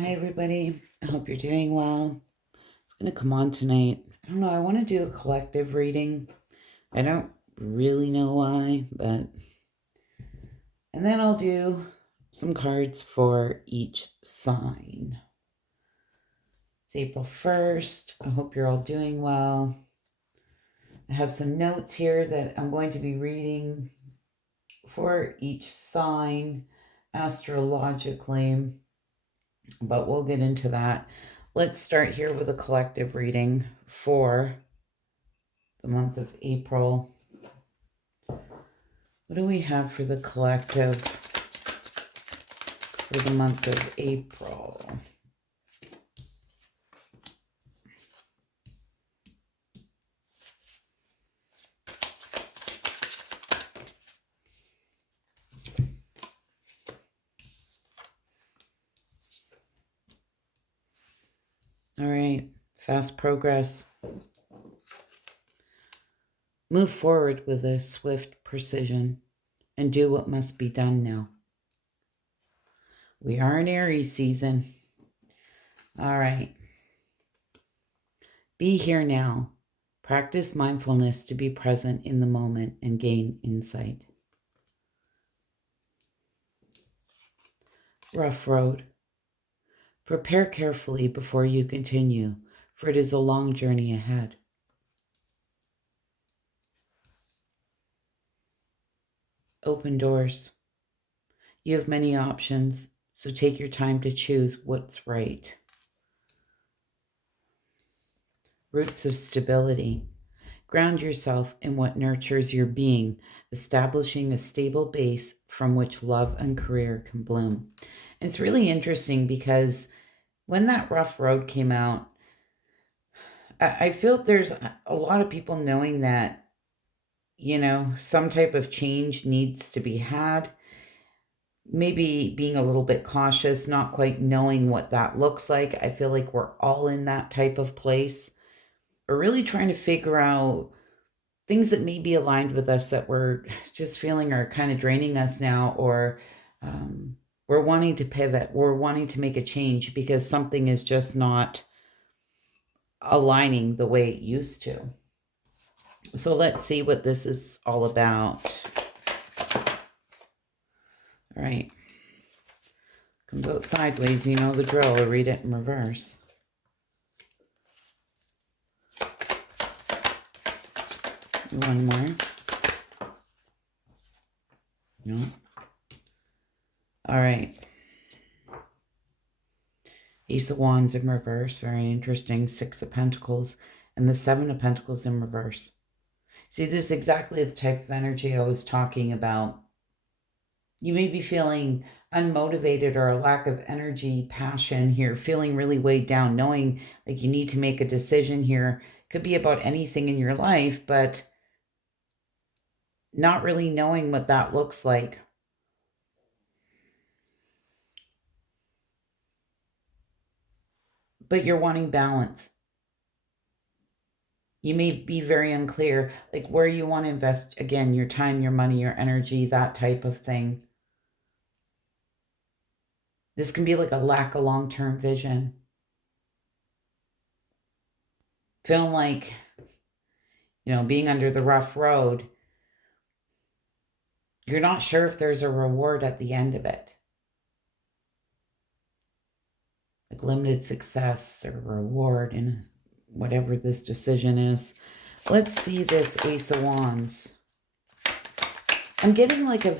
Hi, everybody. I hope you're doing well. It's going to come on tonight. I don't know. I want to do a collective reading. I don't really know why, but. And then I'll do some cards for each sign. It's April 1st. I hope you're all doing well. I have some notes here that I'm going to be reading for each sign astrologically, but we'll get into that. Let's start here with a collective reading for the month of April. What do we have for the collective for the month of April? All right, fast progress. Move forward with a swift precision and do what must be done now. We are in Aries season. All right. Be here now. Practice mindfulness to be present in the moment and gain insight. Rough road. Prepare carefully before you continue, for it is a long journey ahead. Open doors. You have many options, so take your time to choose what's right. Roots of stability. Ground yourself in what nurtures your being, establishing a stable base from which love and career can bloom. And it's really interesting because when that rough road came out, I feel there's a lot of people knowing that, some type of change needs to be had. Maybe being a little bit cautious, not quite knowing what that looks like. I feel like we're all in that type of place. We're really trying to figure out things that may be aligned with us that we're just feeling are kind of draining us now, or we're wanting to pivot, we're wanting to make a change because something is just not aligning the way it used to. So let's see what this is all about. All right. Comes out sideways, you know the drill. I'll read it in reverse. One more. No. All right. Ace of Wands in reverse. Very interesting. Six of Pentacles. And the Seven of Pentacles in reverse. See, this is exactly the type of energy I was talking about. You may be feeling unmotivated or a lack of energy, passion here, feeling really weighed down, knowing like you need to make a decision here. Could be about anything in your life, but not really knowing what that looks like. But you're wanting balance. You may be very unclear, like where you want to invest, again, your time, your money, your energy, that type of thing. This can be like a lack of long-term vision. Feeling like, being under the rough road, you're not sure if there's a reward at the end of it. Like limited success or reward in whatever this decision is. Let's see this Ace of Wands. I'm getting like a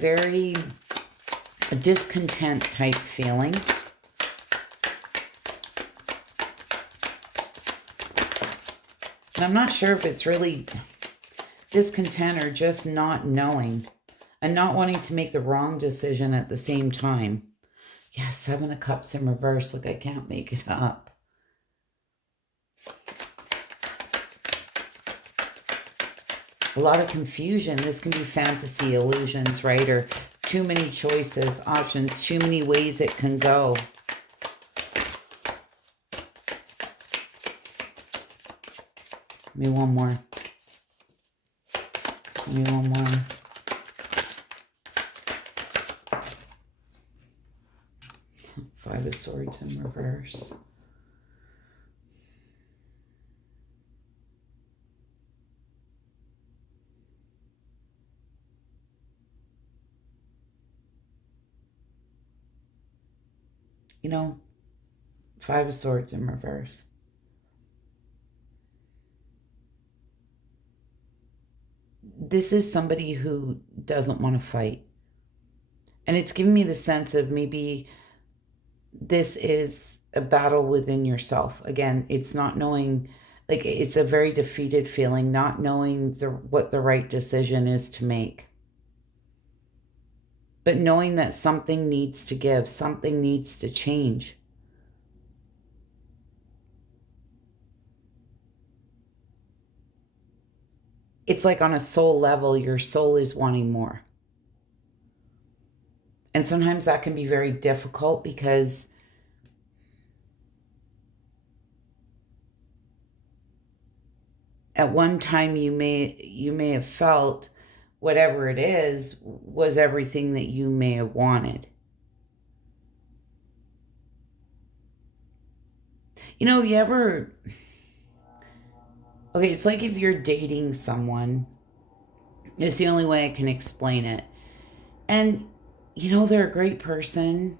discontent type feeling. And I'm not sure if it's really discontent or just not knowing and not wanting to make the wrong decision at the same time. Yeah, Seven of Cups in reverse. Look, I can't make it up. A lot of confusion. This can be fantasy illusions, right? Or too many choices, options, too many ways it can go. Give me one more. Give me one more. Five of Swords in reverse. You know, Five of Swords in reverse. This is somebody who doesn't want to fight. And it's giving me the sense of maybe this is a battle within yourself. Again, it's not knowing, like, it's a very defeated feeling, not knowing what the right decision is to make. But knowing that something needs to give, something needs to change. It's like on a soul level, your soul is wanting more. And sometimes that can be very difficult because at one time you may have felt whatever it is was everything that you may have wanted. You know, you ever, okay, it's like if you're dating someone, it's the only way I can explain it. And, you know, they're a great person,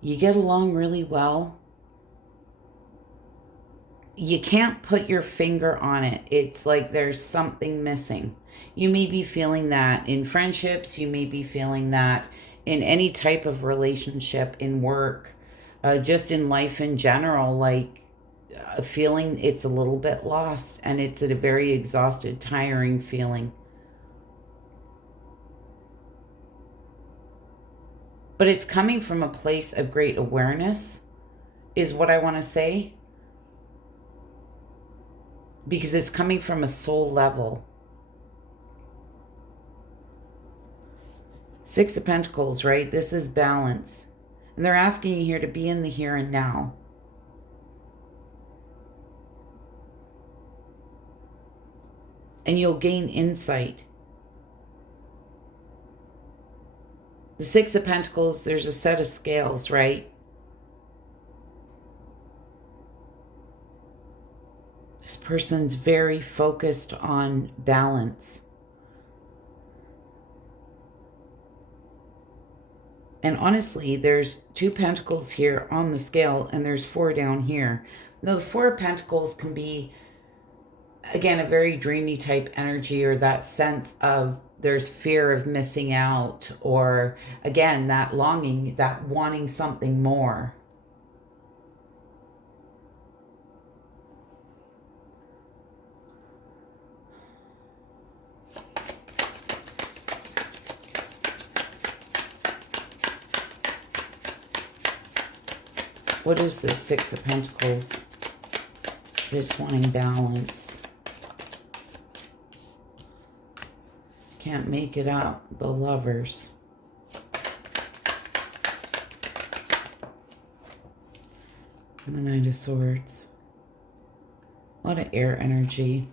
you get along really well. You can't put your finger on it. It's like there's something missing. You may be feeling that in friendships, you may be feeling that in any type of relationship, in work, just in life in general, like feeling it's a little bit lost and it's a very exhausted, tiring feeling. But it's coming from a place of great awareness, is what I want to say, because it's coming from a soul level. Six of Pentacles, right? This is balance. And they're asking you here to be in the here and now. And you'll gain insight. The Six of Pentacles, there's a set of scales, right? This person's very focused on balance. And honestly, there's two pentacles here on the scale and there's four down here. Now, the Four of Pentacles can be, again, a very dreamy type energy, or that sense of there's fear of missing out, or again, that longing, that wanting something more. What is this Six of Pentacles? Just wanting balance. Can't make it up. The Lovers. And the Knight of Swords. A lot of air energy.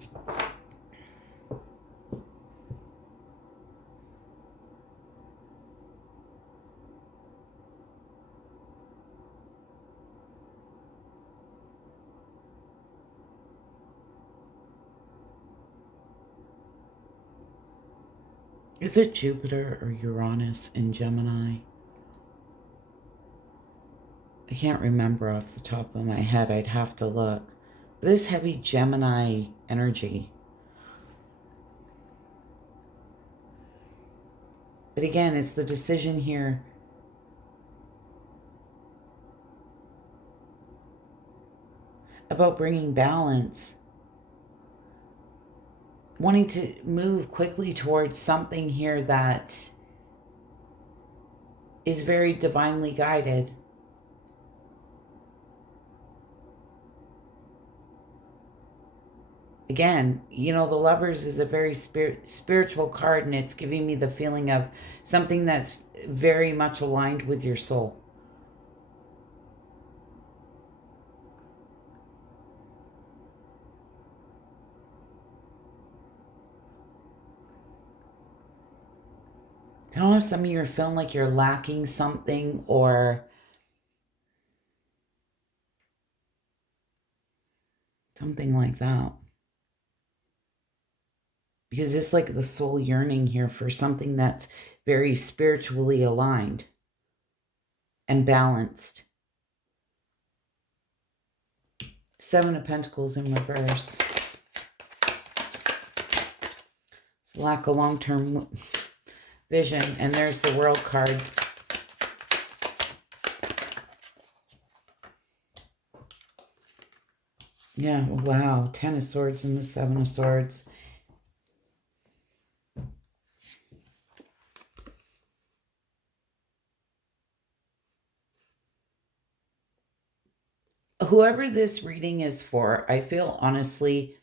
Is it Jupiter or Uranus in Gemini? I can't remember off the top of my head. I'd have to look. This heavy Gemini energy. But again, it's the decision here about bringing balance. Wanting to move quickly towards something here that is very divinely guided. Again, you know, the Lovers is a very spiritual card, and it's giving me the feeling of something that's very much aligned with your soul. I don't know if some of you are feeling like you're lacking something, or Something like that. Because it's like the soul yearning here for something that's very spiritually aligned and balanced. Seven of Pentacles in reverse. It's lack of long-term vision. And there's the World card. Yeah, wow. 10 of Swords and the 7 of Swords. Whoever this reading is for, I feel honestly,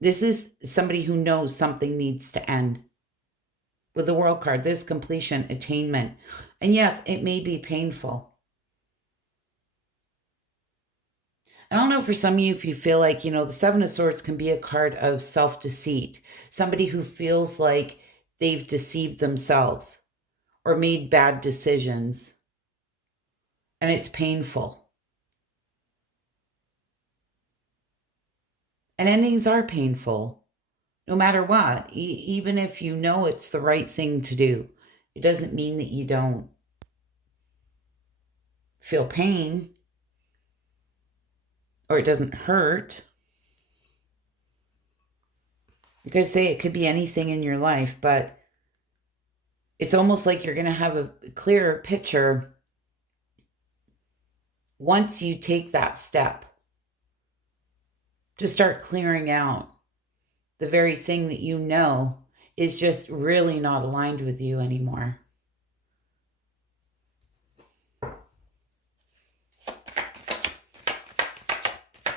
this is somebody who knows something needs to end. With the World card, this completion, attainment. And yes, it may be painful. I don't know for some of you if you feel like, the Seven of Swords can be a card of self-deceit. Somebody who feels like they've deceived themselves or made bad decisions. And it's painful. And endings are painful, no matter what. Even if you know it's the right thing to do, it doesn't mean that you don't feel pain or it doesn't hurt. Like I say, it could be anything in your life, but it's almost like you're going to have a clearer picture once you take that step to start clearing out the very thing that you know is just really not aligned with you anymore.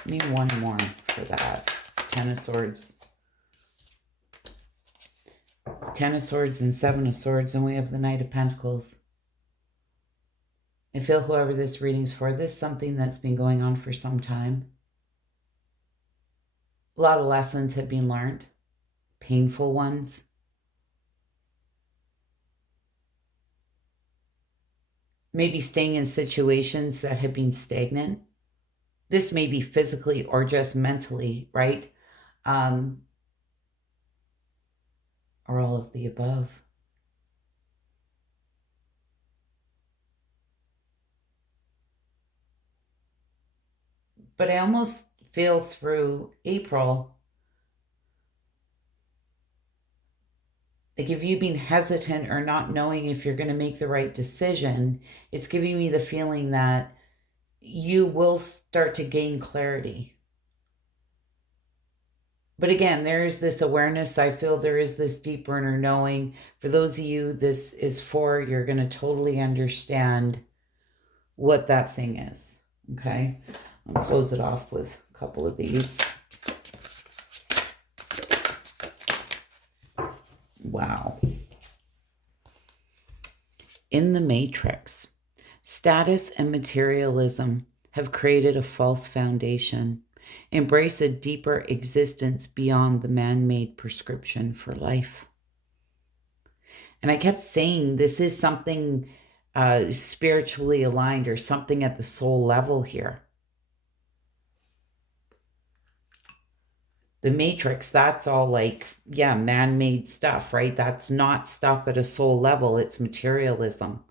Need one more for that. 10 of Swords. 10 of Swords and 7 of Swords, and we have the Knight of Pentacles. I feel whoever this reading's for, this is something that's been going on for some time. A lot of lessons have been learned, painful ones. Maybe staying in situations that have been stagnant. This may be physically or just mentally, right? Or all of the above. But I almost feel through April, like if you've been hesitant or not knowing if you're going to make the right decision, it's giving me the feeling that you will start to gain clarity. But again, there is this awareness. I feel there is this deeper inner knowing. For those of you this is for, you're going to totally understand what that thing is. Okay? I'll close it off with a couple of these. Wow. In the Matrix, status and materialism have created a false foundation. Embrace a deeper existence beyond the man-made prescription for life. And I kept saying this is something spiritually aligned or something at the soul level here. The Matrix, that's all like, yeah, man-made stuff, right? That's not stuff at a soul level. It's materialism.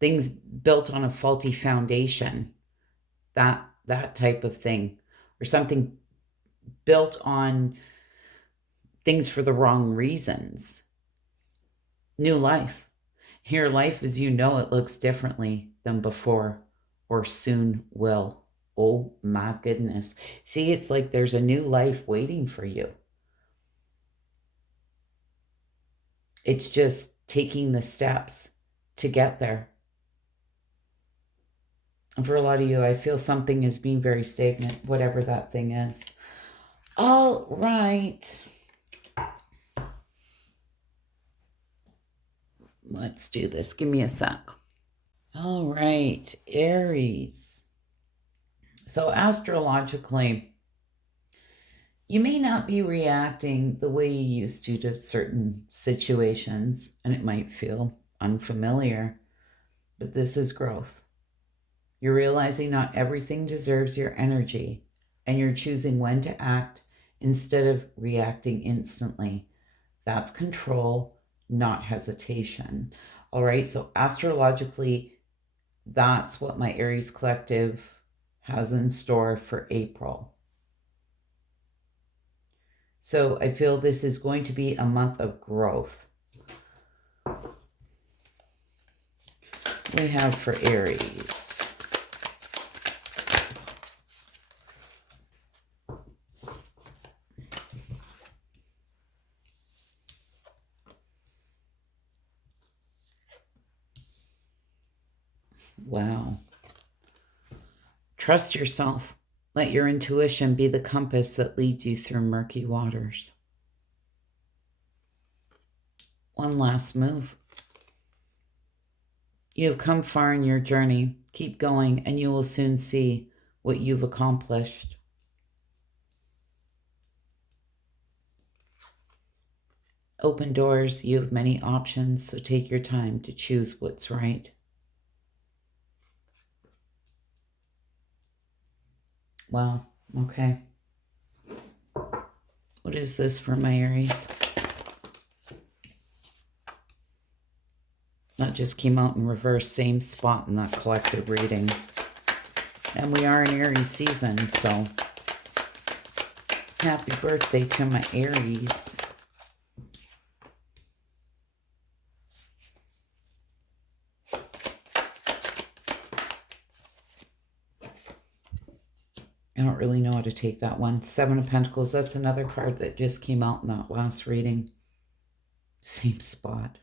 Things built on a faulty foundation. That type of thing. Or something built on things for the wrong reasons. New life. Your life as you know it looks differently than before or soon will. Oh my goodness. See, it's like there's a new life waiting for you. It's just taking the steps to get there. And for a lot of you, I feel something is being very stagnant, whatever that thing is. All right. Let's do this. Give me a sec. All right, Aries. So astrologically, you may not be reacting the way you used to certain situations, and it might feel unfamiliar. but this is growth. You're realizing not everything deserves your energy, and you're choosing when to act instead of reacting instantly. That's control, not hesitation. All right, so astrologically, that's what my Aries collective has in store for April. So I feel this is going to be a month of growth. We have for Aries. Wow. Trust yourself. Let your intuition be the compass that leads you through murky waters. One last move. You have come far in your journey. Keep going, and you will soon see what you've accomplished. Open doors. You have many options, so take your time to choose what's right. Wow. Okay. What is this for my Aries? That just came out in reverse, same spot in that collective reading. And we are in Aries season, so happy birthday to my Aries. I don't really know how to take that one. Seven of Pentacles, that's another card that just came out in that last reading. Same spot.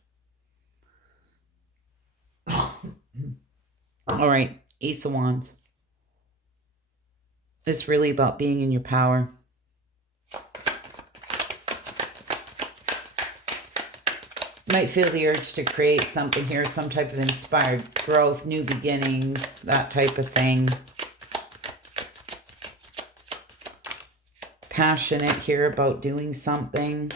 All right, Ace of Wands. It's really about being in your power. You might feel the urge to create something here, some type of inspired growth, new beginnings, that type of thing. Passionate here about doing something.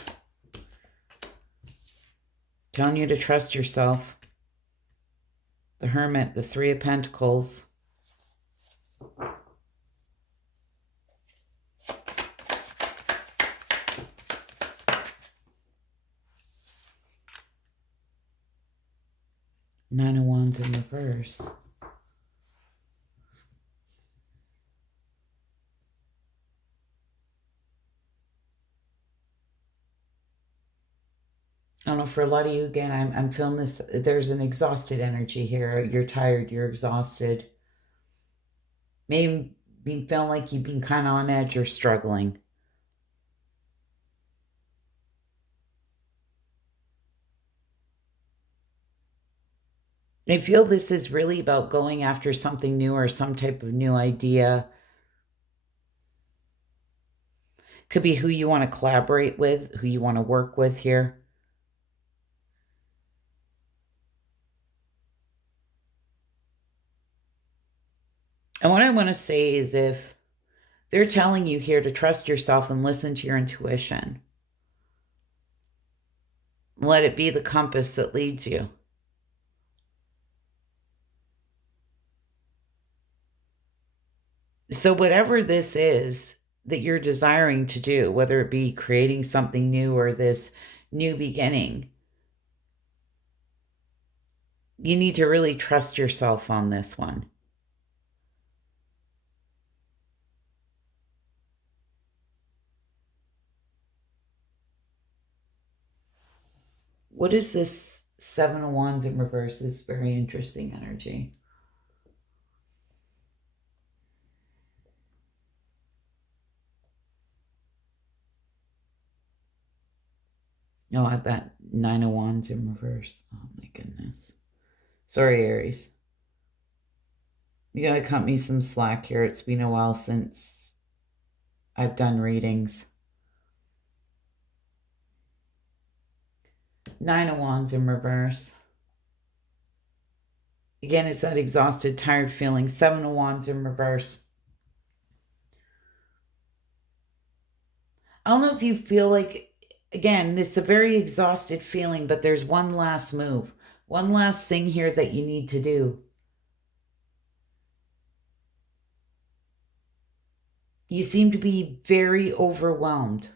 Telling you to trust yourself. The Hermit, the Three of Pentacles. Nine of Wands in reverse. I don't know, for a lot of you, again, I'm feeling this, there's an exhausted energy here. You're tired, you're exhausted. Maybe being feeling like you've been kind of on edge or struggling. I feel this is really about going after something new or some type of new idea. Could be who you want to collaborate with, who you want to work with here. And what I want to say is, if they're telling you here to trust yourself and listen to your intuition, let it be the compass that leads you. So whatever this is that you're desiring to do, whether it be creating something new or this new beginning, you need to really trust yourself on this one. What is this Seven of Wands in reverse? This very interesting energy. No, at that Nine of Wands in reverse. Oh my goodness. Sorry, Aries. You gotta cut me some slack here. It's been a while since I've done readings. Nine of Wands in reverse. Again, it's that exhausted, tired feeling. Seven of Wands in reverse. I don't know if you feel like, again, this is a very exhausted feeling, but there's one last move. One last thing here that you need to do. You seem to be very overwhelmed.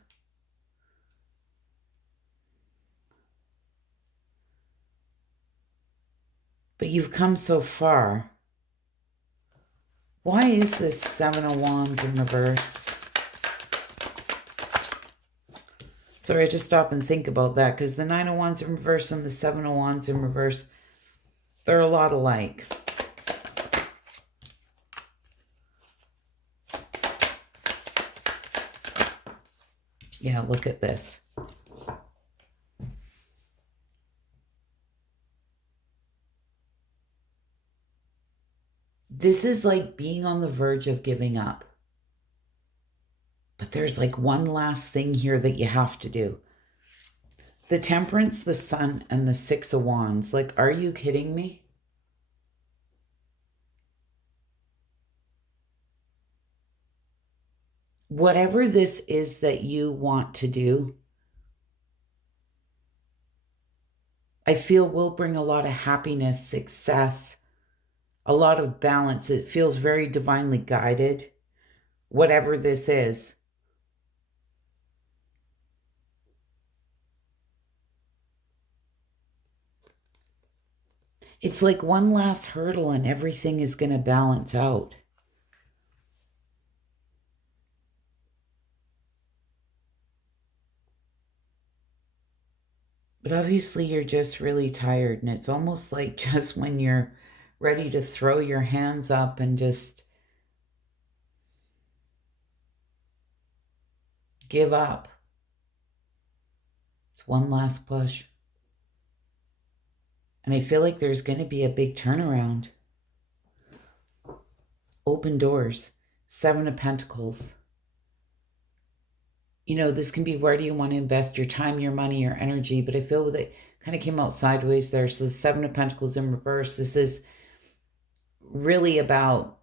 But you've come so far. Why is this Seven of Wands in reverse? Sorry, I just stop and think about that, because the Nine of Wands in reverse and the Seven of Wands in reverse, they're a lot alike. Yeah, look at this. This is like being on the verge of giving up. But there's like one last thing here that you have to do. The Temperance, the Sun, and the Six of Wands. Like, are you kidding me? Whatever this is that you want to do, I feel will bring a lot of happiness, success, a lot of balance. It feels very divinely guided, whatever this is. It's like one last hurdle and everything is going to balance out. But obviously you're just really tired, and it's almost like just when you're ready to throw your hands up and just give up. It's one last push. And I feel like there's going to be a big turnaround. Open doors. Seven of Pentacles. You know, this can be, where do you want to invest your time, your money, your energy? But I feel that it kind of came out sideways there. So the Seven of Pentacles in reverse. This is really about,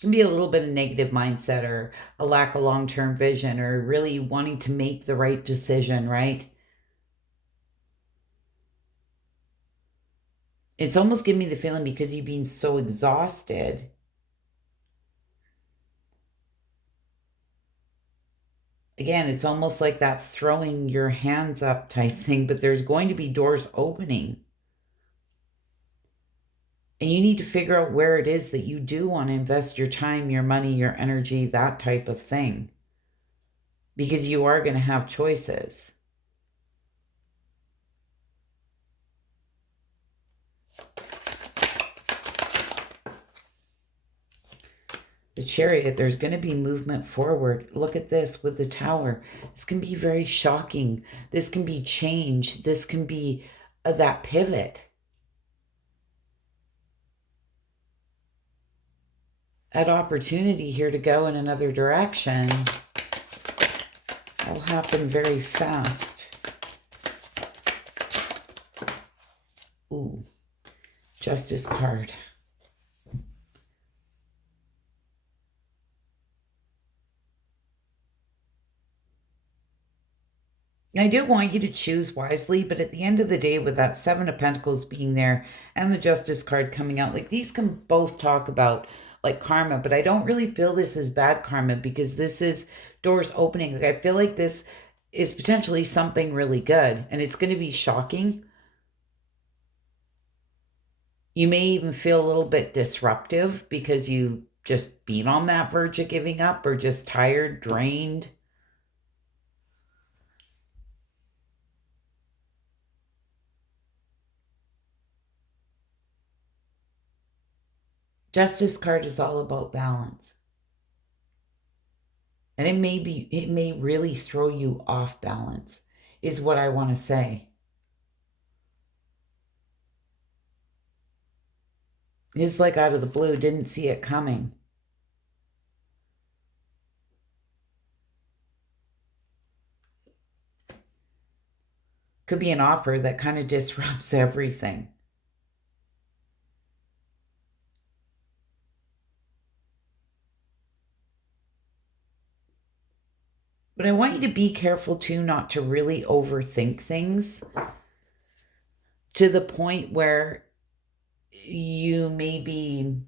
can be a little bit of negative mindset or a lack of long-term vision or really wanting to make the right decision, right? It's almost giving me the feeling, because you've been so exhausted. Again, it's almost like that throwing your hands up type thing, but there's going to be doors opening. And you need to figure out where it is that you do want to invest your time, your money, your energy, that type of thing. Because you are going to have choices. The Chariot, there's going to be movement forward. Look at this with the Tower. This can be very shocking. This can be change. This can be that pivot. An opportunity here to go in another direction. That'll happen very fast. Ooh, Justice card. I do want you to choose wisely, but at the end of the day, with that Seven of Pentacles being there and the Justice card coming out, like, these can both talk about like karma, but I don't really feel this is bad karma, because this is doors opening. Like, I feel like this is potentially something really good, and it's going to be shocking. You may even feel a little bit disruptive because you just been on that verge of giving up, or just tired, drained. Justice card is all about balance. And it may really throw you off balance, is what I want to say. It's like out of the blue, didn't see it coming. Could be an offer that kind of disrupts everything. But I want you to be careful too, not to really overthink things to the point where you may be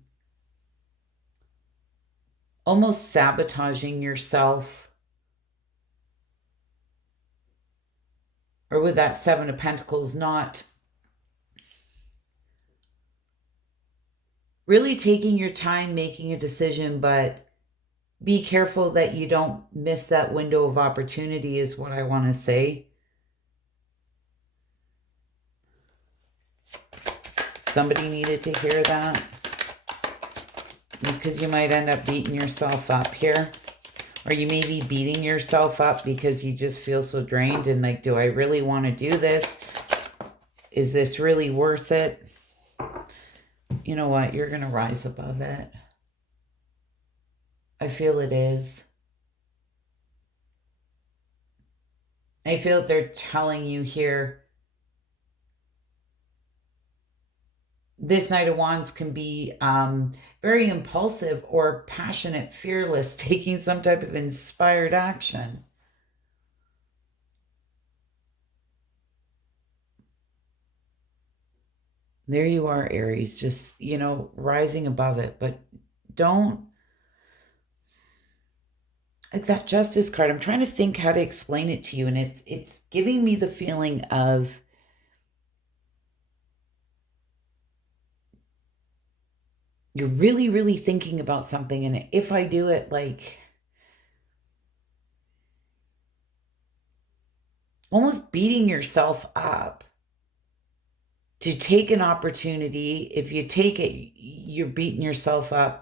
almost sabotaging yourself. Or with that Seven of Pentacles, not really taking your time making a decision, but be careful that you don't miss that window of opportunity is what I want to say. Somebody needed to hear that, because you might end up beating yourself up here. Or you may be beating yourself up because you just feel so drained and like, do I really want to do this? Is this really worth it? You know what? You're going to rise above it. I feel it is. I feel that they're telling you here, this Knight of Wands can be very impulsive or passionate, fearless, taking some type of inspired action. There you are, Aries, just, rising above it. But don't, like that Justice card, I'm trying to think how to explain it to you, and it's giving me the feeling of you're really, really thinking about something, and if I do it, like almost beating yourself up to take an opportunity. If you take it, you're beating yourself up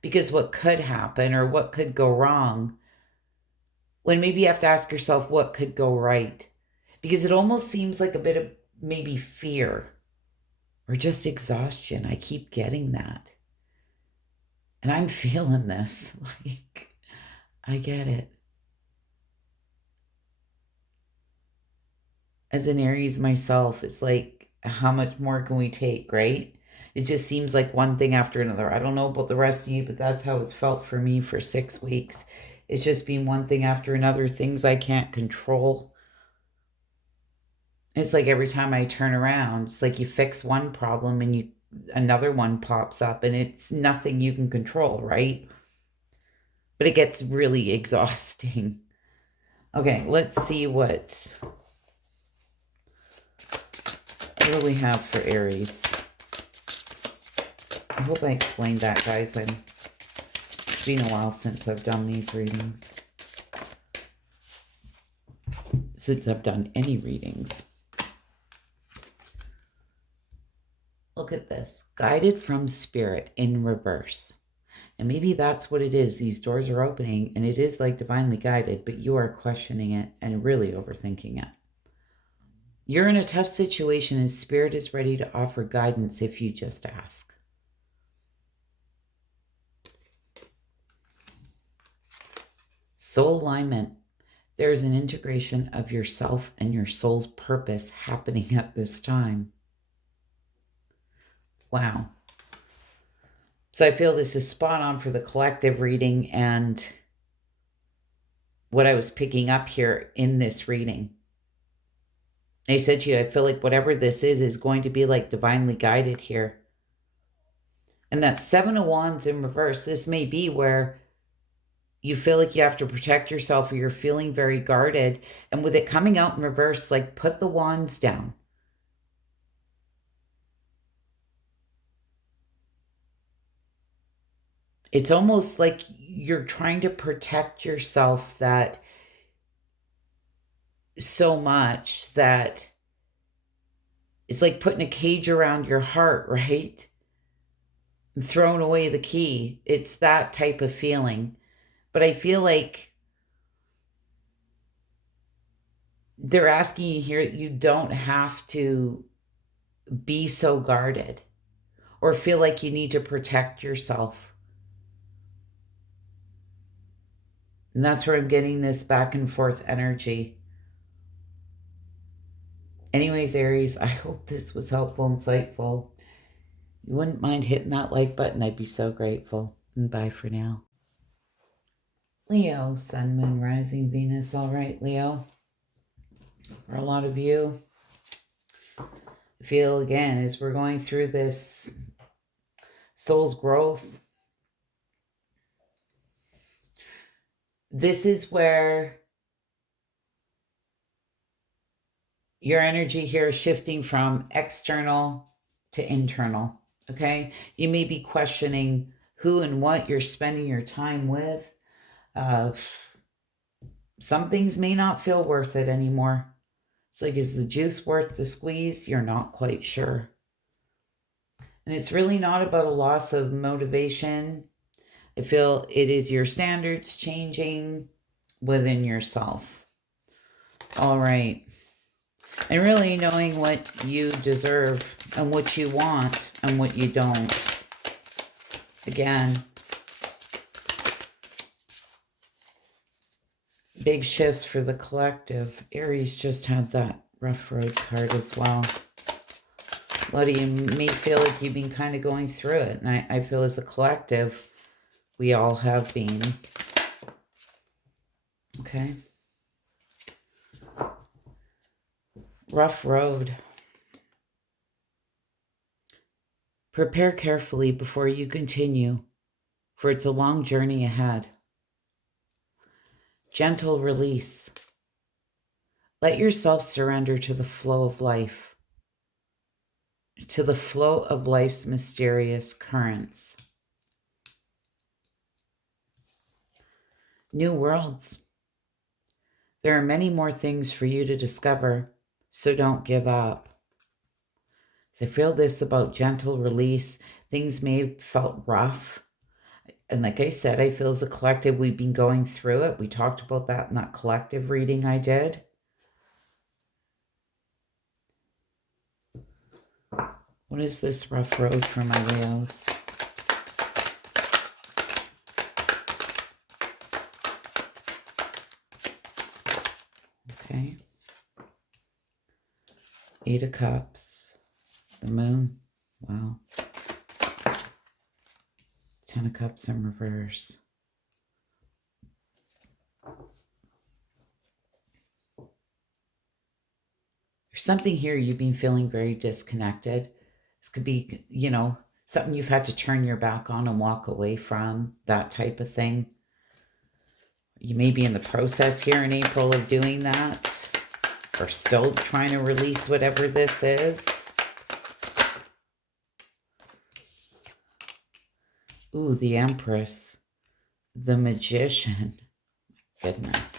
because what could happen or what could go wrong, when maybe you have to ask yourself what could go right, because it almost seems like a bit of maybe fear or just exhaustion. I keep getting that. And I'm feeling this. Like, I get it. As an Aries myself, it's like, how much more can we take, right? It just seems like one thing after another. I don't know about the rest of you, but that's how it's felt for me for 6 weeks. It's just been one thing after another, things I can't control. It's like every time I turn around, it's like you fix one problem and another one pops up, and it's nothing you can control, right? But it gets really exhausting. Okay, let's see what do we have for Aries. I hope I explained that, guys. It's been a while since I've done these readings. Since I've done any readings. Look at this. Guided from Spirit in reverse. And maybe that's what it is. These doors are opening and it is like divinely guided, but you are questioning it and really overthinking it. You're in a tough situation and Spirit is ready to offer guidance if you just ask. Soul alignment. There's an integration of yourself and your soul's purpose happening at this time. Wow. So I feel this is spot on for the collective reading and what I was picking up here in this reading. I said to you, I feel like whatever this is going to be like divinely guided here. And that Seven of Wands in reverse, this may be where you feel like you have to protect yourself or you're feeling very guarded. And with it coming out in reverse, like put the wands down. It's almost like you're trying to protect yourself that so much that it's like putting a cage around your heart, right? And throwing away the key. It's that type of feeling. But I feel like they're asking you here, you don't have to be so guarded or feel like you need to protect yourself. And that's where I'm getting this back and forth energy. Anyways, Aries, I hope this was helpful, insightful. You wouldn't mind hitting that like button, I'd be so grateful. And bye for now. Leo, Sun, Moon, Rising, Venus. All right, Leo. For a lot of you, I feel again as we're going through this soul's growth, this is where your energy here is shifting from external to internal, okay? You may be questioning who and what you're spending your time with. Some things may not feel worth it anymore. It's like, is the juice worth the squeeze? You're not quite sure. And it's really not about a loss of motivation. I feel it is your standards changing within yourself. All right. And really knowing what you deserve and what you want and what you don't. Again, big shifts for the collective. Aries just had that rough road card as well. A lot of you may feel like you've been kind of going through it. And I feel as a collective, we all have been. Okay. Rough road. Prepare carefully before you continue, for it's a long journey ahead. Gentle release. Let yourself surrender to the flow of life, to the flow of life's mysterious currents. New worlds. There are many more things for you to discover, so don't give up. So I feel this about gentle release. Things may have felt rough. And like I said, I feel as a collective, we've been going through it. We talked about that in that collective reading I did. What is this rough road for my Leos? Okay. 8 of Cups. The Moon. Wow. 10 of Cups in reverse. There's something here you've been feeling very disconnected. This could be, something you've had to turn your back on and walk away from, that type of thing. You may be in the process here in April of doing that, or still trying to release whatever this is. Ooh, the Empress, the Magician, goodness,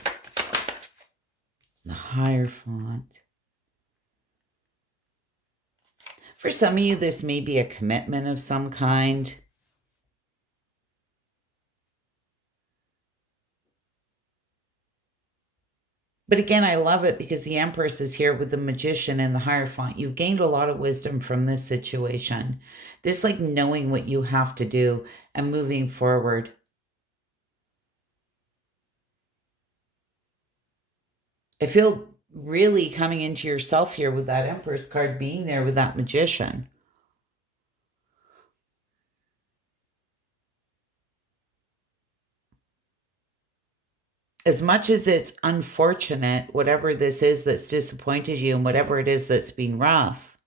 the Hierophant. For some of you, this may be a commitment of some kind. But again, I love it because the Empress is here with the Magician and the Hierophant. You've gained a lot of wisdom from this situation. This, like, knowing what you have to do and moving forward. I feel really coming into yourself here with that Empress card being there with that Magician. As much as it's unfortunate, whatever this is that's disappointed you and whatever it is that's been rough,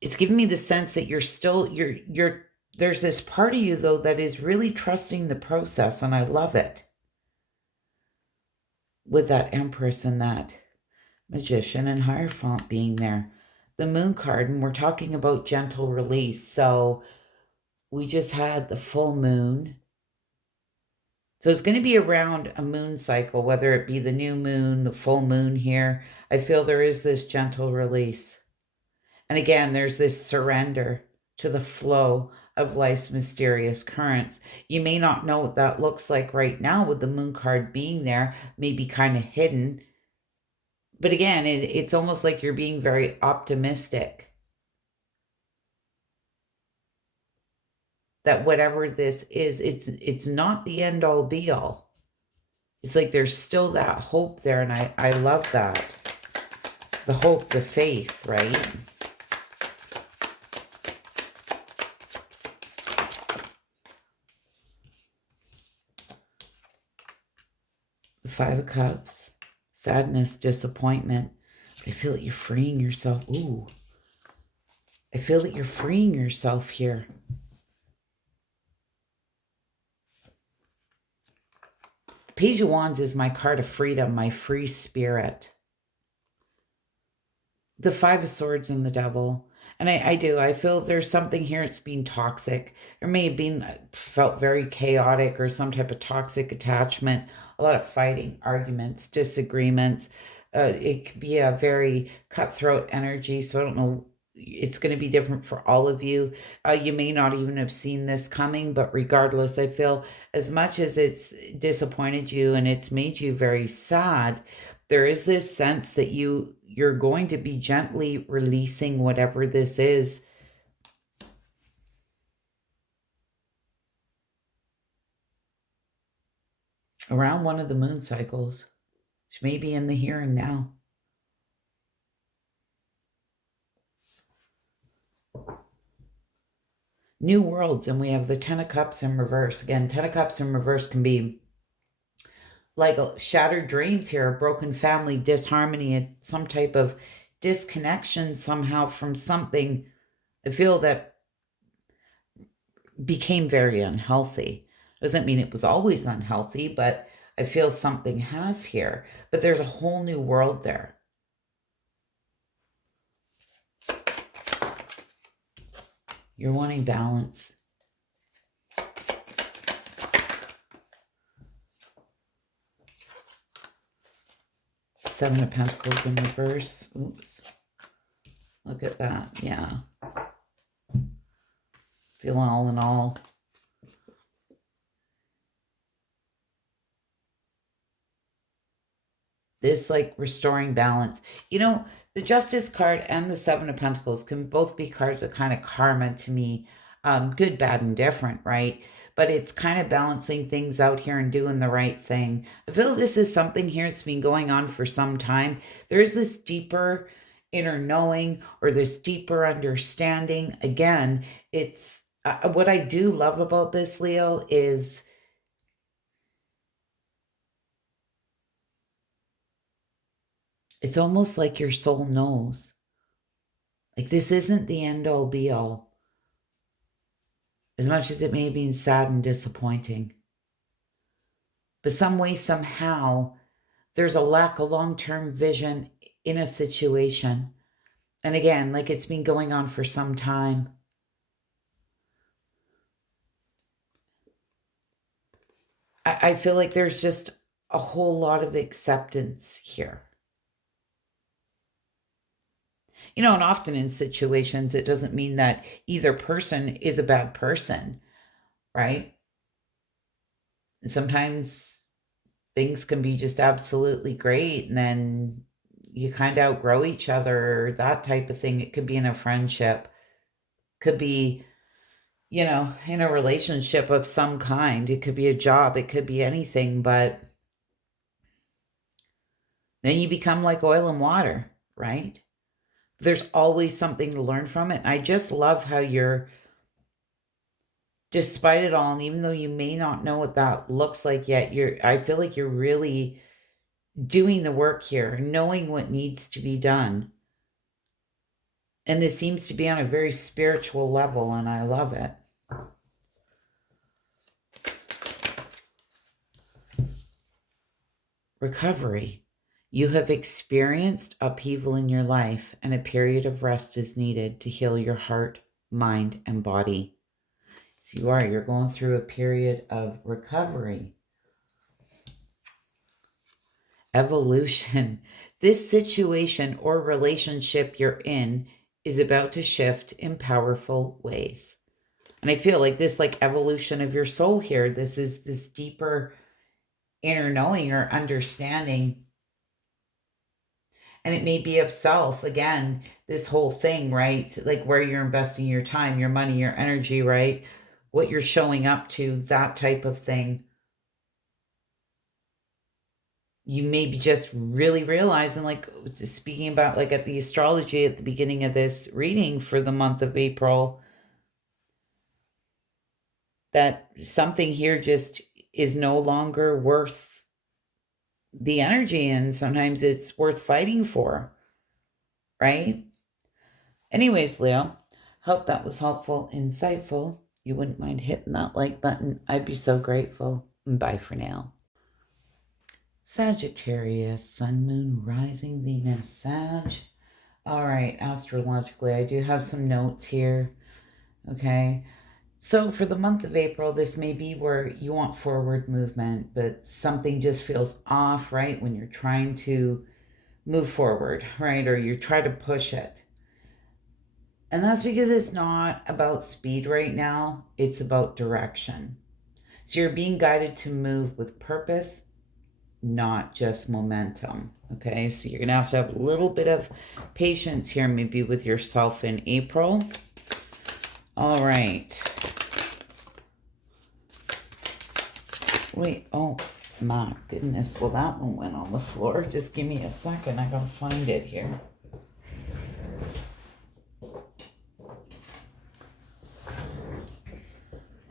it's giving me the sense that you're still, there's this part of you, though, that is really trusting the process, and I love it. With that Empress and that Magician and Hierophant being there. The Moon card, and we're talking about gentle release. So we just had the full moon. So it's going to be around a moon cycle, whether it be the new moon, the full moon here. I feel there is this gentle release. And again, there's this surrender to the flow of life's mysterious currents. You may not know what that looks like right now with the Moon card being there, maybe kind of hidden. But again, it's almost like you're being very optimistic that whatever this is, it's not the end all be all. It's like there's still that hope there, and I love that. The hope, the faith, right? Five of Cups, sadness, disappointment. I feel that you're freeing yourself. Ooh, I feel that you're freeing yourself here. Page of Wands is my card of freedom, my free spirit. The Five of Swords and the Devil. And I do. I feel there's something here. It's been toxic. There may have been, felt very chaotic or some type of toxic attachment. A lot of fighting, arguments, disagreements. It could be a very cutthroat energy. So I don't know. It's going to be different for all of you. You may not even have seen this coming, but regardless, I feel as much as it's disappointed you and it's made you very sad, there is this sense that you're going to be gently releasing whatever this is. Around one of the moon cycles, which may be in the here and now. New worlds, and we have the Ten of Cups in reverse. Again, Ten of Cups in reverse can be like shattered dreams here, a broken family, disharmony, some type of disconnection somehow from something. I feel that became very unhealthy. Doesn't mean it was always unhealthy, but I feel something has here. But there's a whole new world there. You're wanting balance. Seven of Pentacles in reverse. Oops. Look at that. Yeah. Feeling all in all. This like restoring balance. You know, the Justice card and the Seven of Pentacles can both be cards of kind of karma to me. Good, bad, and different, right? But it's kind of balancing things out here and doing the right thing. I feel this is something here that's been going on for some time. There's this deeper inner knowing or this deeper understanding. Again, it's what I do love about this, Leo, is it's almost like your soul knows. Like this isn't the end all be all. As much as it may have been sad and disappointing. But some way, somehow, there's a lack of long-term vision in a situation. And again, like it's been going on for some time. I feel like there's just a whole lot of acceptance here. You know, and often in situations, it doesn't mean that either person is a bad person, right? Sometimes things can be just absolutely great and then you kind of outgrow each other, that type of thing. It could be in a friendship, could be, you know, in a relationship of some kind. It could be a job, it could be anything, but then you become like oil and water, right? There's always something to learn from it. And I just love how you're, despite it all, and even though you may not know what that looks like yet, I feel like you're really doing the work here, knowing what needs to be done. And this seems to be on a very spiritual level, and I love it. Recovery. You have experienced upheaval in your life, and a period of rest is needed to heal your heart, mind, and body. So you're going through a period of recovery. Evolution. This situation or relationship you're in is about to shift in powerful ways. And I feel like this like evolution of your soul here, this is this deeper inner knowing or understanding. And it may be of self, again, this whole thing, right? Like where you're investing your time, your money, your energy, right? What you're showing up to, that type of thing. You may be just really realizing, like speaking about like at the astrology at the beginning of this reading for the month of April, that something here just is no longer worth the energy, and sometimes it's worth fighting for, right? Anyways, Leo, hope that was helpful, insightful. You wouldn't mind hitting that like button. I'd be so grateful. Bye for now. Sagittarius, Sun, Moon, Rising, Venus, Sag. All right, astrologically, I do have some notes here. Okay. So for the month of April, this may be where you want forward movement, but something just feels off, right? When you're trying to move forward, right? Or you try to push it. And that's because it's not about speed right now. It's about direction. So you're being guided to move with purpose, not just momentum. Okay, so you're gonna have a little bit of patience here, maybe with yourself in April. All right. Wait, oh my goodness. Well, that one went on the floor. Just give me a second. I gotta find it here.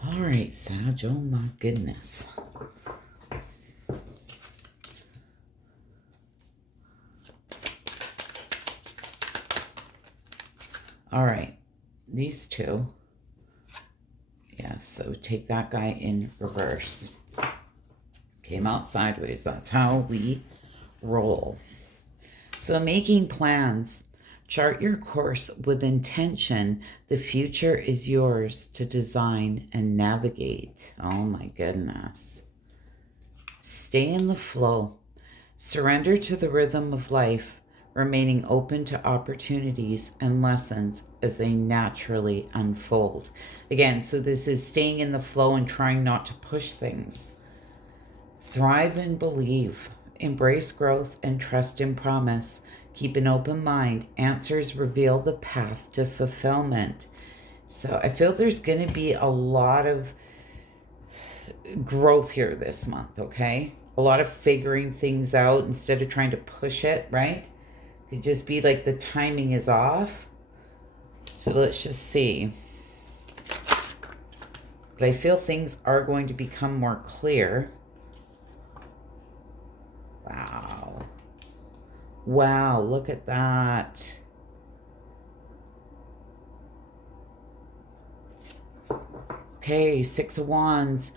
All right, Sag. Oh my goodness. All right, these two. Yeah, so take that guy in reverse. Came out sideways. That's how we roll. So making plans. Chart your course with intention. The future is yours to design and navigate. Oh my goodness. Stay in the flow. Surrender to the rhythm of life, remaining open to opportunities and lessons as they naturally unfold. Again, so this is staying in the flow and trying not to push things. Thrive and believe. Embrace growth and trust in promise. Keep an open mind. Answers reveal the path to fulfillment. So I feel there's going to be a lot of growth here this month, okay? A lot of figuring things out instead of trying to push it, right? It could just be like the timing is off. So let's just see. But I feel things are going to become more clear. Wow. Wow, look at that. Okay, Six of Wands.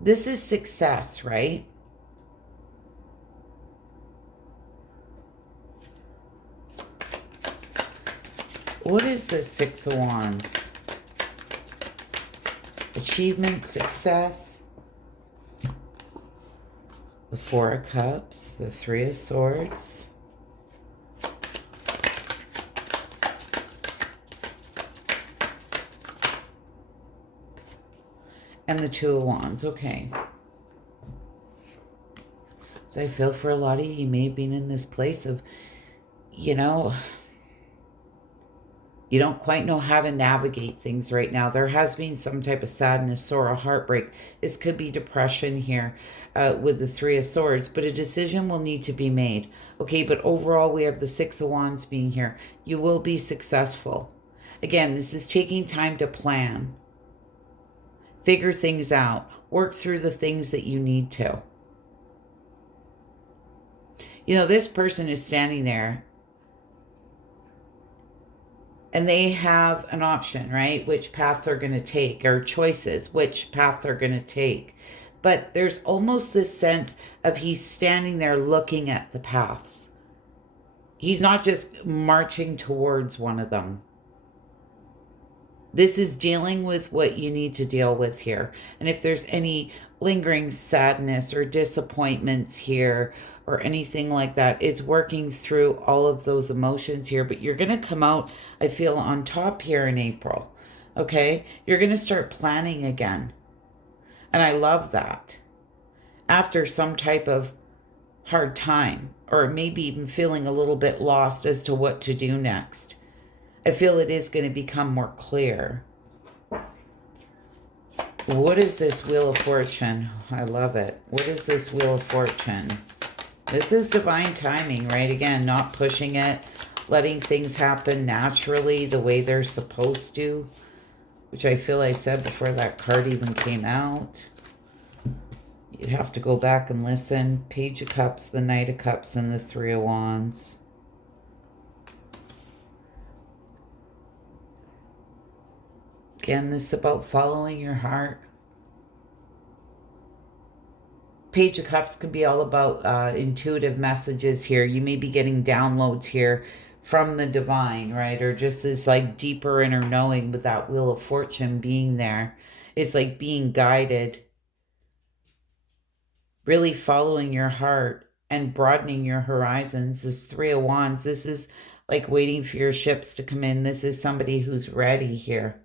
This is success, right? What is the Six of Wands? Achievement, success. The Four of Cups, the Three of Swords. And the Two of Wands, okay. So I feel for a lot of you may have been in this place of, you know, you don't quite know how to navigate things right now. There has been some type of sadness, sorrow, heartbreak. This could be depression here with the Three of Swords, but a decision will need to be made. Okay, but overall we have the Six of Wands being here. You will be successful. Again, this is taking time to plan. Figure things out. Work through the things that you need to. You know, this person is standing there and they have an option, right? Which path they're going to take, or choices, which path they're going to take. But there's almost this sense of he's standing there looking at the paths. He's not just marching towards one of them. This is dealing with what you need to deal with here. And if there's any lingering sadness or disappointments here or anything like that, it's working through all of those emotions here. But you're going to come out, I feel, on top here in April. Okay? You're going to start planning again. And I love that. After some type of hard time, or maybe even feeling a little bit lost as to what to do next. I feel it is going to become more clear. What is this Wheel of Fortune? I love it. What is this Wheel of Fortune? This is divine timing, right? Again, not pushing it, letting things happen naturally the way they're supposed to, which I feel I said before that card even came out. You'd have to go back and listen. Page of Cups, the Knight of Cups, and the Three of Wands. Again, this is about following your heart. Page of Cups could be all about intuitive messages here. You may be getting downloads here from the divine, right? Or just this like deeper inner knowing with that Wheel of Fortune being there. It's like being guided, really following your heart and broadening your horizons. This Three of Wands, this is like waiting for your ships to come in. This is somebody who's ready here.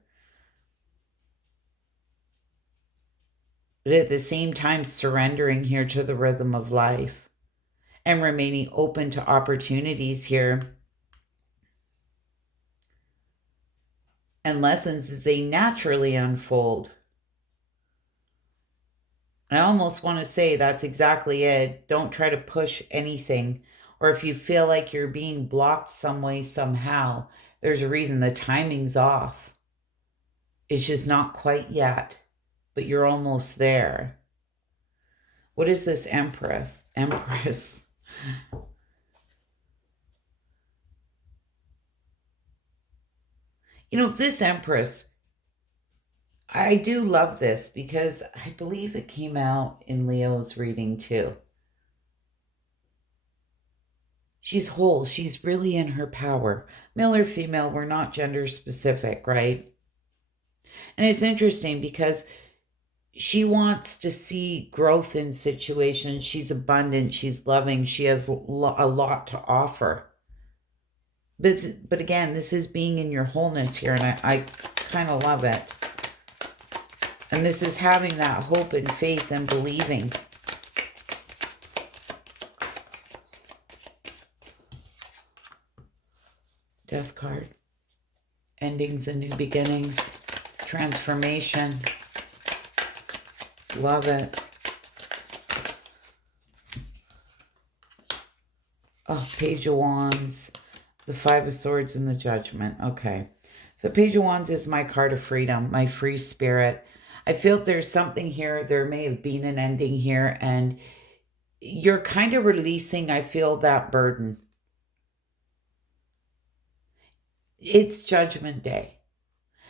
But at the same time, surrendering here to the rhythm of life and remaining open to opportunities here and lessons as they naturally unfold. I almost want to say that's exactly it. Don't try to push anything. Or if you feel like you're being blocked some way, somehow, there's a reason. The timing's off. It's just not quite yet, but you're almost there. What is this Empress? Empress. You know, this Empress, I do love this because I believe it came out in Leo's reading too. She's whole. She's really in her power. Male or female, we're not gender specific, right? And it's interesting because she wants to see growth in situations. She's abundant. She's loving. She has a lot to offer. But again, this is being in your wholeness here, and I kind of love it. And this is having that hope and faith and believing. Death card. Endings and new beginnings. Transformation. Love it. Oh, Page of Wands. The Five of Swords and the Judgment. Okay. So Page of Wands is my card of freedom, my free spirit. I feel there's something here. There may have been an ending here, and you're kind of releasing, I feel, that burden. It's Judgment Day.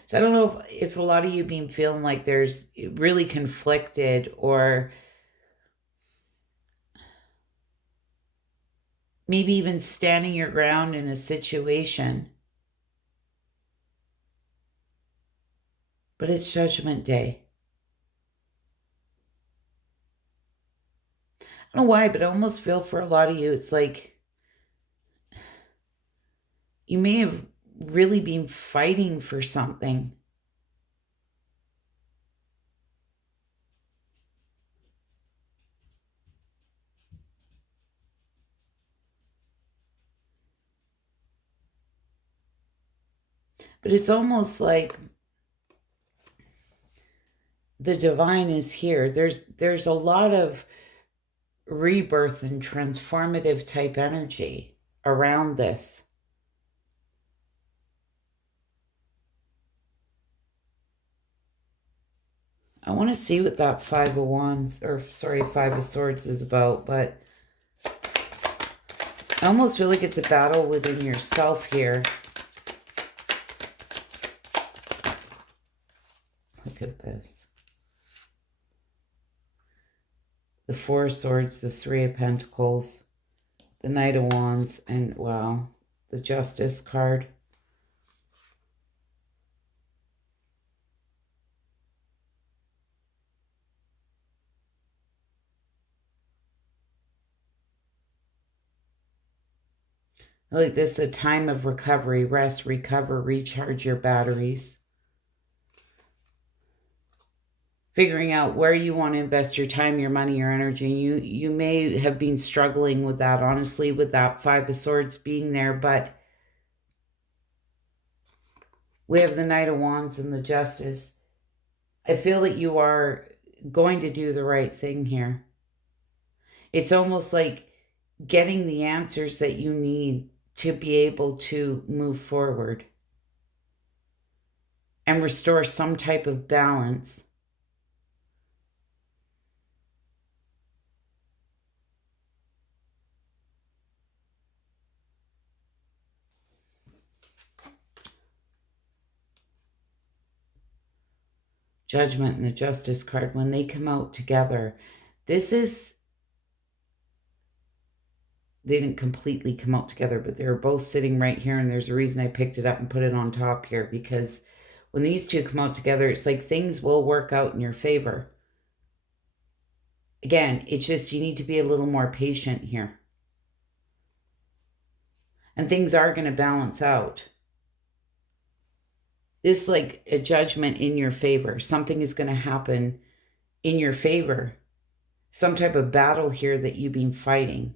So I don't know if a lot of you been feeling like there's really conflicted or maybe even standing your ground in a situation. But it's Judgment Day. I don't know why, but I almost feel for a lot of you, it's like you may have really been fighting for something. But it's almost like the divine is here. There's a lot of rebirth and transformative type energy around this. I want to see what that Five of Wands, or sorry, Five of Swords is about, but I almost feel like it's a battle within yourself here. Look at this. The Four of Swords, the Three of Pentacles, the Knight of Wands, and wow, the Justice card. Like this, a time of recovery, rest, recover, recharge your batteries. Figuring out where you want to invest your time, your money, your energy. You may have been struggling with that, honestly, with that Five of Swords being there, but we have the Knight of Wands and the Justice. I feel that you are going to do the right thing here. It's almost like getting the answers that you need to be able to move forward and restore some type of balance. Judgment and the Justice card, when they come out together, this is, they didn't completely come out together, but they're both sitting right here, and there's a reason I picked it up and put it on top here, because when these two come out together, it's like things will work out in your favor. Again, it's just you need to be a little more patient here. And things are going to balance out. This is like a judgment in your favor. Something is going to happen in your favor. Some type of battle here that you've been fighting.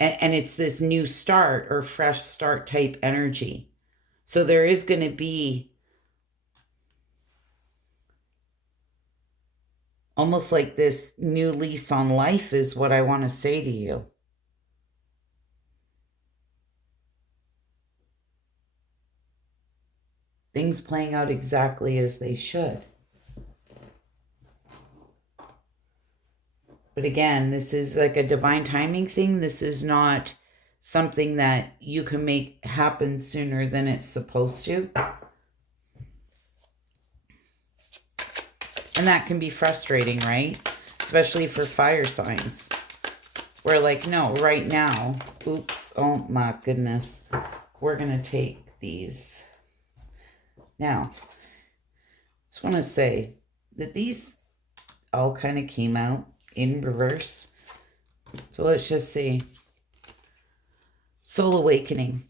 And it's this new start or fresh start type energy. So there is going to be almost like this new lease on life is what I want to say to you. Things playing out exactly as they should. But again, this is like a divine timing thing. This is not something that you can make happen sooner than it's supposed to. And that can be frustrating, right? Especially for fire signs. We're like, no, right now. Oops. Oh my goodness. We're going to take these. Now, I just want to say that these all kind of came out in reverse. So let's just see. Soul awakening.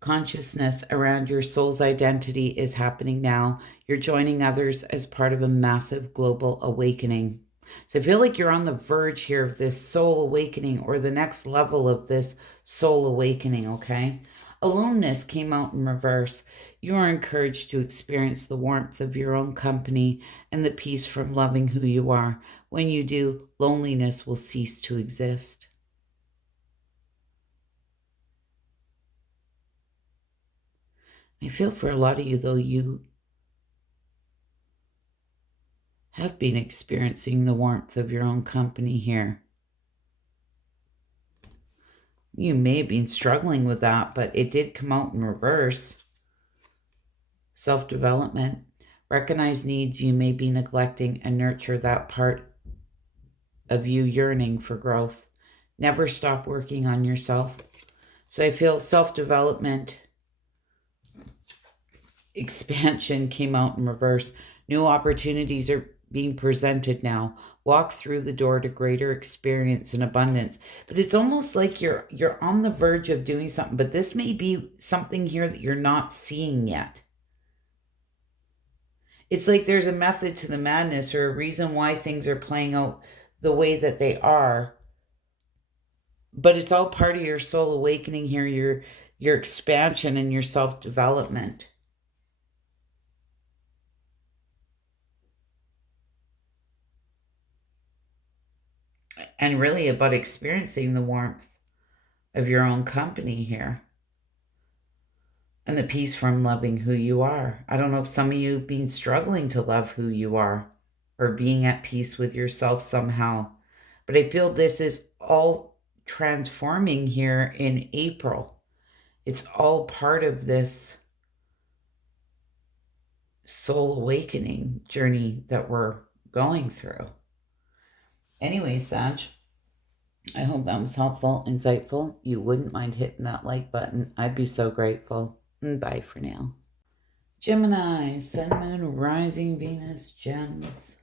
Consciousness around your soul's identity is happening now. You're joining others as part of a massive global awakening. So I feel like you're on the verge here of this soul awakening or the next level of this soul awakening, okay? Aloneness came out in reverse. You are encouraged to experience the warmth of your own company and the peace from loving who you are. When you do, loneliness will cease to exist. I feel for a lot of you, though, you have been experiencing the warmth of your own company here. You may have been struggling with that, but it did come out in reverse. Self-development. Recognize needs you may be neglecting and nurture that part of you yearning for growth. Never stop working on yourself. So I feel self-development, expansion came out in reverse. New opportunities are being presented now. Walk through the door to greater experience and abundance. But it's almost like you're on the verge of doing something, but this may be something here that you're not seeing yet. It's like there's a method to the madness or a reason why things are playing out the way that they are. But it's all part of your soul awakening here, your expansion and your self-development. And really about experiencing the warmth of your own company here. And the peace from loving who you are. I don't know if some of you have been struggling to love who you are or being at peace with yourself somehow. But I feel this is all transforming here in April. It's all part of this soul awakening journey that we're going through. Anyway, Sag, I hope that was helpful, insightful. You wouldn't mind hitting that like button. I'd be so grateful. Bye for now. Gemini, Sun, Moon, Rising, Venus, Gems.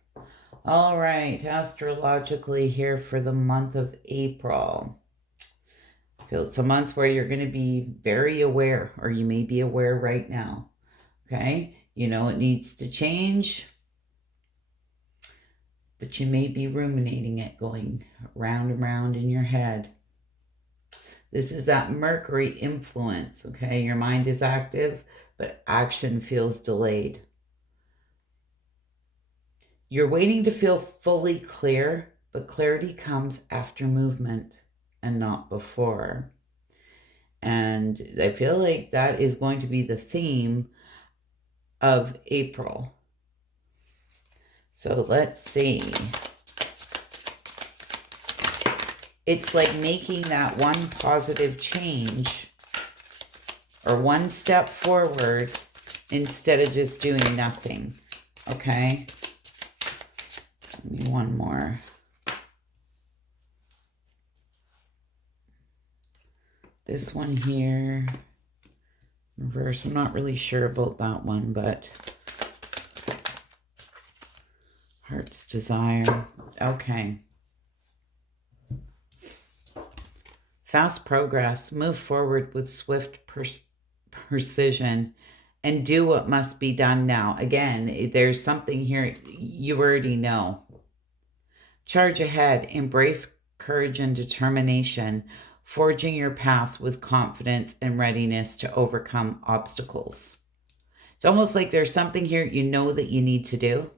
All right, astrologically here for the month of April. I feel it's a month where you're going to be very aware, or you may be aware right now. Okay, you know it needs to change, but you may be ruminating it, going round and round in your head. This is that Mercury influence, okay? Your mind is active, but action feels delayed. You're waiting to feel fully clear, but clarity comes after movement and not before. And I feel like that is going to be the theme of April. So let's see. It's like making that one positive change or one step forward instead of just doing nothing. Okay? Give me one more. This one here, reverse. I'm not really sure about that one, but heart's desire. Okay. Fast progress. Move forward with swift precision and do what must be done now. Again, there's something here you already know. Charge ahead. Embrace courage and determination, forging your path with confidence and readiness to overcome obstacles. It's almost like there's something here you know that you need to do.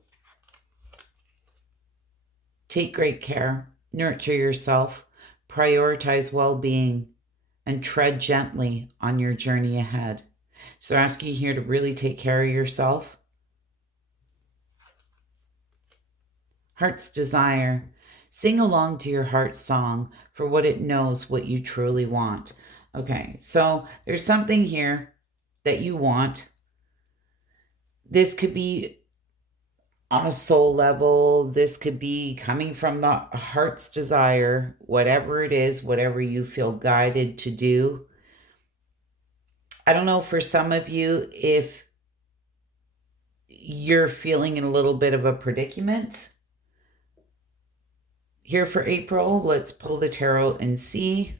Take great care, nurture yourself, prioritize well-being, and tread gently on your journey ahead. So they're asking you here to really take care of yourself. Heart's desire. Sing along to your heart's song, for what it knows what you truly want. Okay, so there's something here that you want. This could be on a soul level. This could be coming from the heart's desire, whatever it is, whatever you feel guided to do. I don't know, for some of you, if you're feeling in a little bit of a predicament here for April, let's pull the tarot and see.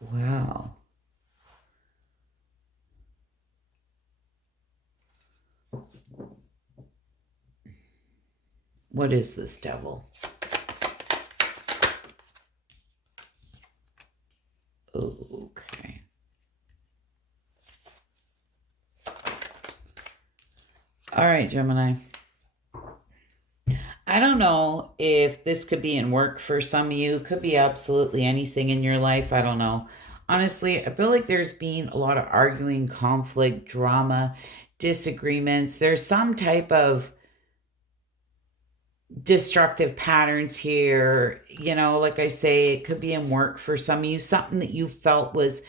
Wow. What is this, devil? Okay. All right, Gemini. I don't know if this could be in work for some of you. Could be absolutely anything in your life. I don't know. Honestly, I feel like there's been a lot of arguing, conflict, drama, disagreements. There's some type of destructive patterns here. You know, like I say, it could be in work for some of you. Something that you felt was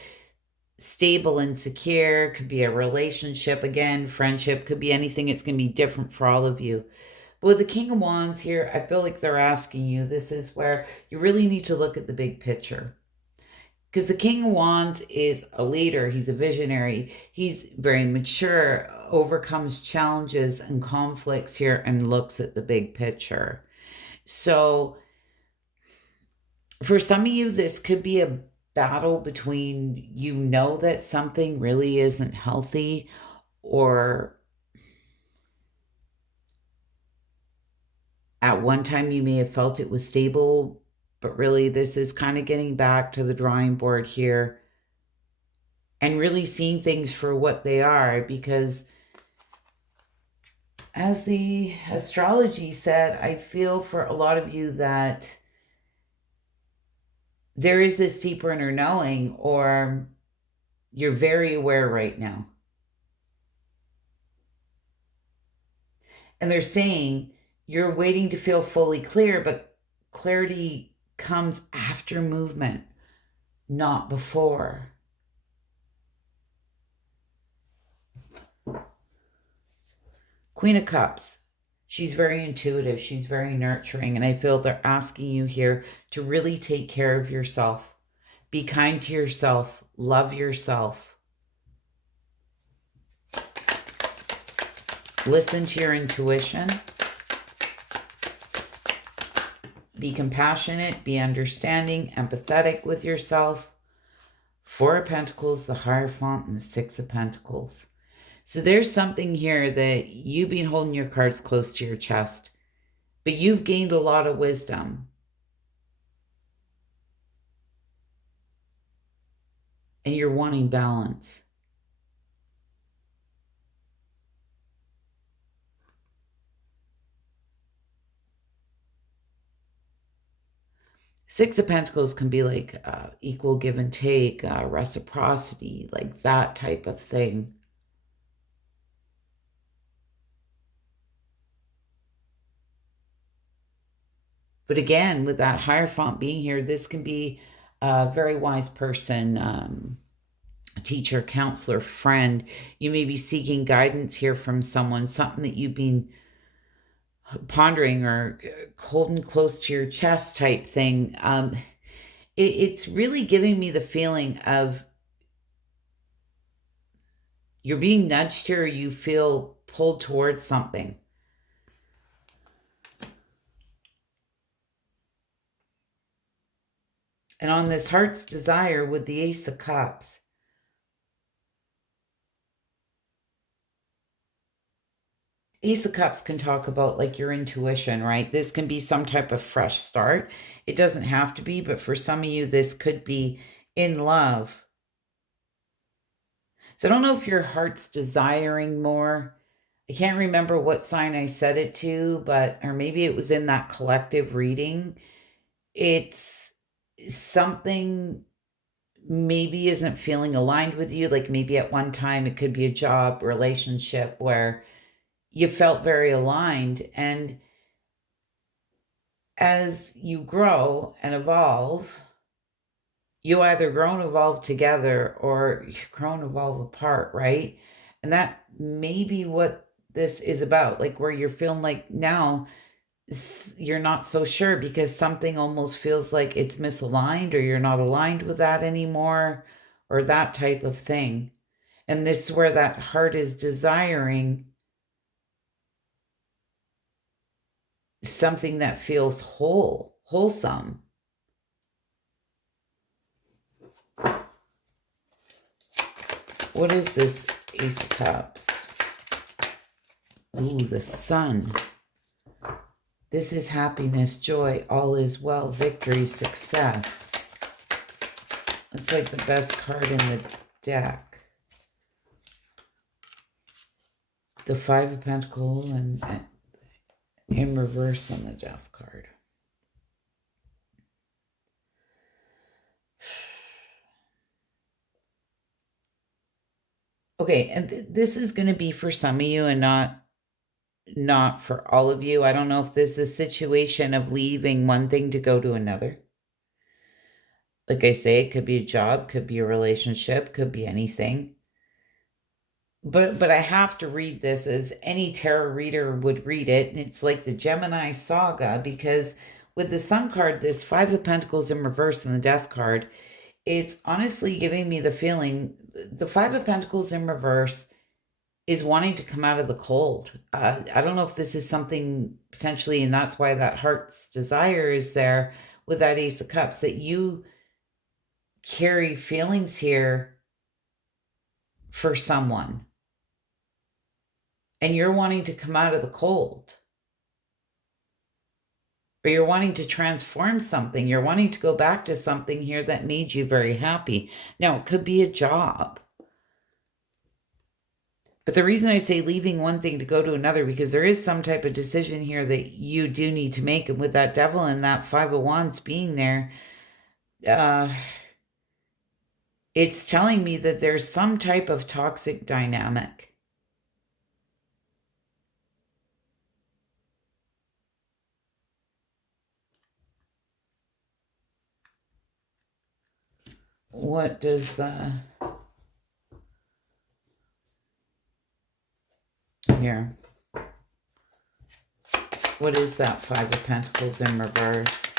stable and secure. Could be a relationship, again, friendship. Could be anything. It's going to be different for all of you. But with the King of Wands here, I feel like they're asking you, this is where you really need to look at the big picture. Because the King of Wands is a leader. He's a visionary. He's very mature, overcomes challenges and conflicts here, and looks at the big picture. So for some of you, this could be a battle between, you know, that something really isn't healthy, or at one time you may have felt it was stable, but really this is kind of getting back to the drawing board here and really seeing things for what they are. Because as the astrology said, I feel for a lot of you that there is this deeper inner knowing, or you're very aware right now. And they're saying you're waiting to feel fully clear, but clarity comes after movement, not before. Queen of Cups. She's very intuitive. She's very nurturing. And I feel they're asking you here to really take care of yourself. Be kind to yourself. Love yourself. Listen to your intuition. Be compassionate. Be understanding. Empathetic with yourself. Four of Pentacles, the Hierophant, and the Six of Pentacles. So there's something here that you've been holding your cards close to your chest, but you've gained a lot of wisdom. And you're wanting balance. Six of Pentacles can be like equal give and take, reciprocity, like that type of thing. But again, with that Hierophant being here, this can be a very wise person, a teacher, counselor, friend. You may be seeking guidance here from someone, something that you've been pondering or holding close to your chest type thing. It's really giving me the feeling of you're being nudged here, or you feel pulled towards something. And on this heart's desire with the Ace of Cups, Ace of Cups can talk about like your intuition, right? This can be some type of fresh start. It doesn't have to be, but for some of you, this could be in love. So I don't know if your heart's desiring more. I can't remember what sign I said it to, or maybe it was in that collective reading. It's something maybe isn't feeling aligned with you. Like maybe at one time it could be a job relationship where you felt very aligned. And as you grow and evolve, you either grow and evolve together or you grow and evolve apart, right? And that may be what this is about, like where you're feeling like now you're not so sure because something almost feels like it's misaligned or you're not aligned with that anymore or that type of thing. And this is where that heart is desiring something that feels wholesome. What is this Ace of Cups? Ooh, the Sun. This is happiness, joy, all is well, victory, success. It's like the best card in the deck. The Five of Pentacles and in reverse on the Death card. Okay, and this is going to be for some of you and not for all of you. I don't know if this is a situation of leaving one thing to go to another. Like I say, it could be a job, could be a relationship, could be anything. But I have to read this as any tarot reader would read it. And it's like the Gemini saga, because with the Sun card, this Five of Pentacles in reverse and the Death card, it's honestly giving me the feeling the Five of Pentacles in reverse is wanting to come out of the cold. I don't know if this is something potentially, and that's why that heart's desire is there with that Ace of Cups, that you carry feelings here for someone. And you're wanting to come out of the cold. Or you're wanting to transform something. You're wanting to go back to something here that made you very happy. Now, it could be a job. But the reason I say leaving one thing to go to another, because there is some type of decision here that you do need to make. And with that Devil and that Five of Wands being there, it's telling me that there's some type of toxic dynamic. What does the... Here. What is that Five of Pentacles in reverse?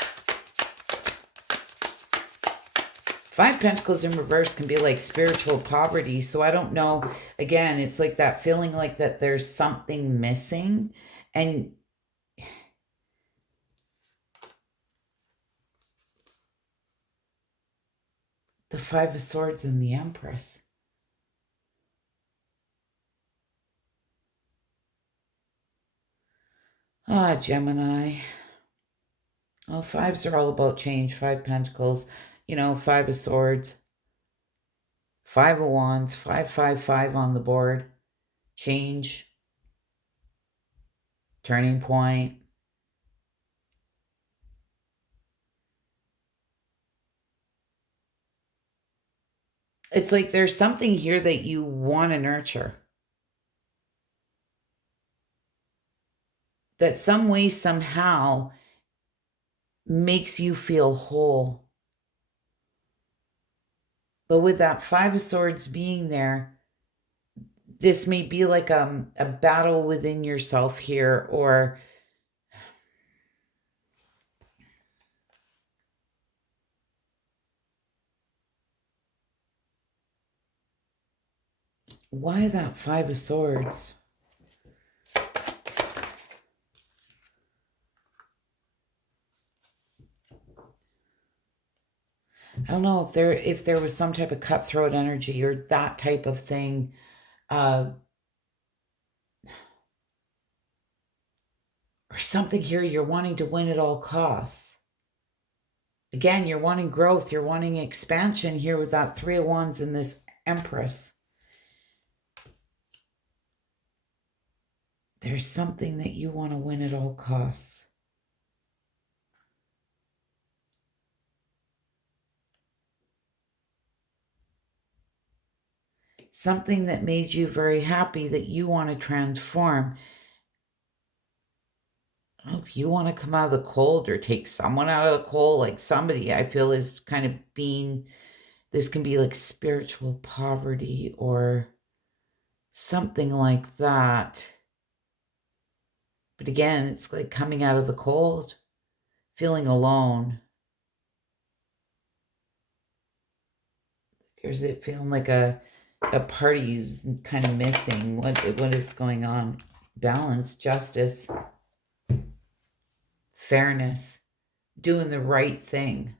Five Pentacles in reverse can be like spiritual poverty. So I don't know. Again, it's like that feeling like that there's something missing. And the Five of Swords and the Empress. Ah, Gemini. Oh, fives are all about change. Five Pentacles, Five of Swords, Five of Wands, 555 on the board. Change. Turning point. It's like there's something here that you want to nurture. That some way, somehow, makes you feel whole. But with that Five of Swords being there, this may be like a battle within yourself here, or why that Five of Swords? I don't know if there was some type of cutthroat energy or that type of thing. Or something here, you're wanting to win at all costs. Again, you're wanting growth, you're wanting expansion here with that Three of Wands and this Empress. There's something that you want to win at all costs. Something that made you very happy that you want to transform. If you want to come out of the cold or take someone out of the cold, like somebody I feel is kind of being, this can be like spiritual poverty or something like that. But again, it's like coming out of the cold, feeling alone. Or is it feeling like a party kind of missing? What is going on? Balance, justice, fairness, doing the right thing,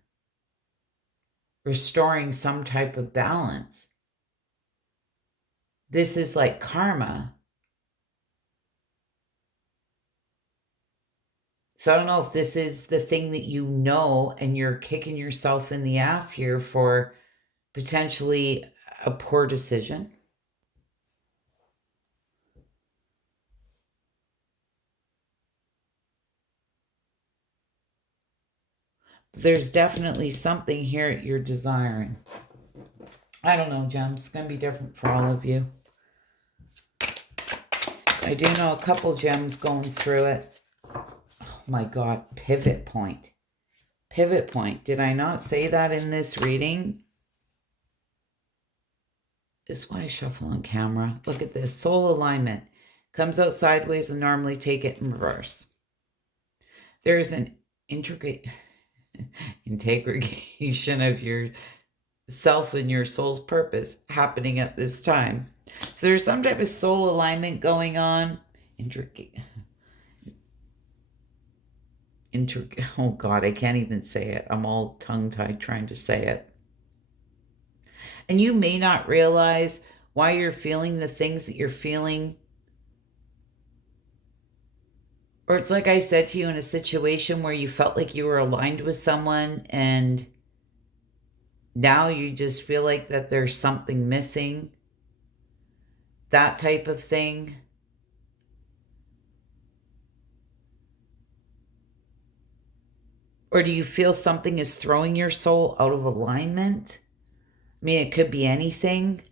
restoring some type of balance. This is like karma. So I don't know if this is the thing that you know and you're kicking yourself in the ass here for potentially a poor decision. There's definitely something here you're desiring. I don't know, Gems. It's going to be different for all of you. I do know a couple gems going through it. Oh my God, pivot point. Pivot point. Did I not say that in this reading? This is why I shuffle on camera. Look at this. Soul alignment. Comes out sideways and normally take it in reverse. There's an integration of your self and your soul's purpose happening at this time. So there's some type of soul alignment going on. Oh God, I can't even say it. I'm all tongue-tied trying to say it. And you may not realize why you're feeling the things that you're feeling. Or it's like I said to you, in a situation where you felt like you were aligned with someone and now you just feel like that there's something missing. That type of thing. Or do you feel something is throwing your soul out of alignment? I mean, it could be anything.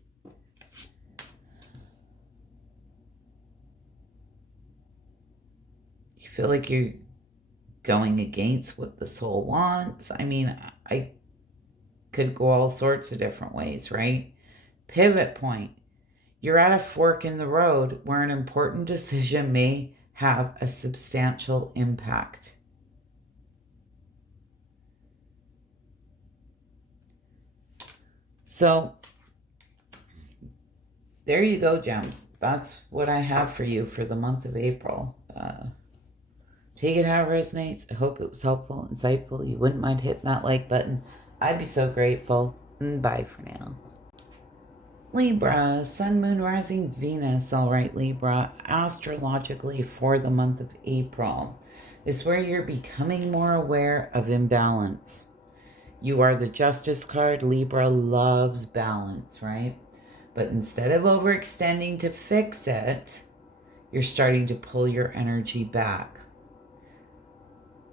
You feel like you're going against what the soul wants. I mean, I could go all sorts of different ways, right? Pivot point. You're at a fork in the road where an important decision may have a substantial impact. So there you go, Gems. That's what I have for you for the month of April. Take it how it resonates. I hope it was helpful, insightful. You wouldn't mind hitting that like button. I'd be so grateful. Bye for now. Libra, Sun, Moon, Rising, Venus. All right, Libra, astrologically for the month of April is where you're becoming more aware of imbalance. You are the Justice card. Libra loves balance, right? But instead of overextending to fix it, you're starting to pull your energy back.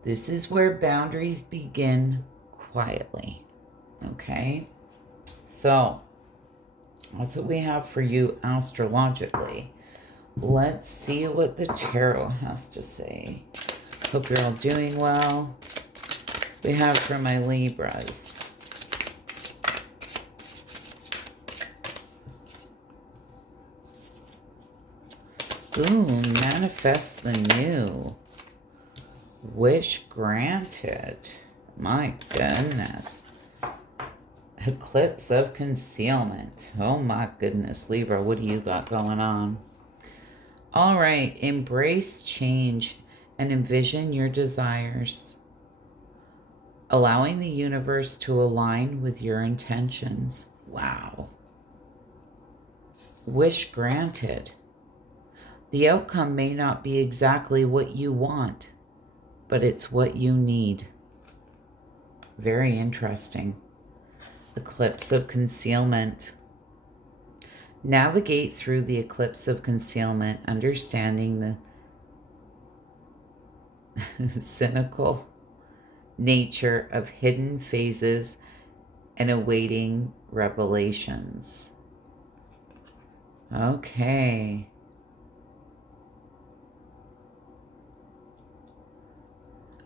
This is where boundaries begin quietly, okay? So that's what we have for you astrologically. Let's see what the tarot has to say. Hope you're all doing well. we have for my Libras? Ooh, manifest the new. Wish granted. My goodness. Eclipse of concealment. Oh my goodness, Libra, what do you got going on? All right, embrace change and envision your desires, allowing the universe to align with your intentions. Wow. Wish granted. The outcome may not be exactly what you want, but it's what you need. Very interesting. Eclipse of concealment. Navigate through the eclipse of concealment, understanding the cynical nature of hidden phases and awaiting revelations. Okay.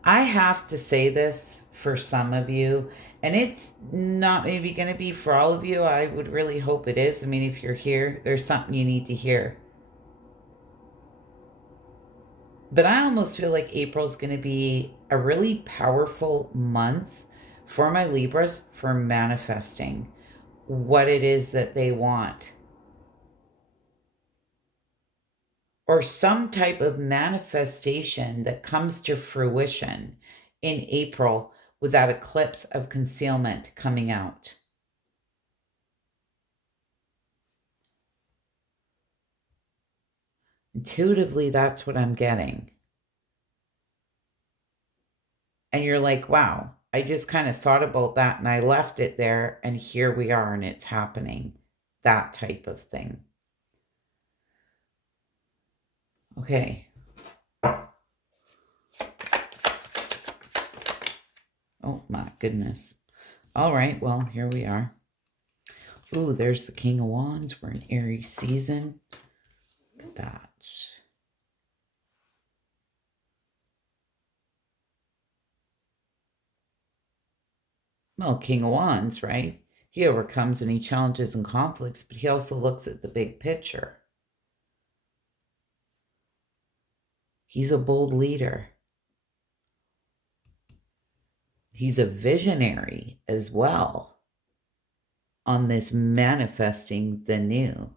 I have to say this for some of you, and it's not maybe going to be for all of you. I would really hope it is. I mean, if you're here, there's something you need to hear. But I almost feel like April's going to be a really powerful month for my Libras for manifesting what it is that they want, or some type of manifestation that comes to fruition in April with that eclipse of concealment coming out. Intuitively, that's what I'm getting. And you're like, wow, I just kind of thought about that and I left it there, and here we are and it's happening. That type of thing. Okay. Oh my goodness. All right, well, here we are. Ooh, there's the King of Wands. We're in Aries season. Look at that. Well, King of Wands, right? He overcomes any challenges and conflicts, but he also looks at the big picture. He's a bold leader. He's a visionary as well on this manifesting the new.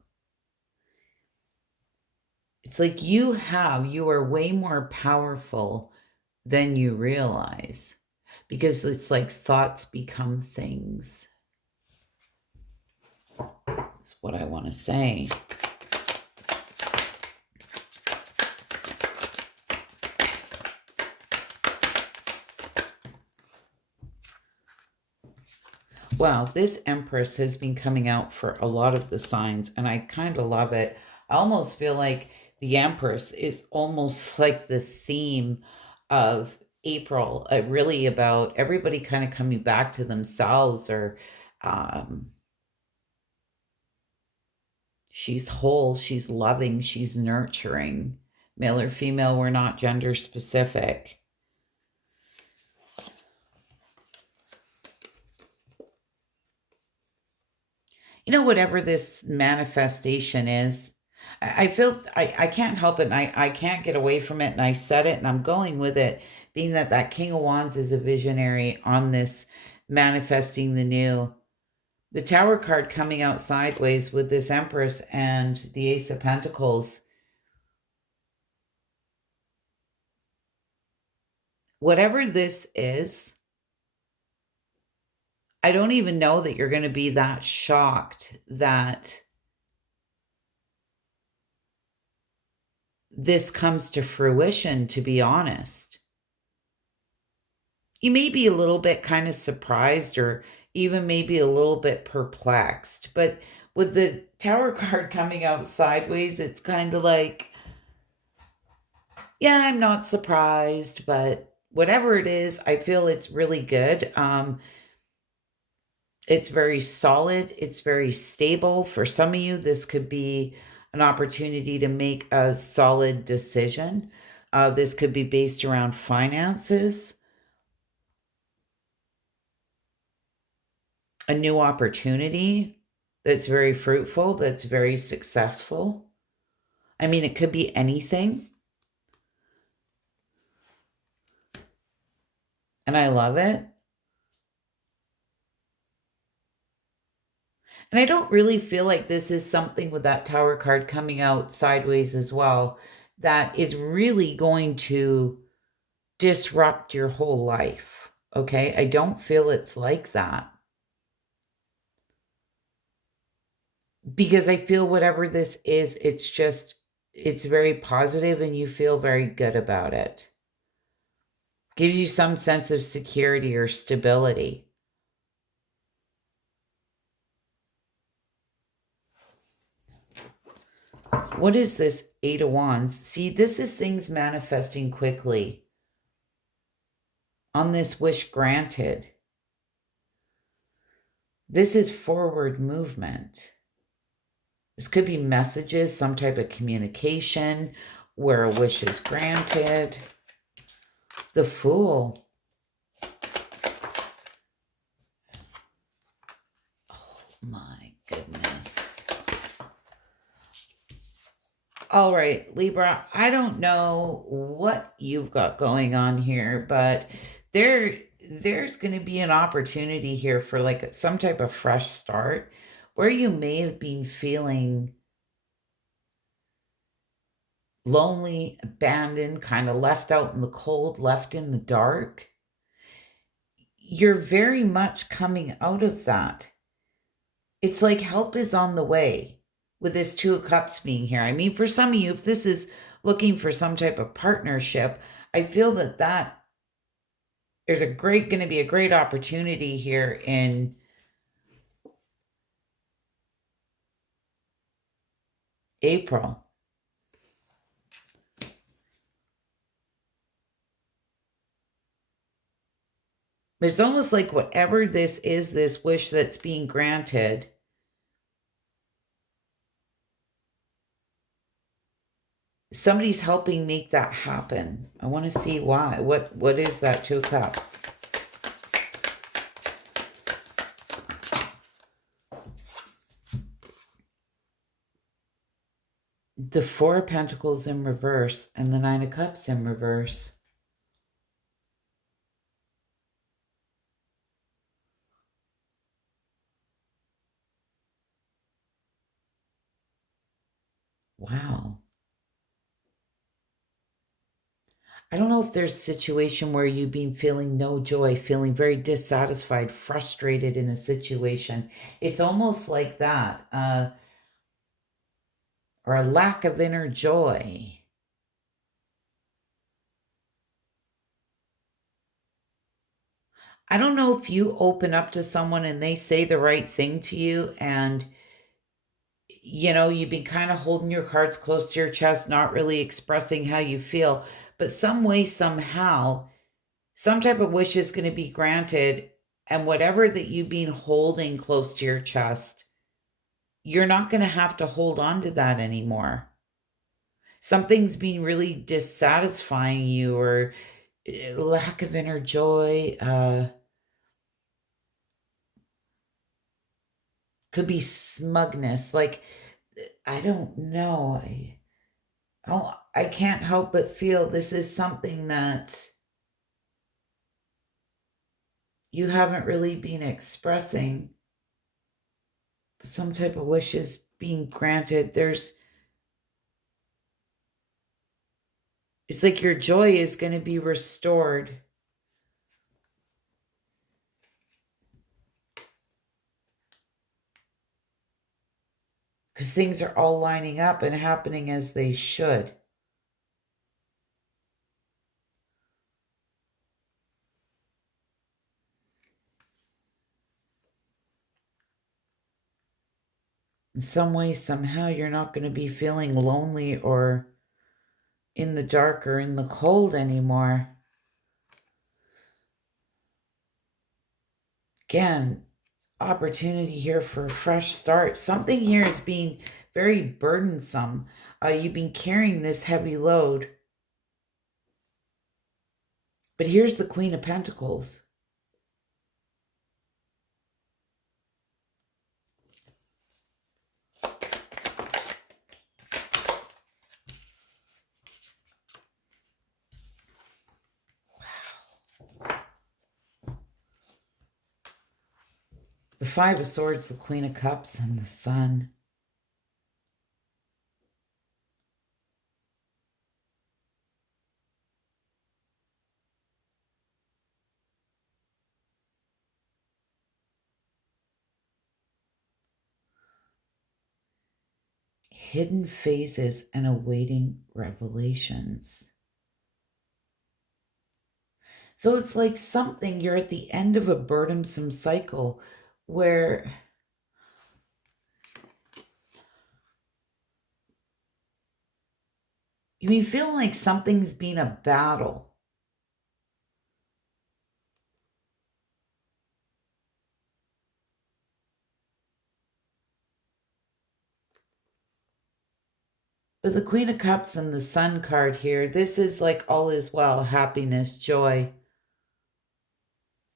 It's like you are way more powerful than you realize, because it's like thoughts become things. That's what I want to say. Wow, this Empress has been coming out for a lot of the signs, and I kind of love it. I almost feel like the Empress is almost like the theme of April, really about everybody kind of coming back to themselves, or she's whole, she's loving, she's nurturing. Male or female, we're not gender specific. You know, whatever this manifestation is, I feel I can't help it, and I can't get away from it, and I said it, and I'm going with it, being that that King of Wands is a visionary on this manifesting the new. The Tower card coming out sideways with this Empress and the Ace of Pentacles. Whatever this is, I don't even know that you're going to be that shocked that this comes to fruition, to be honest. You may be a little bit kind of surprised, or even maybe a little bit perplexed. But with the Tower card coming out sideways, it's kind of like, yeah, I'm not surprised, but whatever it is, I feel it's really good. It's very solid. It's very stable. For some of you, this could be an opportunity to make a solid decision. This could be based around finances. a new opportunity that's very fruitful, that's very successful. I mean, it could be anything. And I love it. And I don't really feel like this is something with that Tower card coming out sideways as well that is really going to disrupt your whole life. Okay? I don't feel it's like that. Because I feel whatever this is, it's very positive and you feel very good about it. Gives you some sense of security or stability. What is this Eight of Wands? See, this is things manifesting quickly on this wish granted. This is forward movement. This could be messages, some type of communication where a wish is granted. The Fool. Oh my goodness. All right, Libra, I don't know what you've got going on here, but there's going to be an opportunity here for like some type of fresh start where you may have been feeling lonely, abandoned, kind of left out in the cold, left in the dark. You're very much coming out of that. It's like help is on the way with this Two of Cups being here. I mean, for some of you, if this is looking for some type of partnership, I feel that there's going to be a great opportunity here in April. It's almost like whatever this is, this wish that's being granted, somebody's helping make that happen. I want to see why. What is that Two of Cups? The Four of Pentacles in reverse and the Nine of Cups in reverse. Wow. I don't know if there's a situation where you've been feeling no joy, feeling very dissatisfied, frustrated in a situation. It's almost like that, or a lack of inner joy. I don't know if you open up to someone and they say the right thing to you and you've been kind of holding your cards close to your chest, not really expressing how you feel, but some way, somehow, some type of wish is going to be granted. And whatever that you've been holding close to your chest, you're not going to have to hold on to that anymore. Something's been really dissatisfying you, or lack of inner joy. Could be smugness. Like, I don't know. I can't help but feel this is something that you haven't really been expressing. Some type of wish is being granted. It's like your joy is going to be restored. Because things are all lining up and happening as they should. In some way, somehow, you're not going to be feeling lonely or in the dark or in the cold anymore. Again, opportunity here for a fresh start. Something here is being very burdensome. You've been carrying this heavy load. But here's the Queen of Pentacles. Five of Swords, the Queen of Cups, and the Sun. Hidden phases and awaiting revelations. So it's like something, you're at the end of a burdensome cycle where you feel like something's been a battle. But the Queen of Cups and the Sun card here, this is like all is well, happiness, joy.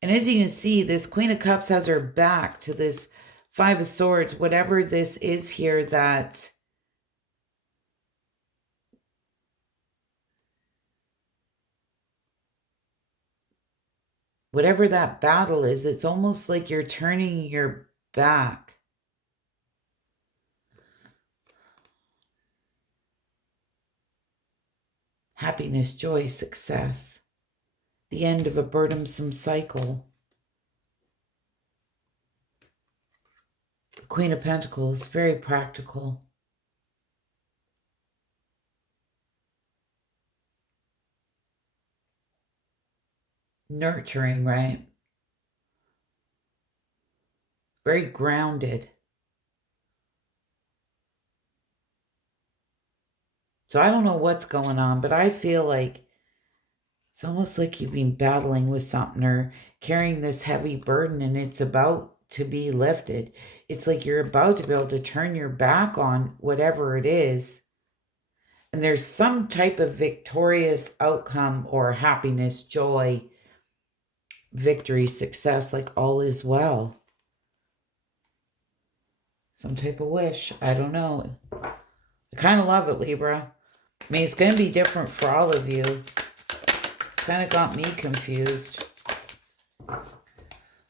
And as you can see, this Queen of Cups has her back to this Five of Swords, whatever this is here that whatever that battle is, it's almost like you're turning your back. Happiness, joy, success. The end of a burdensome cycle. The Queen of Pentacles, very practical. Nurturing, right? Very grounded. So I don't know what's going on, but I feel like it's almost like you've been battling with something or carrying this heavy burden and it's about to be lifted. It's like you're about to be able to turn your back on whatever it is. And there's some type of victorious outcome or happiness, joy, victory, success, like all is well. Some type of wish. I don't know. I kind of love it, Libra. I mean, it's going to be different for all of you. Kind of got me confused. All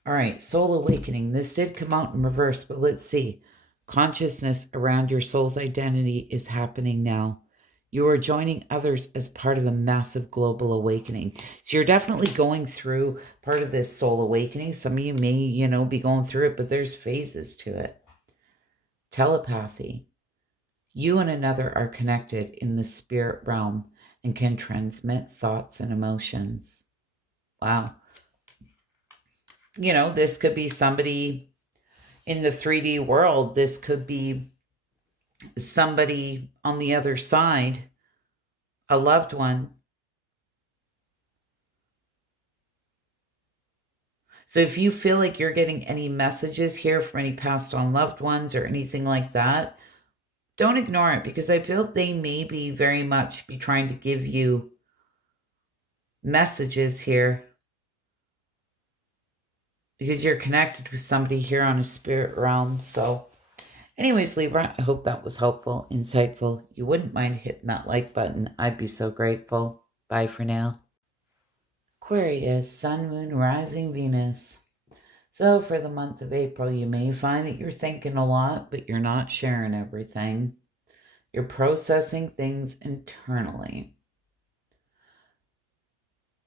right, soul awakening. This did come out in reverse, but let's see. Consciousness around your soul's identity is happening now. You are joining others as part of a massive global awakening. So you're definitely going through part of this soul awakening. Some of you may, be going through it, but there's phases to it. Telepathy. You and another are connected in the spirit realm and can transmit thoughts and emotions. Wow. This could be somebody in the 3D world. This could be somebody on the other side, a loved one. So if you feel like you're getting any messages here from any passed on loved ones or anything like that, don't ignore it, because I feel they may be very much be trying to give you messages here because you're connected with somebody here on a spirit realm. So anyways, Libra, I hope that was helpful, insightful. You wouldn't mind hitting that like button. I'd be so grateful. Bye for now. Aquarius, Sun, Moon, Rising, Venus. So for the month of April, you may find that you're thinking a lot, but you're not sharing everything. You're processing things internally.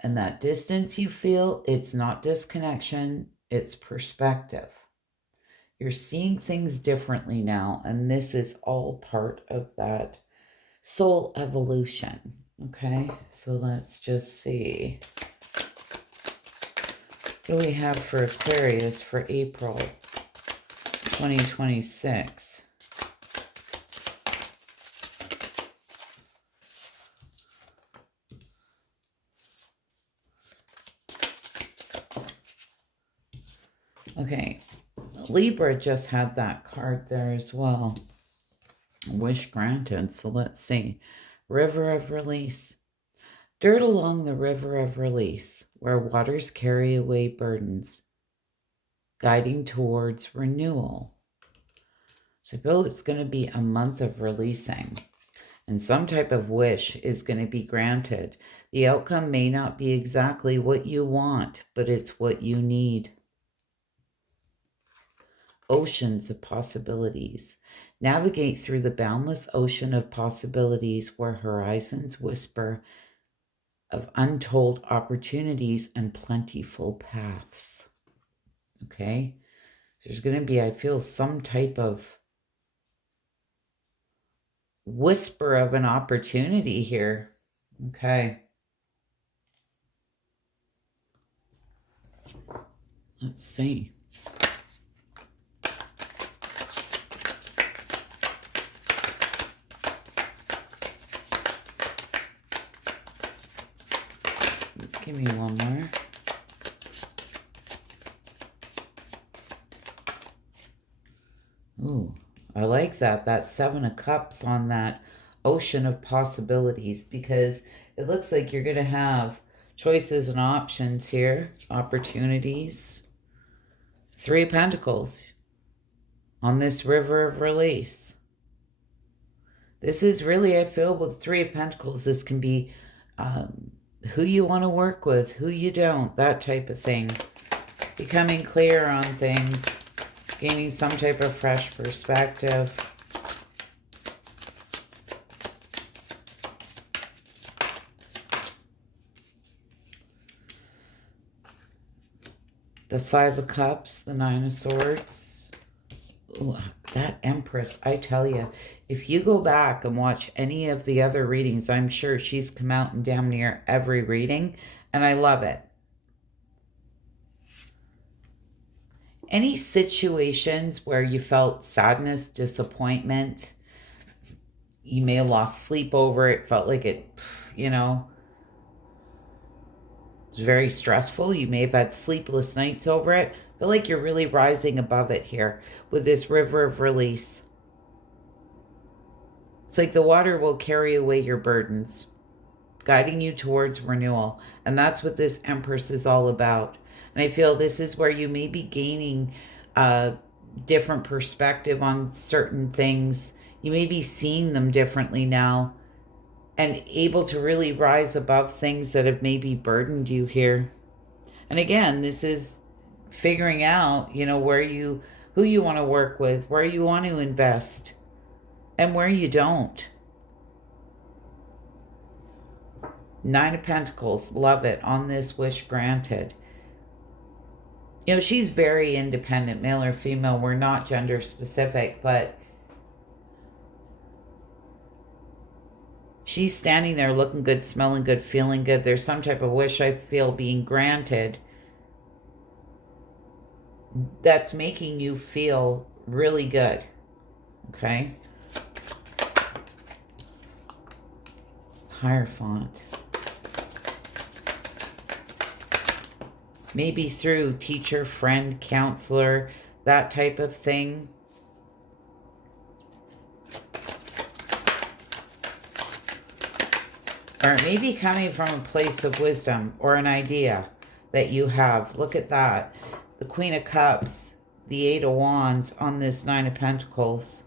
And that distance you feel, it's not disconnection, it's perspective. You're seeing things differently now, and this is all part of that soul evolution. Okay, so let's just see. What do we have for Aquarius for April 2026? Okay, Libra just had that card there as well. Wish granted. So let's see. River of Release. Dirt along the river of release, where waters carry away burdens, guiding towards renewal. So I feel it's going to be a month of releasing, and some type of wish is going to be granted. The outcome may not be exactly what you want, but it's what you need. oceans of possibilities. Navigate through the boundless ocean of possibilities where horizons whisper of untold opportunities and plentiful paths. Okay? There's going to be, I feel, some type of whisper of an opportunity here. Okay. Let's see. Give me one more. Ooh, I like that. That Seven of Cups on that ocean of possibilities, because it looks like you're going to have choices and options here, opportunities. Three of Pentacles on this river of release. This is really, I feel, with Three of Pentacles, this can be who you want to work with, who you don't, that type of thing. Becoming clear on things, gaining some type of fresh perspective. The Five of Cups, the Nine of Swords. Ooh, that Empress, I tell you, if you go back and watch any of the other readings, I'm sure she's come out in damn near every reading, and I love it. Any situations where you felt sadness, disappointment, you may have lost sleep over it, felt like it, you know, it's very stressful. You may have had sleepless nights over it. I feel like you're really rising above it here with this river of release. It's like the water will carry away your burdens, guiding you towards renewal. And that's what this Empress is all about. And I feel this is where you may be gaining a different perspective on certain things. You may be seeing them differently now and able to really rise above things that have maybe burdened you here. And again, this is figuring out, you know, who you want to work with, where you want to invest, and where you don't. Nine of Pentacles, love it, on this wish granted. You know, she's very independent, male or female. We're not gender specific, but she's standing there looking good, smelling good, feeling good. There's some type of wish, I feel, being granted that's making you feel really good. Okay? Hierophant. Maybe through teacher, friend, counselor, that type of thing. Or maybe coming from a place of wisdom or an idea that you have. Look at that. The Queen of Cups, the Eight of Wands on this Nine of Pentacles.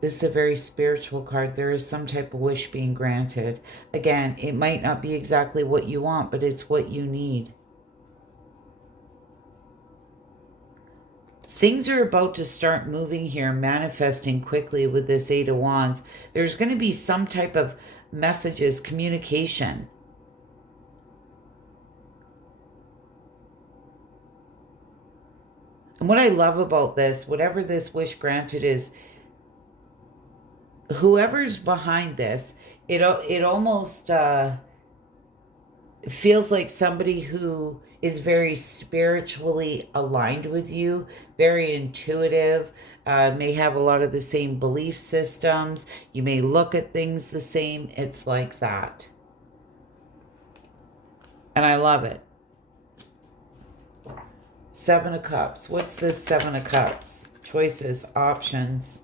This is a very spiritual card. There is some type of wish being granted. Again, it might not be exactly what you want, but it's what you need. Things are about to start moving here, manifesting quickly with this Eight of Wands. There's going to be some type of messages, communication. And what I love about this, whatever this wish granted is, whoever's behind this, it almost feels like somebody who is very spiritually aligned with you, very intuitive, may have a lot of the same belief systems. You may look at things the same. It's like that. And I love it. Seven of Cups. What's this Seven of Cups? Choices, options.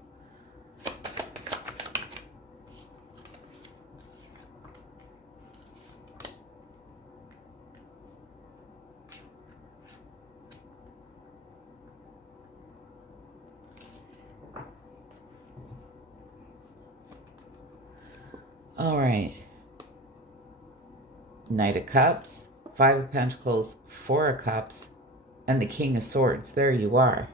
All right. Knight of Cups, Five of Pentacles, Four of Cups, and the King of Swords. There you are.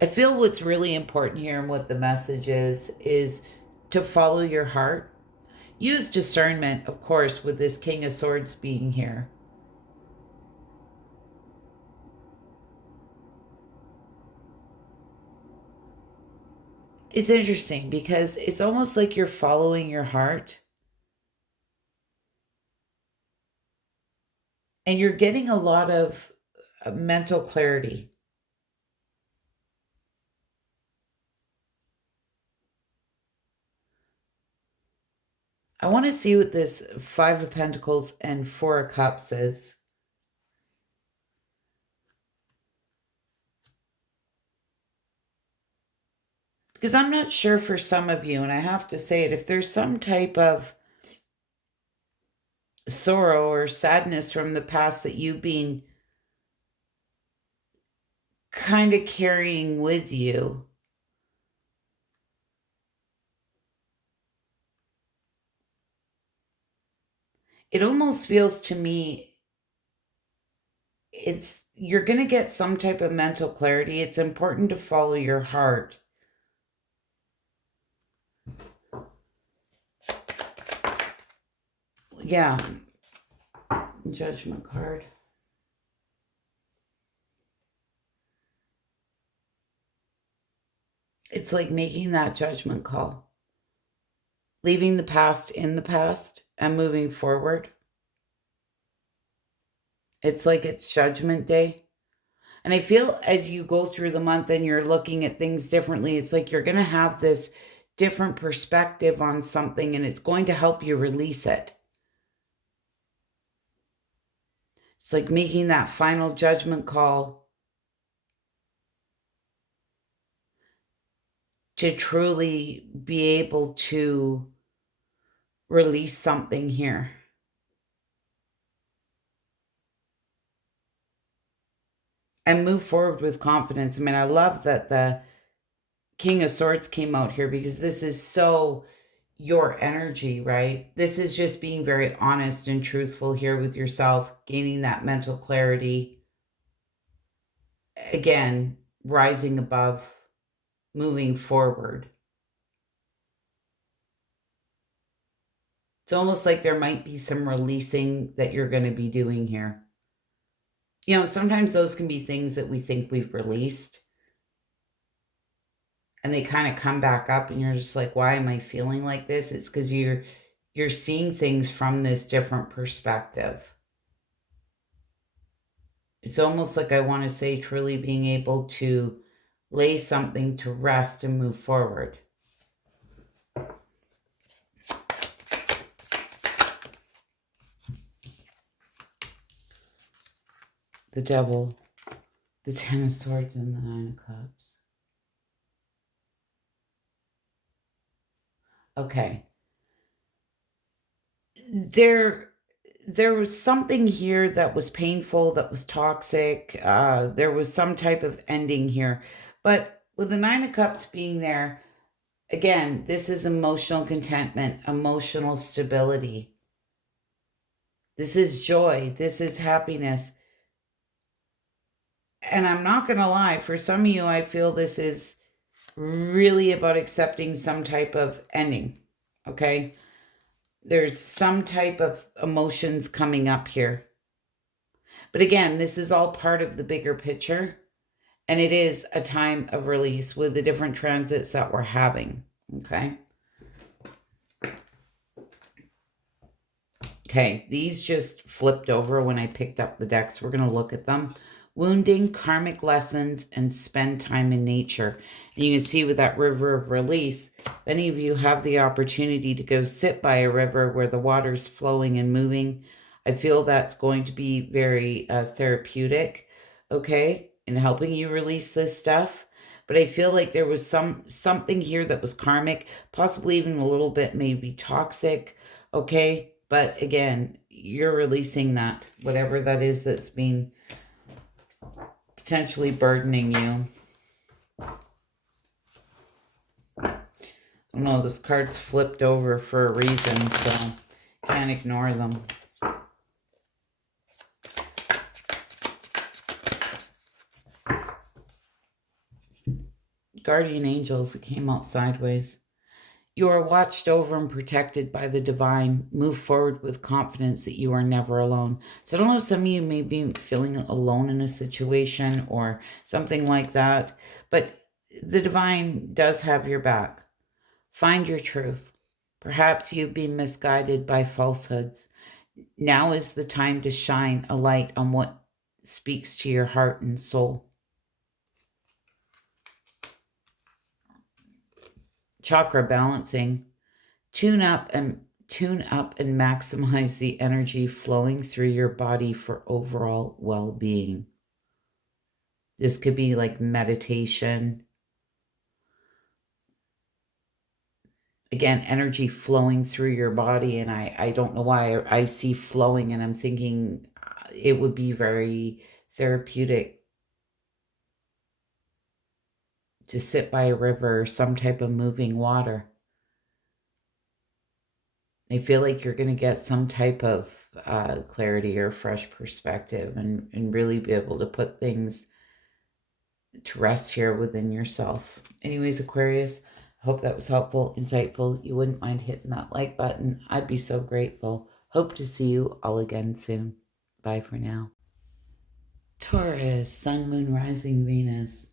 I feel what's really important here and what the message is to follow your heart. Use discernment, of course, with this King of Swords being here. It's interesting because it's almost like you're following your heart. And you're getting a lot of mental clarity. I want to see what this Five of Pentacles and Four of Cups is. Because I'm not sure for some of you, and I have to say it, if there's some type of sorrow or sadness from the past that you've been kind of carrying with you, it almost feels to me you're going to get some type of mental clarity. It's important to follow your heart. Yeah. Judgment card. It's like making that judgment call. Leaving the past in the past and moving forward. It's like it's Judgment Day. And I feel as you go through the month and you're looking at things differently, it's like you're going to have this different perspective on something and it's going to help you release it. It's like making that final judgment call to truly be able to release something here. And move forward with confidence. I mean, I love that the King of Swords came out here because this is so your energy, right? This is just being very honest and truthful here with yourself, gaining that mental clarity. Again, rising above, moving forward. It's almost like there might be some releasing that you're going to be doing here. You know, sometimes those can be things that we think we've released and they kind of come back up and you're just like, why am I feeling like this? It's because you're seeing things from this different perspective. It's almost like I want to say truly being able to lay something to rest and move forward. The Devil, the Ten of Swords, and the Nine of Cups. Okay. There was something here that was painful, that was toxic. There was some type of ending here. But with the Nine of Cups being there, again, this is emotional contentment, emotional stability. This is joy. This is happiness. And I'm not going to lie, for some of you, I feel this is really about accepting some type of ending. Okay? There's some type of emotions coming up here. But again, this is all part of the bigger picture. And it is a time of release with the different transits that we're having. Okay? Okay, these just flipped over when I picked up the decks. We're going to look at them. Wounding, karmic lessons, and spend time in nature. And you can see with that river of release, if any of you have the opportunity to go sit by a river where the water's flowing and moving, I feel that's going to be very therapeutic, okay, in helping you release this stuff. But I feel like there was something here that was karmic, possibly even a little bit maybe toxic, okay? But again, you're releasing that, whatever that is that's being potentially burdening you. No, this card's flipped over for a reason, so can't ignore them. Guardian angels, it came out sideways. You are watched over and protected by the divine. Move forward with confidence that you are never alone. So I don't know, some of you may be feeling alone in a situation or something like that, but the divine does have your back. Find your truth. Perhaps you've been misguided by falsehoods. Now is the time to shine a light on what speaks to your heart and soul. Chakra balancing. Tune up and maximize the energy flowing through your body for overall well-being. This could be like meditation. Again, energy flowing through your body, and I don't know why I see flowing and I'm thinking it would be very therapeutic to sit by a river or some type of moving water. I feel like you're going to get some type of clarity or fresh perspective and really be able to put things to rest here within yourself. Anyways, Aquarius, I hope that was helpful, insightful. You wouldn't mind hitting that like button. I'd be so grateful. Hope to see you all again soon. Bye for now. Taurus, Sun, Moon, Rising, Venus.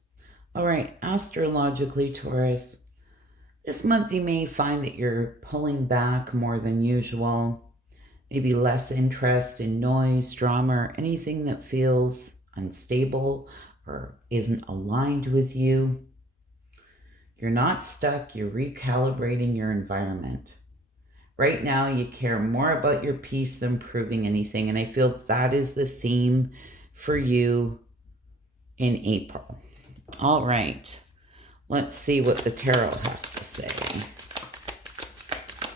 All right, astrologically, Taurus. This month you may find that you're pulling back more than usual, maybe less interest in noise, drama, or anything that feels unstable or isn't aligned with you. You're not stuck, you're recalibrating your environment. Right now, you care more about your peace than proving anything, and I feel that is the theme for you in April. All right. Let's see what the tarot has to say.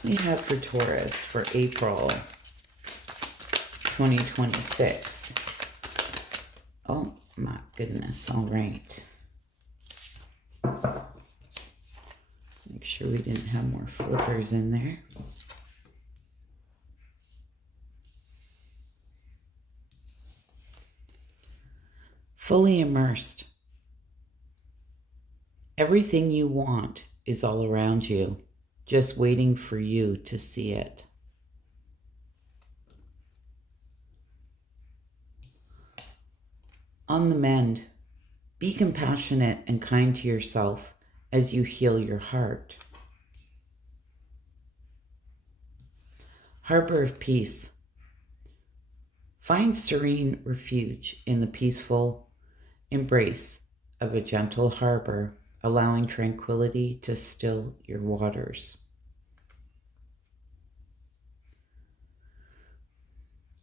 We have for Taurus for April 2026. Oh my goodness. All right. Make sure we didn't have more flippers in there. Fully immersed. Everything you want is all around you, just waiting for you to see it. On the mend, be compassionate and kind to yourself as you heal your heart. Harbor of peace. Find serene refuge in the peaceful embrace of a gentle harbor, allowing tranquility to still your waters.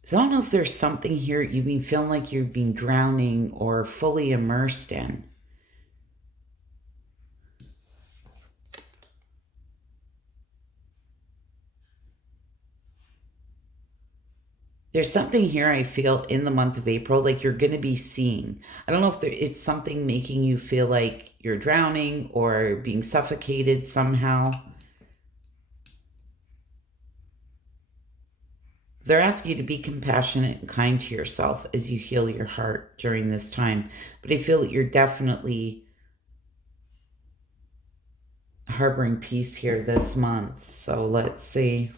So I don't know if there's something here you've been feeling like you've been drowning or fully immersed in. There's something here I feel in the month of April, like you're going to be seeing. I don't know if it's something making you feel like you're drowning or being suffocated somehow. They're asking you to be compassionate and kind to yourself as you heal your heart during this time. But I feel that you're definitely harboring peace here this month. So let's see.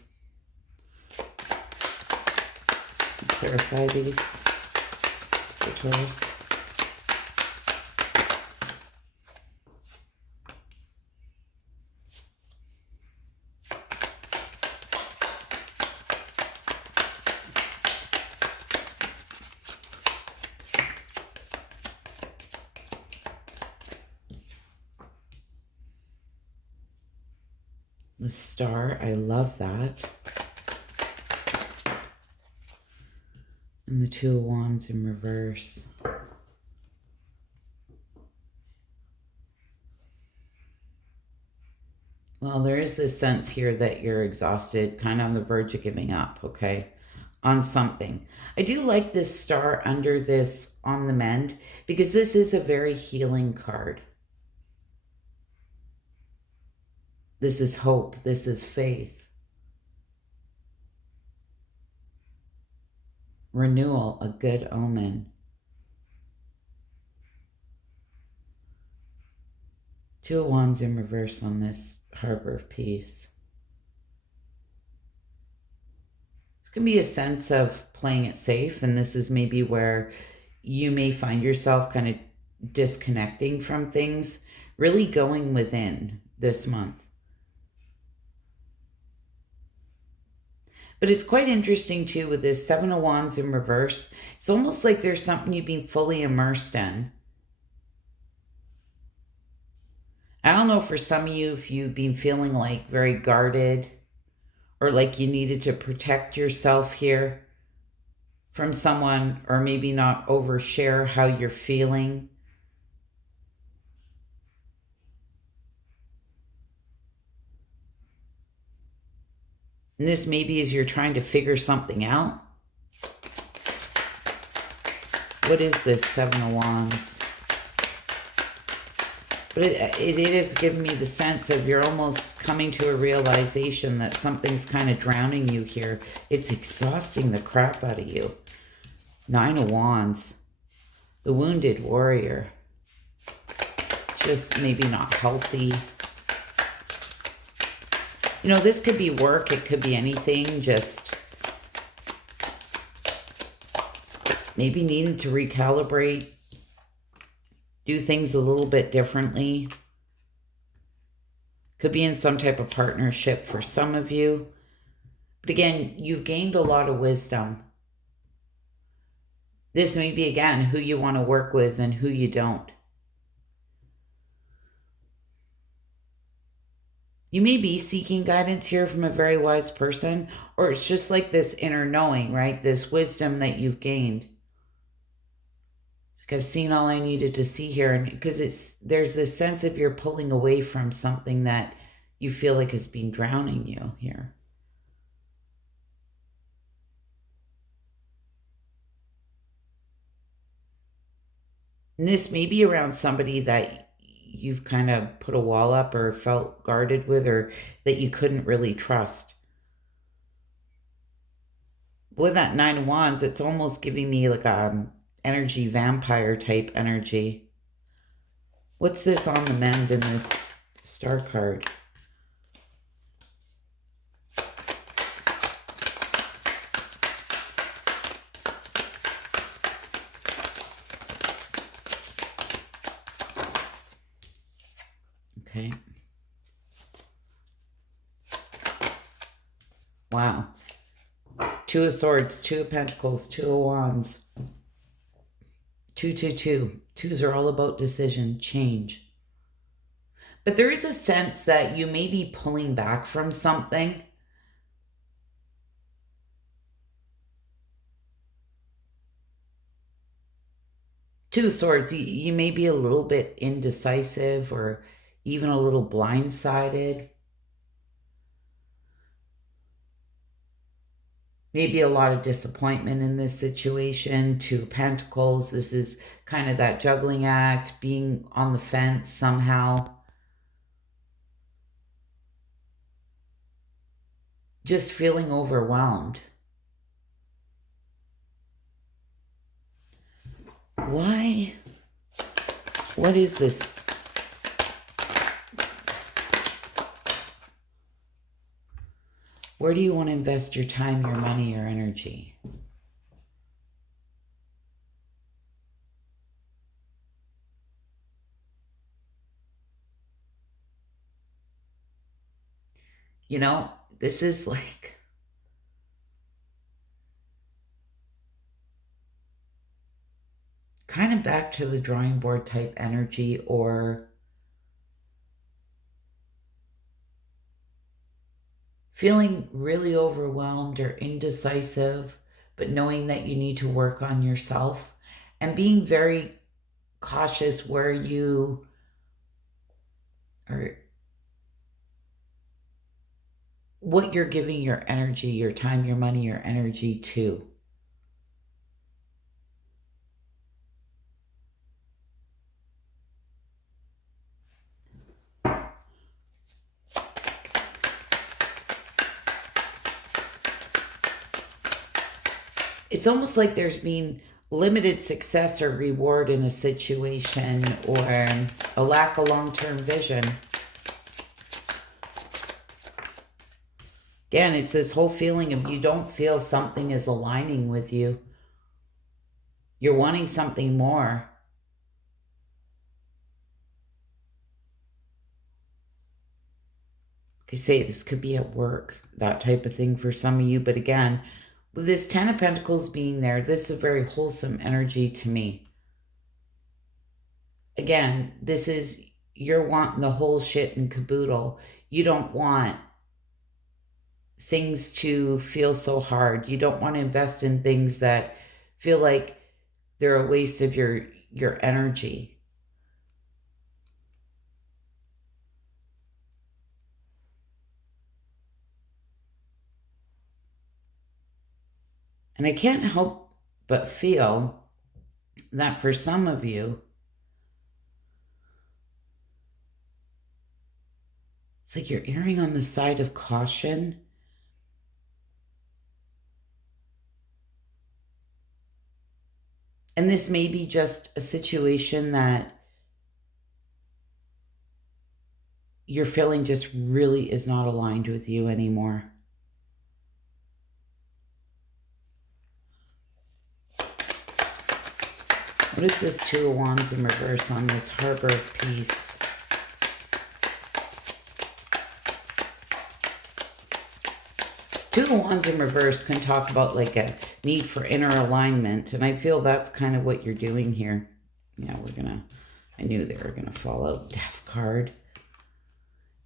Clarify these for Taurus. The star, I love that. And the Two of Wands in reverse. Well, there is this sense here that you're exhausted, kind of on the verge of giving up, okay, on something. I do like this star under this on the mend because this is a very healing card. This is hope. This is faith. Renewal, a good omen. Two of Wands in reverse on this Harbor of Peace. It's going to be a sense of playing it safe, and this is maybe where you may find yourself kind of disconnecting from things, really going within this month. But it's quite interesting too with this Seven of Wands in reverse. It's almost like there's something you've been fully immersed in. I don't know, for some of you, if you've been feeling like very guarded or like you needed to protect yourself here from someone, or maybe not overshare how you're feeling. And this maybe is you're trying to figure something out. What is this Seven of Wands? But it is giving me the sense of you're almost coming to a realization that something's kind of drowning you here. It's exhausting the crap out of you. Nine of Wands. The wounded warrior. Just maybe not healthy. You know, this could be work. It could be anything. Just maybe needing to recalibrate. Do things a little bit differently. Could be in some type of partnership for some of you. But again, you've gained a lot of wisdom. This may be, again, who you want to work with and who you don't. You may be seeking guidance here from a very wise person, or it's just like this inner knowing, right? This wisdom that you've gained. I've seen all I needed to see here, and because there's this sense of you're pulling away from something that you feel like has been drowning you here. And this may be around somebody that you've kind of put a wall up or felt guarded with, or that you couldn't really trust. With that Nine of Wands, it's almost giving me like a energy vampire type energy. What's this on the mend in this star card? Okay. Wow. Two of Swords, Two of Pentacles, Two of Wands. 222. Twos are all about decision, change. But there is a sense that you may be pulling back from something. Two of Swords, you may be a little bit indecisive or even a little blindsided. Maybe a lot of disappointment in this situation. Two of Pentacles, this is kind of that juggling act, being on the fence somehow. Just feeling overwhelmed. Why? What is this? Where do you want to invest your time, your money, your energy? You know, this is like kind of back to the drawing board type energy, or feeling really overwhelmed or indecisive, but knowing that you need to work on yourself and being very cautious where you are, what you're giving your energy, your time, your money, your energy to. It's almost like there's been limited success or reward in a situation, or a lack of long-term vision. Again, it's this whole feeling of you don't feel something is aligning with you. You're wanting something more. I say this could be at work, that type of thing for some of you. But again, with this Ten of Pentacles being there, this is a very wholesome energy to me. Again, this is you're wanting the whole shit and caboodle. You don't want things to feel so hard. You don't want to invest in things that feel like they're a waste of your energy. And I can't help but feel that for some of you, it's like you're erring on the side of caution. And this may be just a situation that you're feeling just really is not aligned with you anymore. What is this Two of Wands in reverse on this Harbor of Peace? Two of Wands in reverse can talk about like a need for inner alignment. And I feel that's kind of what you're doing here. Yeah, I knew they were gonna fall out. Death card.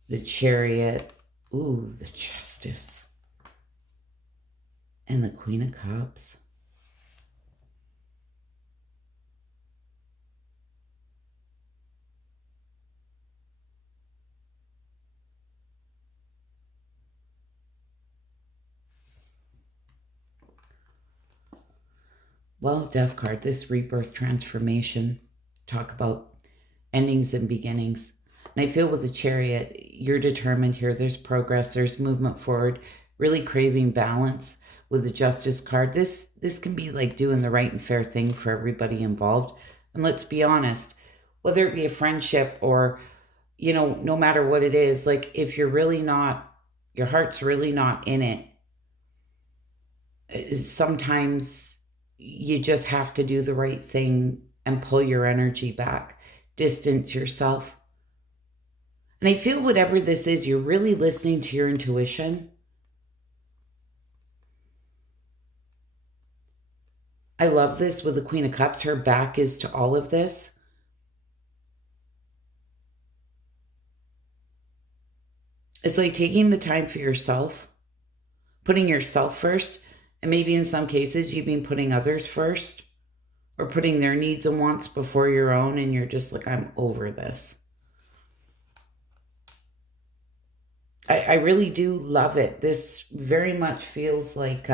The Chariot. Ooh, the Justice. And the Queen of Cups. Well, Death card, this rebirth transformation. Talk about endings and beginnings. And I feel with the Chariot, you're determined here. There's progress, there's movement forward, really craving balance with the Justice card. This can be like doing the right and fair thing for everybody involved. And let's be honest, whether it be a friendship or, no matter what it is, like if you're really not, your heart's really not in it, sometimes you just have to do the right thing and pull your energy back, distance yourself. And I feel whatever this is, you're really listening to your intuition. I love this with the Queen of Cups. Her back is to all of this. It's like taking the time for yourself, putting yourself first. And maybe in some cases, you've been putting others first or putting their needs and wants before your own. And you're just like, I'm over this. I really do love it. This very much feels like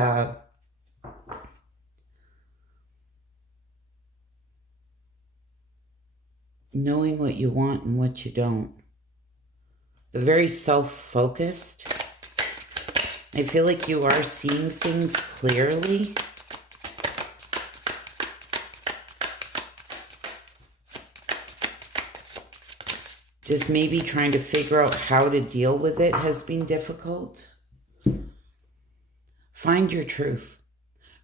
knowing what you want and what you don't. But very self-focused. I feel like you are seeing things clearly. Just maybe trying to figure out how to deal with it has been difficult. Find your truth.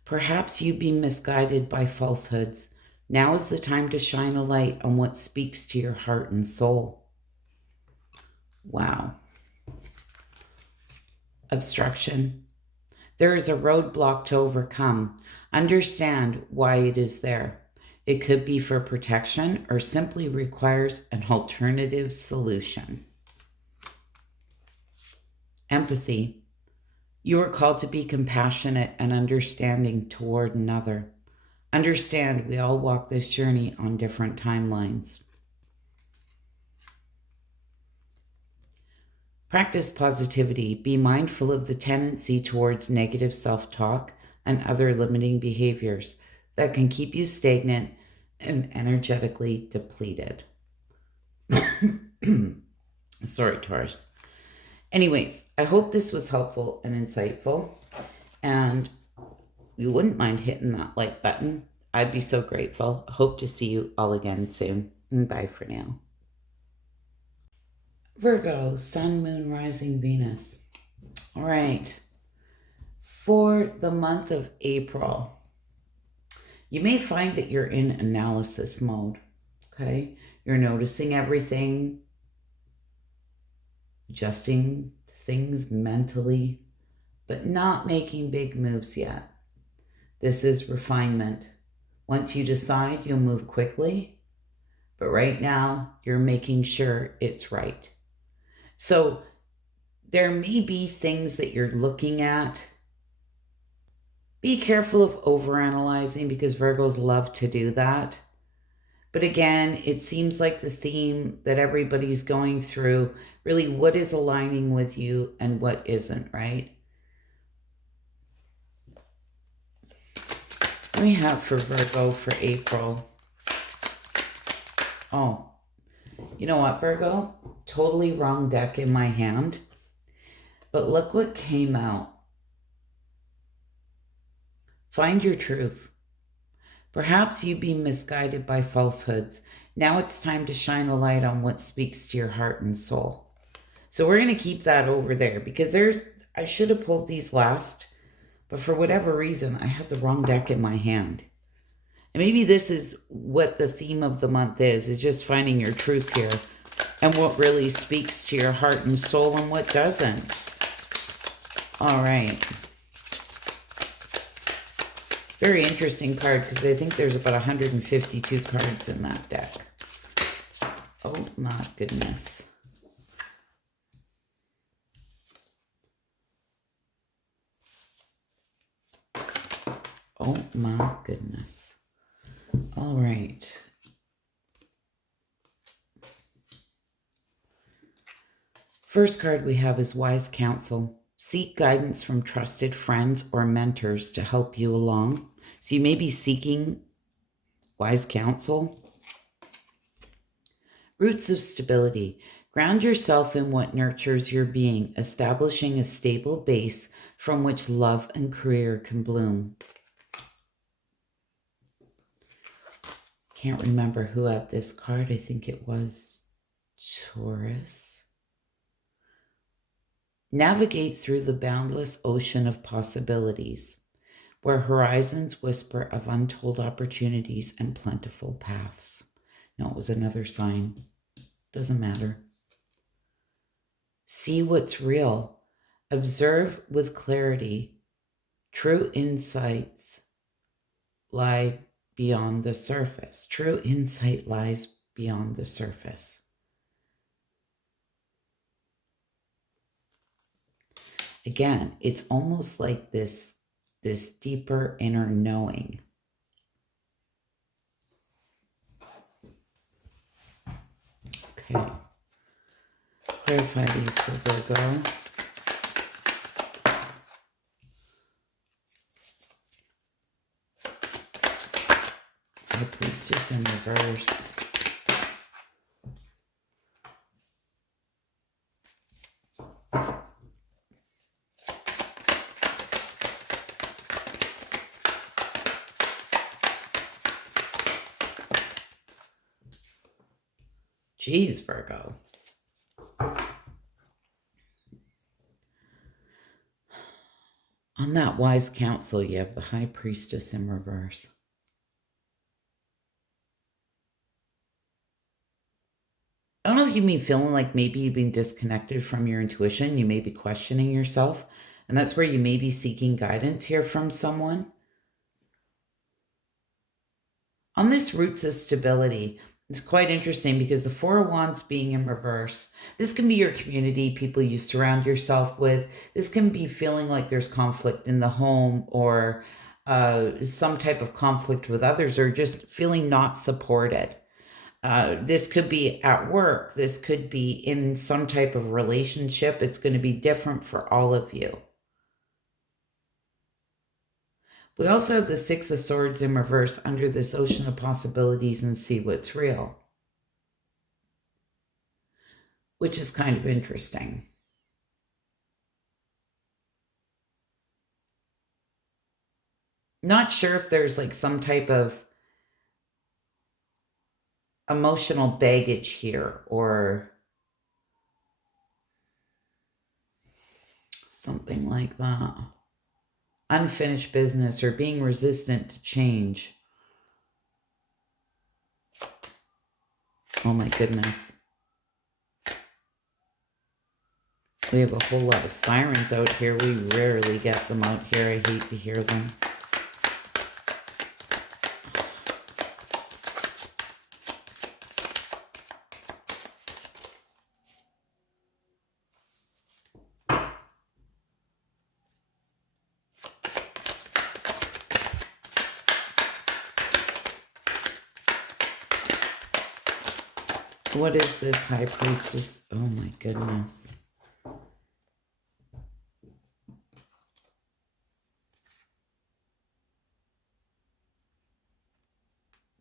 Perhaps you've been misguided by falsehoods. Now is the time to shine a light on what speaks to your heart and soul. Wow. Obstruction. There is a roadblock to overcome. Understand why it is there. It could be for protection or simply requires an alternative solution. Empathy. You are called to be compassionate and understanding toward another. Understand we all walk this journey on different timelines. Practice positivity. Be mindful of the tendency towards negative self-talk and other limiting behaviors that can keep you stagnant and energetically depleted. Sorry, Taurus. Anyways, I hope this was helpful and insightful. And you wouldn't mind hitting that like button, I'd be so grateful. Hope to see you all again soon. Bye for now. Virgo, Sun, Moon, Rising, Venus. All right. For the month of April, you may find that you're in analysis mode. Okay. You're noticing everything, adjusting things mentally, but not making big moves yet. This is refinement. Once you decide, you'll move quickly, but right now you're making sure it's right. So there may be things that you're looking at. Be careful of overanalyzing because Virgos love to do that. But again, it seems like the theme that everybody's going through, really what is aligning with you and what isn't, right? What do we have for Virgo for April? Oh, you know what, Virgo? Totally wrong deck in my hand. But look what came out. Find your truth. Perhaps you've been misguided by falsehoods. Now it's time to shine a light on what speaks to your heart and soul. So we're going to keep that over there because I should have pulled these last, but for whatever reason, I had the wrong deck in my hand. And maybe this is what the theme of the month is just finding your truth here and what really speaks to your heart and soul and what doesn't. All right. Very interesting card because I think there's about 152 cards in that deck. Oh my goodness. Oh my goodness. All right. First card we have is Wise Counsel. Seek guidance from trusted friends or mentors to help you along. So you may be seeking wise counsel. Roots of stability. Ground yourself in what nurtures your being, establishing a stable base from which love and career can bloom. Can't remember who had this card. I think it was Taurus. Navigate through the boundless ocean of possibilities, where horizons whisper of untold opportunities and plentiful paths. No, it was another sign. Doesn't matter. See what's real. Observe with clarity. True insights lie beyond the surface. True insight lies beyond the surface. Again, it's almost like this deeper inner knowing. Okay. Clarify these for Virgo. High Priestess in reverse. Jeez, Virgo. On that Wise Counsel, you have the High Priestess in reverse. I don't know if you've been feeling like maybe you've been disconnected from your intuition. You may be questioning yourself. And that's where you may be seeking guidance here from someone. On this Roots of Stability, it's quite interesting because the Four of Wands being in reverse, this can be your community, people you surround yourself with. This can be feeling like there's conflict in the home or some type of conflict with others or just feeling not supported. This could be at work. This could be in some type of relationship. It's going to be different for all of you. We also have the Six of Swords in reverse under this ocean of possibilities and see what's real, which is kind of interesting. Not sure if there's like some type of emotional baggage here or something like that. Unfinished business or being resistant to change. Oh my goodness. We have a whole lot of sirens out here. We rarely get them out here. I hate to hear them. What is this, High Priestess? Oh my goodness.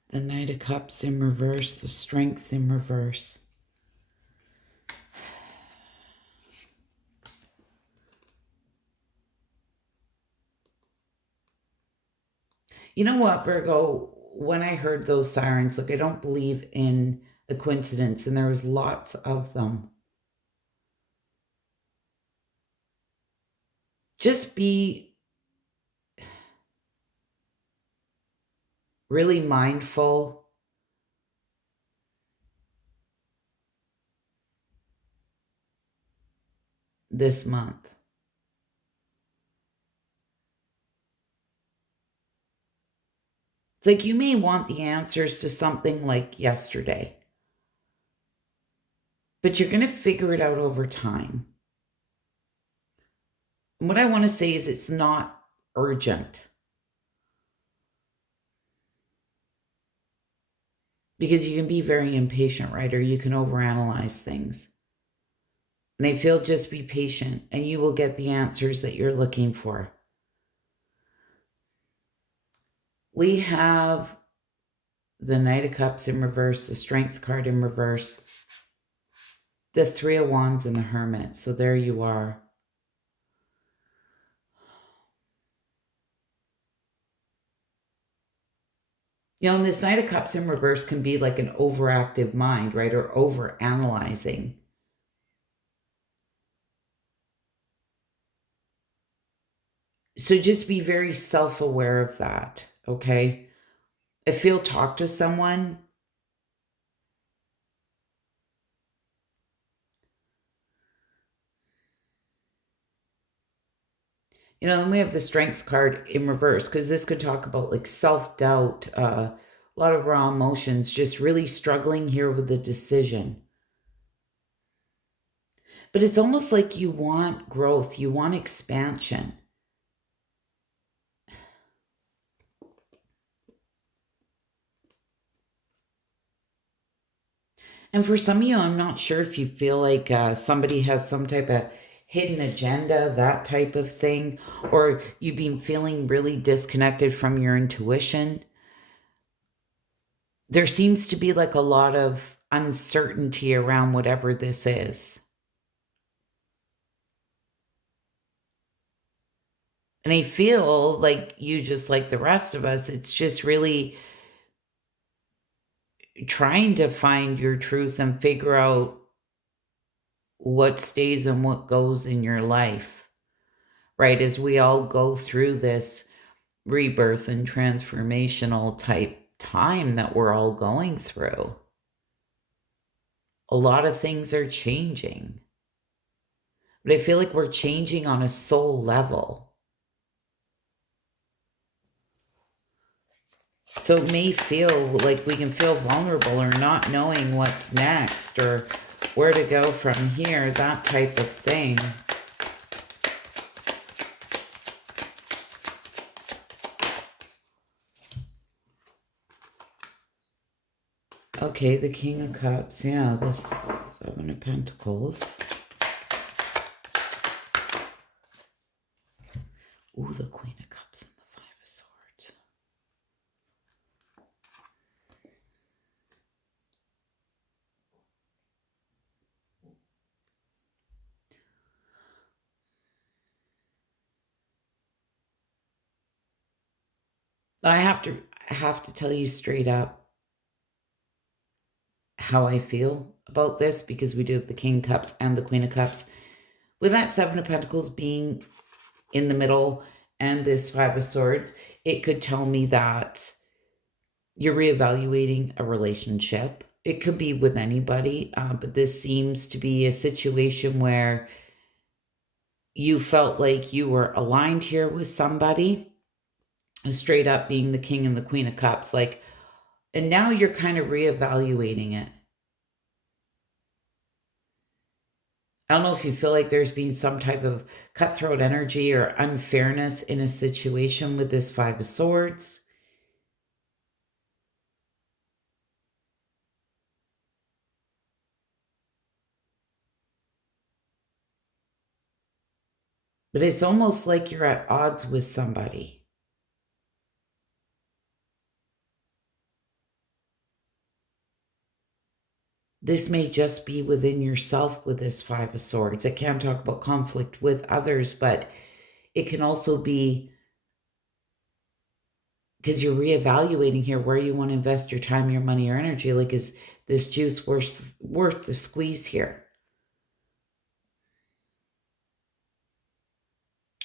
The Knight of Cups in reverse, the Strength in reverse. You know what, Virgo? When I heard those sirens, look, I don't believe in a coincidence, and there was lots of them. Just be really mindful this month. It's like you may want the answers to something like yesterday, but you're going to figure it out over time. And what I want to say is it's not urgent. Because you can be very impatient, right? Or you can overanalyze things. And I feel just be patient and you will get the answers that you're looking for. We have the Knight of Cups in reverse, the Strength card in reverse, the Three of Wands and the Hermit. So there you are. You know, and this Knight of Cups in reverse can be like an overactive mind, right? Or overanalyzing. So just be very self-aware of that, okay? If you'll talk to someone, you know, then we have the Strength card in reverse, because this could talk about like self-doubt, a lot of raw emotions, just really struggling here with the decision. But it's almost like you want growth, you want expansion. And for some of you, I'm not sure if you feel like somebody has some type of hidden agenda, that type of thing, or you've been feeling really disconnected from your intuition. There seems to be like a lot of uncertainty around whatever this is. And I feel like you, just like the rest of us, it's just really trying to find your truth and figure out what stays and what goes in your life, right? As we all go through this rebirth and transformational type time that we're all going through, a lot of things are changing. But I feel like we're changing on a soul level. So it may feel like we can feel vulnerable or not knowing what's next or where to go from here, that type of thing. Okay, the King of Cups. Yeah, the Seven of Pentacles. Ooh, the Queen of Cups and the Five of Swords. I have to tell you straight up how I feel about this, because we do have the King of Cups and the Queen of Cups. With that Seven of Pentacles being in the middle and this Five of Swords, it could tell me that you're reevaluating a relationship. It could be with anybody, but this seems to be a situation where you felt like you were aligned here with somebody, straight up being the King and the Queen of Cups, like, and now you're kind of reevaluating it. I don't know if you feel like there's been some type of cutthroat energy or unfairness in a situation with this Five of Swords. But it's almost like you're at odds with somebody. This may just be within yourself with this Five of Swords. I can't talk about conflict with others, but it can also be because you're reevaluating here where you want to invest your time, your money, your energy. Like, is this juice worth the squeeze here?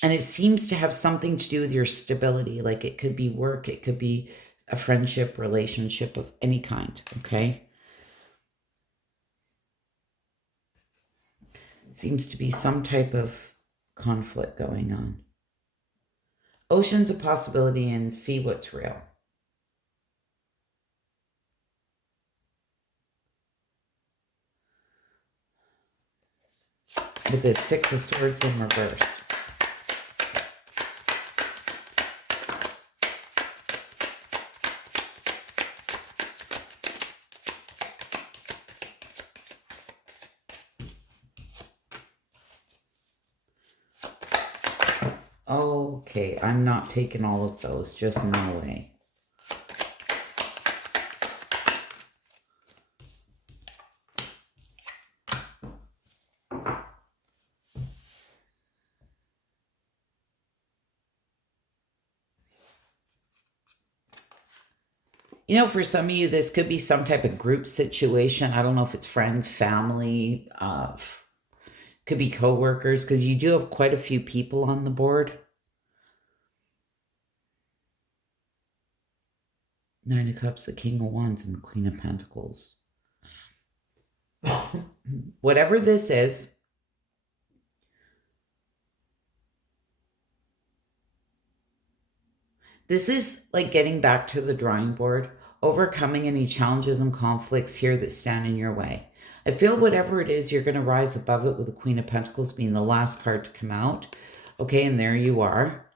And it seems to have something to do with your stability. Like, it could be work, it could be a friendship, relationship of any kind, okay? Seems to be some type of conflict going on. Oceans of possibility, and see what's real. With the Six of Swords in reverse. Okay, I'm not taking all of those, just no way. You know, for some of you, this could be some type of group situation. I don't know if it's friends, family, could be co-workers, because you do have quite a few people on the board. Nine of Cups, the King of Wands, and the Queen of Pentacles. Whatever this is, this is like getting back to the drawing board, overcoming any challenges and conflicts here that stand in your way. I feel whatever it is, you're going to rise above it, with the Queen of Pentacles being the last card to come out. Okay, and there you are.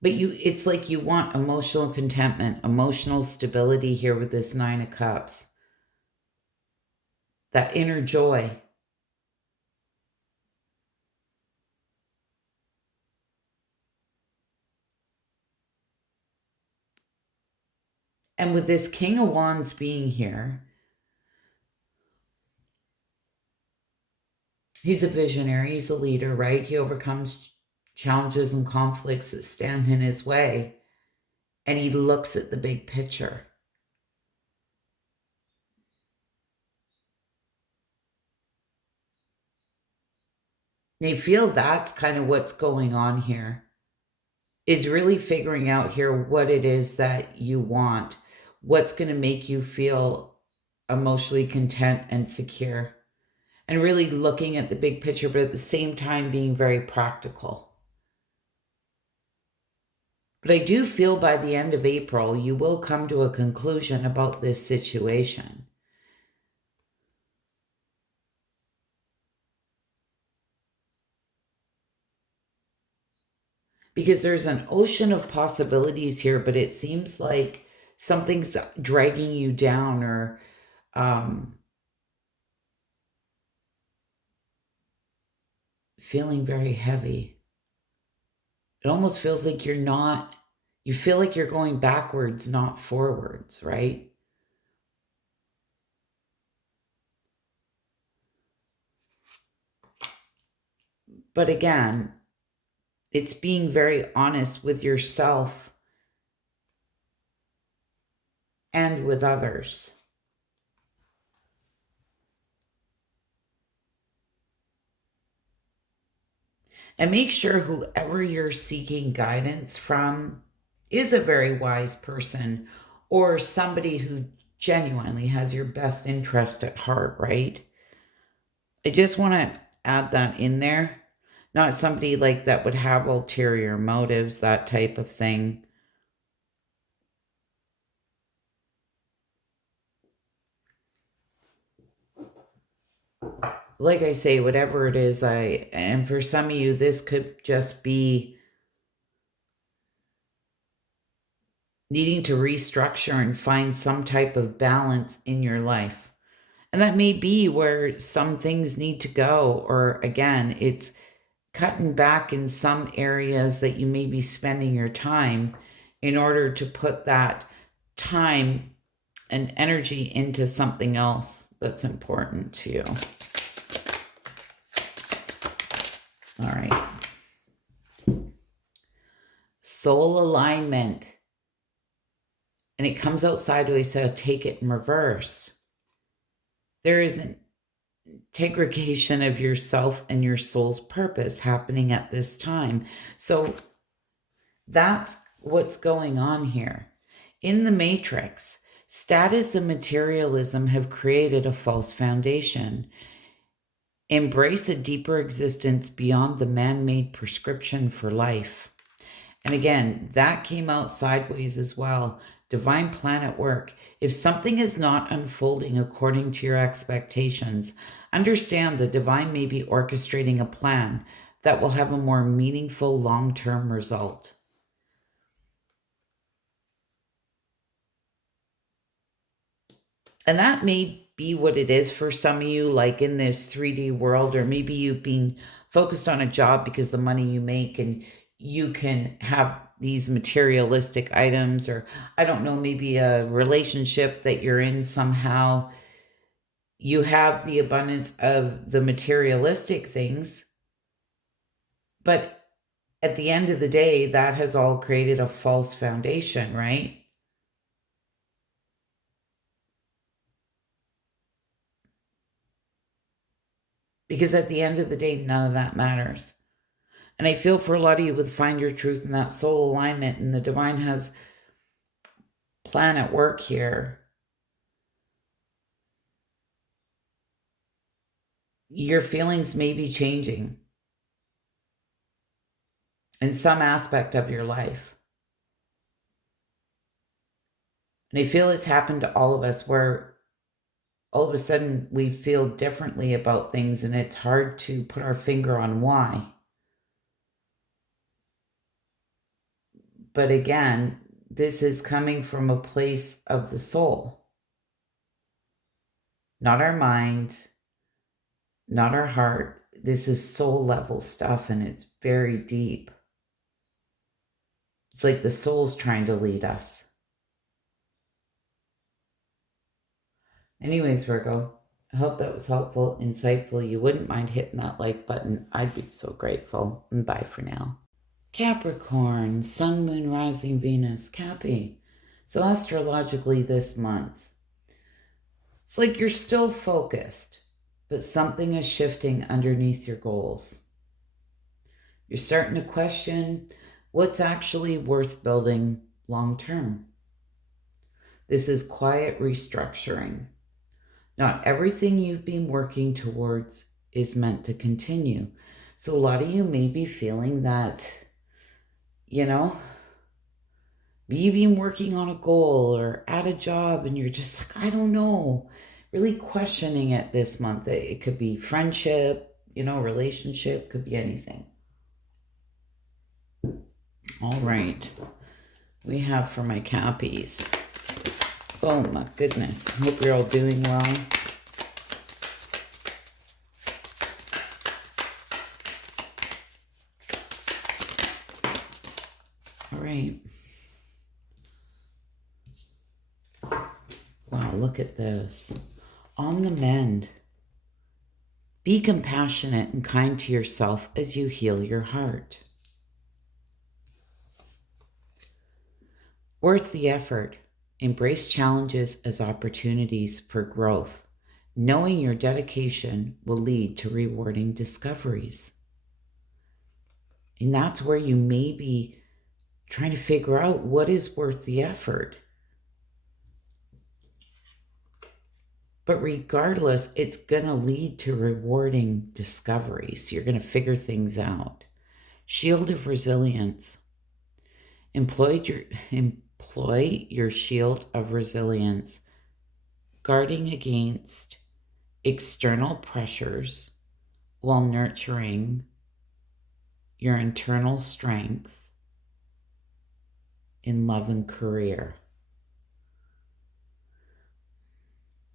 But it's like you want emotional contentment, emotional stability here with this Nine of Cups. That inner joy. And with this King of Wands being here, he's a visionary, he's a leader, right? He overcomes challenges and conflicts that stand in his way, and he looks at the big picture. And I feel that's kind of what's going on here, is really figuring out here what it is that you want, what's going to make you feel emotionally content and secure, and really looking at the big picture, but at the same time being very practical. But I do feel by the end of April, you will come to a conclusion about this situation. Because there's an ocean of possibilities here, but it seems like something's dragging you down, or feeling very heavy. It almost feels like you feel like you're going backwards, not forwards, right? But again, it's being very honest with yourself and with others. And make sure whoever you're seeking guidance from is a very wise person or somebody who genuinely has your best interest at heart, right? I just want to add that in there. Not somebody like that would have ulterior motives, that type of thing. Like I say, whatever it is, and for some of you, this could just be needing to restructure and find some type of balance in your life. And that may be where some things need to go, or again, it's cutting back in some areas that you may be spending your time in order to put that time and energy into something else that's important to you. All right. Soul alignment. And it comes out sideways, so take it in reverse. There is an integration of yourself and your soul's purpose happening at this time. So that's what's going on here. In the matrix, status and materialism have created a false foundation. Embrace a deeper existence beyond the man-made prescription for life. And again, that came out sideways as well. Divine planet work. If something is not unfolding according to your expectations, understand the divine may be orchestrating a plan that will have a more meaningful long-term result. And that may be what it is for some of you, like in this 3D world, or maybe you've been focused on a job because the money you make and you can have these materialistic items, or I don't know, maybe a relationship that you're in somehow. You have the abundance of the materialistic things, but at the end of the day, that has all created a false foundation, right? Because at the end of the day, none of that matters. And I feel for a lot of you with find your truth and that soul alignment, and the divine has plan at work here. Your feelings may be changing in some aspect of your life. And I feel it's happened to all of us where all of a sudden we feel differently about things, and it's hard to put our finger on why. But again, this is coming from a place of the soul, not our mind, not our heart. This is soul level stuff, and it's very deep. It's like the soul's trying to lead us. Anyways, Virgo, I hope that was helpful, insightful. You wouldn't mind hitting that like button. I'd be so grateful. And bye for now. Capricorn, Sun, Moon, Rising, Venus, Cappy. So astrologically this month, it's like you're still focused, but something is shifting underneath your goals. You're starting to question what's actually worth building long term. This is quiet restructuring. Not everything you've been working towards is meant to continue. So a lot of you may be feeling that, maybe you've been working on a goal or at a job and you're just like, I don't know, really questioning it this month. It could be friendship, relationship, could be anything. All right. We have for my Cappies. Oh my goodness. Hope you're all doing well. All right. Wow, look at this. On the mend. Be compassionate and kind to yourself as you heal your heart. Worth the effort. Embrace challenges as opportunities for growth. Knowing your dedication will lead to rewarding discoveries. And that's where you may be trying to figure out what is worth the effort. But regardless, it's going to lead to rewarding discoveries. You're going to figure things out. Shield of resilience. Employ your shield of resilience, guarding against external pressures while nurturing your internal strength in love and career.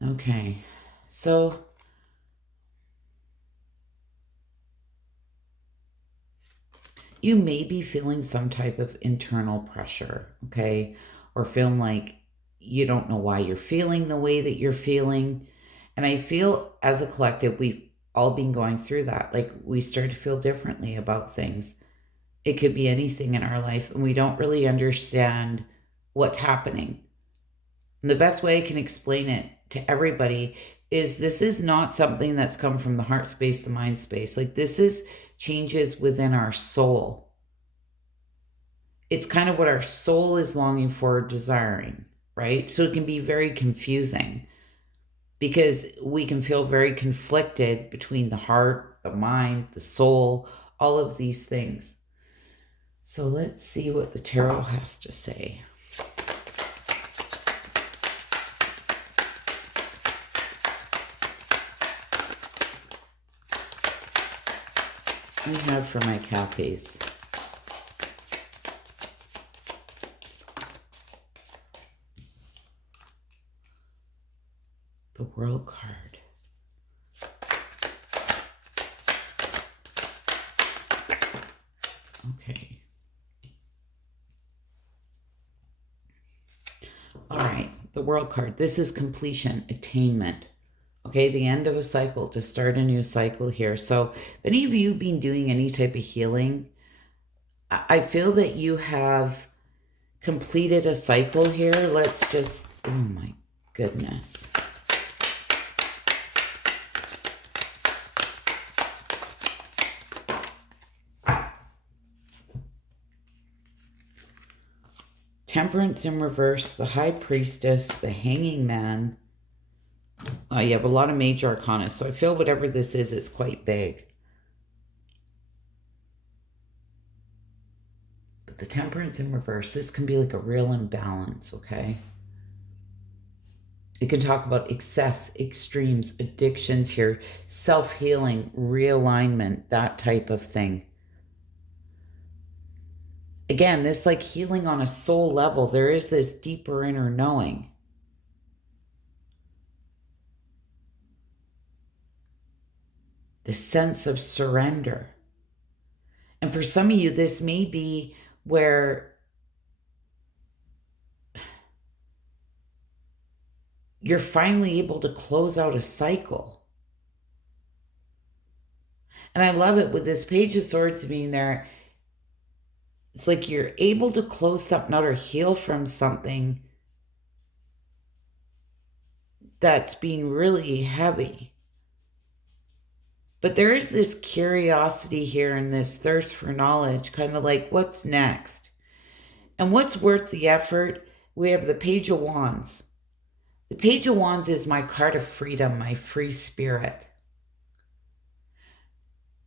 Okay, so you may be feeling some type of internal pressure, okay? Or feeling like you don't know why you're feeling the way that you're feeling. And I feel as a collective, we've all been going through that. Like we start to feel differently about things. It could be anything in our life, and we don't really understand what's happening. And the best way I can explain it to everybody is this is not something that's come from the heart space, the mind space. Like this is changes within our soul. It's kind of what our soul is longing for, desiring, right? So it can be very confusing because we can feel very conflicted between the heart, the mind, the soul, all of these things. So let's see what the tarot has to say. We have for my Cappies. The World card. Okay. All right, the World card. This is completion, attainment. Okay, the end of a cycle, to start a new cycle here. So if any of you have been doing any type of healing, I feel that you have completed a cycle here. Let's just, oh my goodness. Temperance in reverse, the High Priestess, the Hanging Man. You have a lot of major arcana, so I feel whatever this is, it's quite big. But the Temperance in reverse, this can be like a real imbalance, okay? It can talk about excess, extremes, addictions here, self-healing, realignment, that type of thing. Again, this like healing on a soul level, there is this deeper inner knowing. The sense of surrender. And for some of you, this may be where you're finally able to close out a cycle. And I love it with this Page of Swords being there. It's like you're able to close something out or heal from something that's being really heavy. But there is this curiosity here and this thirst for knowledge, kind of like, what's next? And what's worth the effort? We have the Page of Wands. The Page of Wands is my card of freedom, my free spirit.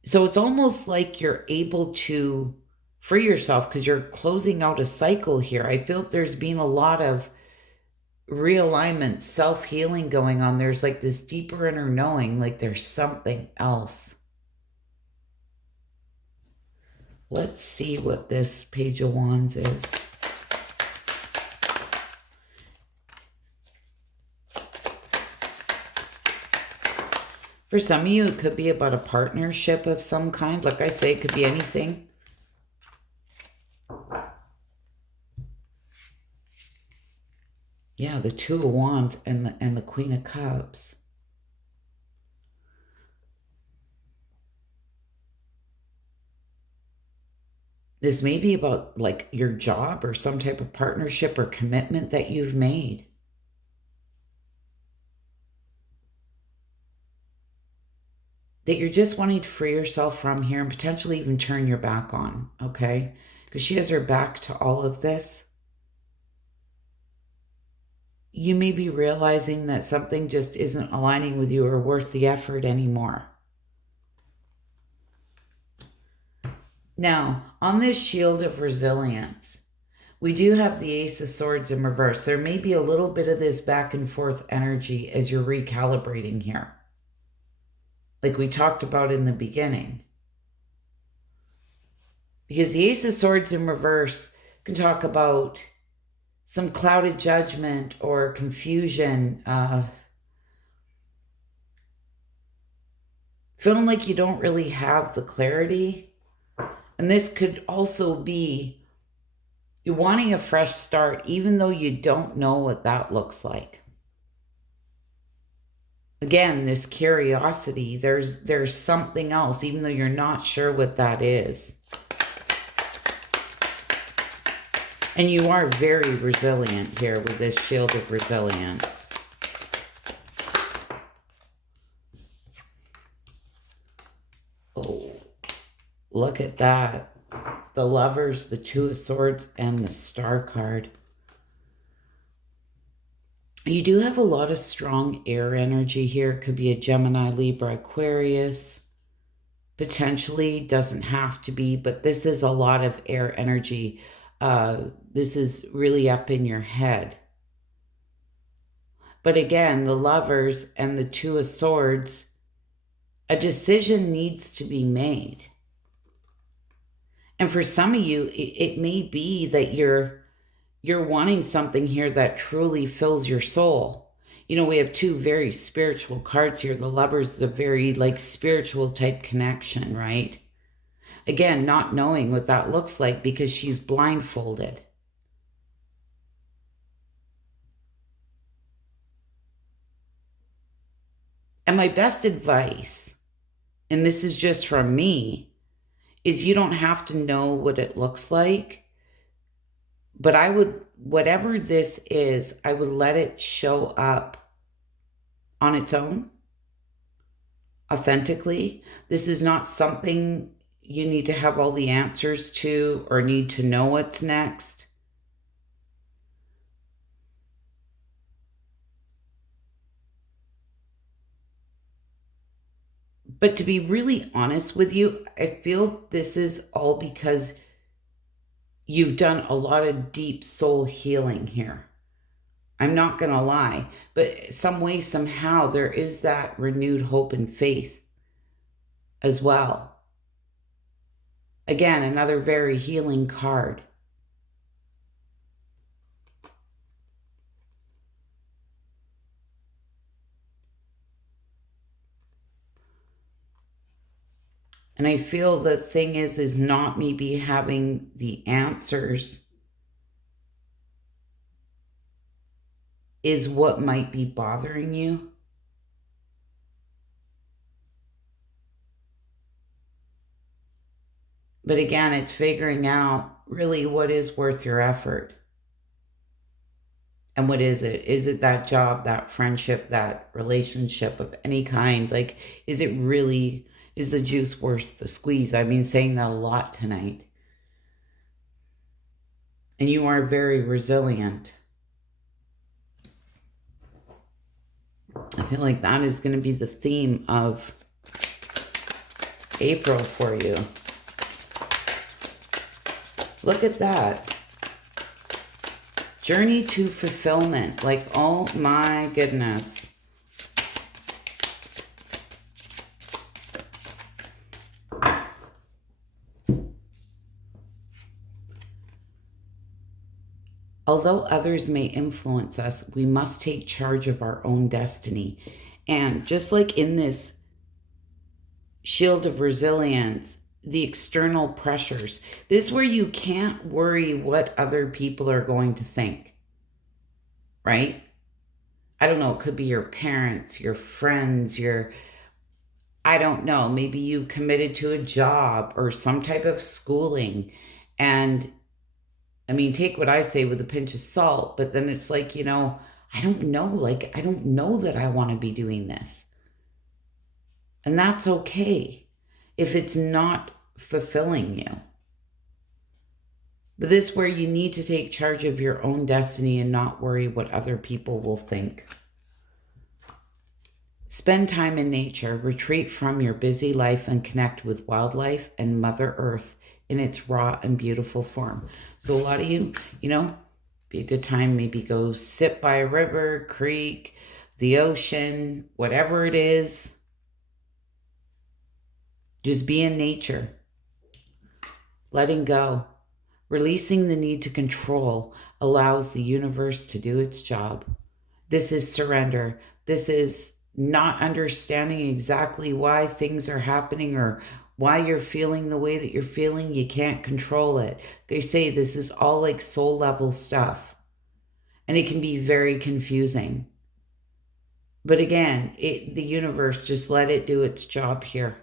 So it's almost like you're able to free yourself because you're closing out a cycle here. I feel there's been a lot of realignment, self-healing going on. There's like this deeper inner knowing, like there's something else. Let's see what this Page of Wands is. For some of you, it could be about a partnership of some kind. Like I say, it could be anything. Yeah, the Two of Wands and the Queen of Cups. This may be about like your job or some type of partnership or commitment that you've made. That you're just wanting to free yourself from here and potentially even turn your back on, okay? Because she has her back to all of this. You may be realizing that something just isn't aligning with you or worth the effort anymore. Now, on this shield of resilience, we do have the Ace of Swords in reverse. There may be a little bit of this back and forth energy as you're recalibrating here, like we talked about in the beginning. Because the Ace of Swords in reverse can talk about some clouded judgment or confusion, feeling like you don't really have the clarity. And this could also be you're wanting a fresh start, even though you don't know what that looks like. Again, this curiosity, there's something else, even though you're not sure what that is. And you are very resilient here with this shield of resilience. Oh, look at that. The Lovers, the Two of Swords, and the Star card. You do have a lot of strong air energy here. It could be a Gemini, Libra, Aquarius. Potentially, doesn't have to be, but this is a lot of air energy. This is really up in your head. But again, the Lovers and the Two of Swords, a decision needs to be made. And for some of you, it may be that you're wanting something here that truly fills your soul. You know, we have two very spiritual cards here. The Lovers is a very like spiritual type connection, right? Again, not knowing what that looks like because she's blindfolded. And my best advice, and this is just from me, is you don't have to know what it looks like. But I would, whatever this is, I would let it show up on its own, authentically. This is not something you need to have all the answers to or need to know what's next. But to be really honest with you, I feel this is all because you've done a lot of deep soul healing here. I'm not going to lie, but some way, somehow, there is that renewed hope and faith as well. Again, another very healing card. And I feel the thing is not maybe having the answers is what might be bothering you. But again, it's figuring out really what is worth your effort. And what is it? Is it that job, that friendship, that relationship of any kind? Like, is it really, is the juice worth the squeeze? I've been saying that a lot tonight. And you are very resilient. I feel like that is going to be the theme of April for you. Look at that. Journey to fulfillment. Like, oh my goodness. Although others may influence us, we must take charge of our own destiny. And just like in this shield of resilience, the external pressures, this is where you can't worry what other people are going to think, right? I don't know, it could be your parents, your friends, I don't know, maybe you committed to a job or some type of schooling And I mean, take what I say with a pinch of salt, but then it's like, I don't know. Like, I don't know that I want to be doing this. And that's okay if it's not fulfilling you. But this is where you need to take charge of your own destiny and not worry what other people will think. Spend time in nature, retreat from your busy life, and connect with wildlife and Mother Earth in its raw and beautiful form. So a lot of you, be a good time, maybe go sit by a river, creek, the ocean, whatever it is. Just be in nature. Letting go. Releasing the need to control allows the universe to do its job. This is surrender. This is not understanding exactly why things are happening or why you're feeling the way that you're feeling. You can't control it. They say this is all like soul level stuff. And it can be very confusing. But again, the universe, just let it do its job here.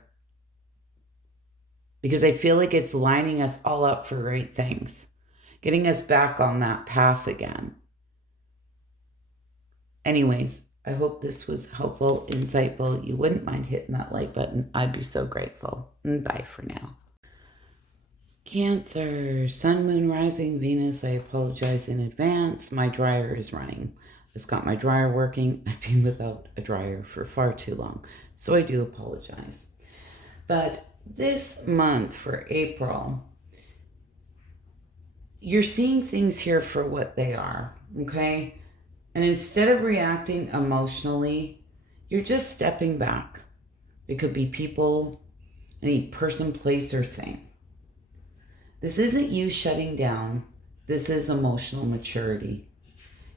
Because I feel like it's lining us all up for great things, getting us back on that path again. Anyways, I hope this was helpful, insightful. You wouldn't mind hitting that like button. I'd be so grateful. And bye for now. Cancer, Sun, Moon, Rising, Venus. I apologize in advance. My dryer is running. Just got my dryer working. I've been without a dryer for far too long, so I do apologize. But this month for April, you're seeing things here for what they are, okay? And instead of reacting emotionally, you're just stepping back. It could be people, any person, place, or thing. This isn't you shutting down. This is emotional maturity.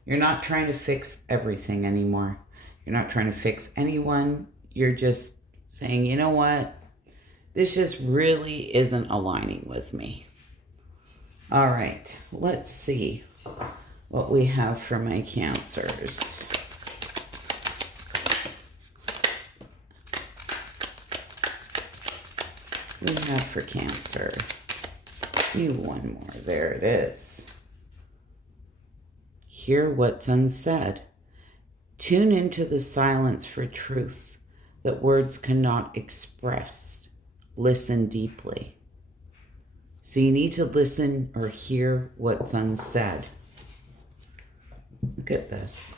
You're not trying to fix everything anymore. You're not trying to fix anyone. You're just saying, you know what? This just really isn't aligning with me. All right, let's see what we have for my Cancers. We have for Cancer. You one more. There it is. Hear what's unsaid. Tune into the silence for truths that words cannot express. Listen deeply. So you need to listen or hear what's unsaid. Look at this.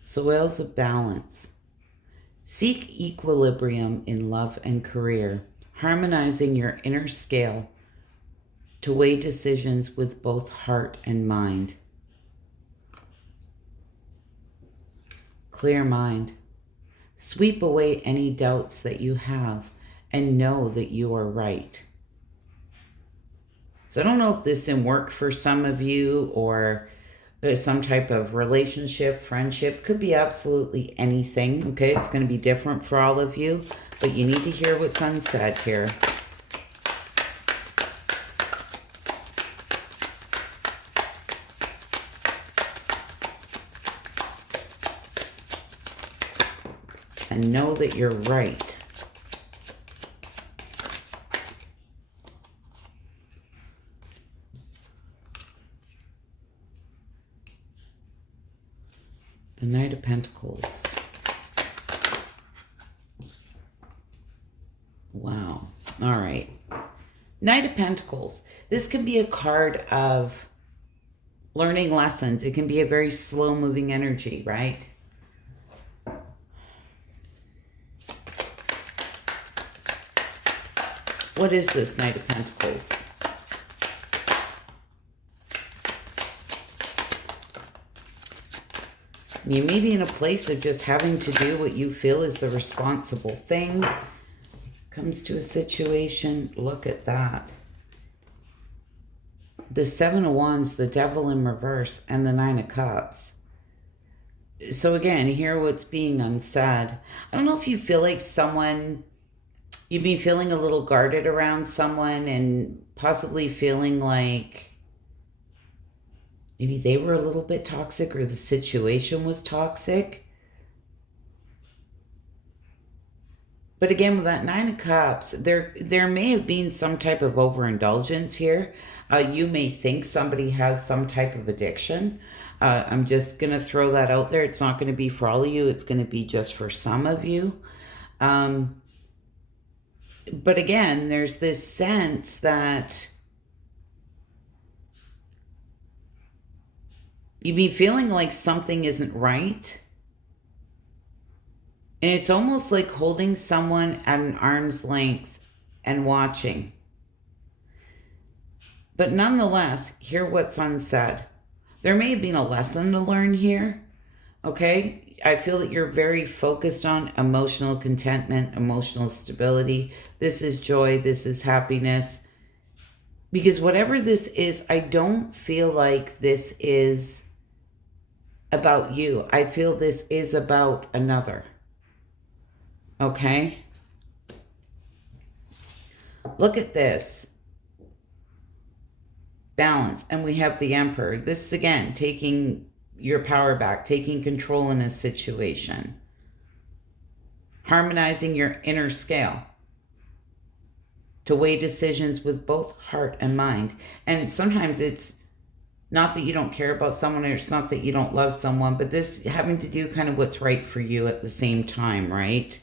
Soils of balance. Seek equilibrium in love and career, harmonizing your inner scale to weigh decisions with both heart and mind. Clear mind. Sweep away any doubts that you have and know that you are right. So I don't know if this is in work for some of you or some type of relationship, friendship. Could be absolutely anything, okay? It's going to be different for all of you, but you need to hear what's unsaid here. And know that you're right. The Knight of Pentacles. Wow. All right. Knight of Pentacles. This can be a card of learning lessons. It can be a very slow-moving energy, right? What is this Knight of Pentacles? You may be in a place of just having to do what you feel is the responsible thing. Comes to a situation, look at that. The Seven of Wands, the Devil in reverse, and the Nine of Cups. So again, hear what's being unsaid. I don't know if you feel like someone, you've been feeling a little guarded around someone and possibly feeling like maybe they were a little bit toxic or the situation was toxic. But again, with that Nine of Cups, there may have been some type of overindulgence here. You may think somebody has some type of addiction. I'm just going to throw that out there. It's not going to be for all of you. It's going to be just for some of you. But again, there's this sense that you've been feeling like something isn't right. And it's almost like holding someone at an arm's length and watching. But nonetheless, hear what's unsaid. There may have been a lesson to learn here, okay? I feel that you're very focused on emotional contentment, emotional stability. This is joy, this is happiness. Because whatever this is, I don't feel like this is about you. I feel this is about another. Okay? Look at this. Balance. And we have the Emperor. This is, again, taking your power back, taking control in a situation. Harmonizing your inner scale to weigh decisions with both heart and mind. And sometimes it's not that you don't care about someone, or it's not that you don't love someone, but this having to do kind of what's right for you at the same time, right?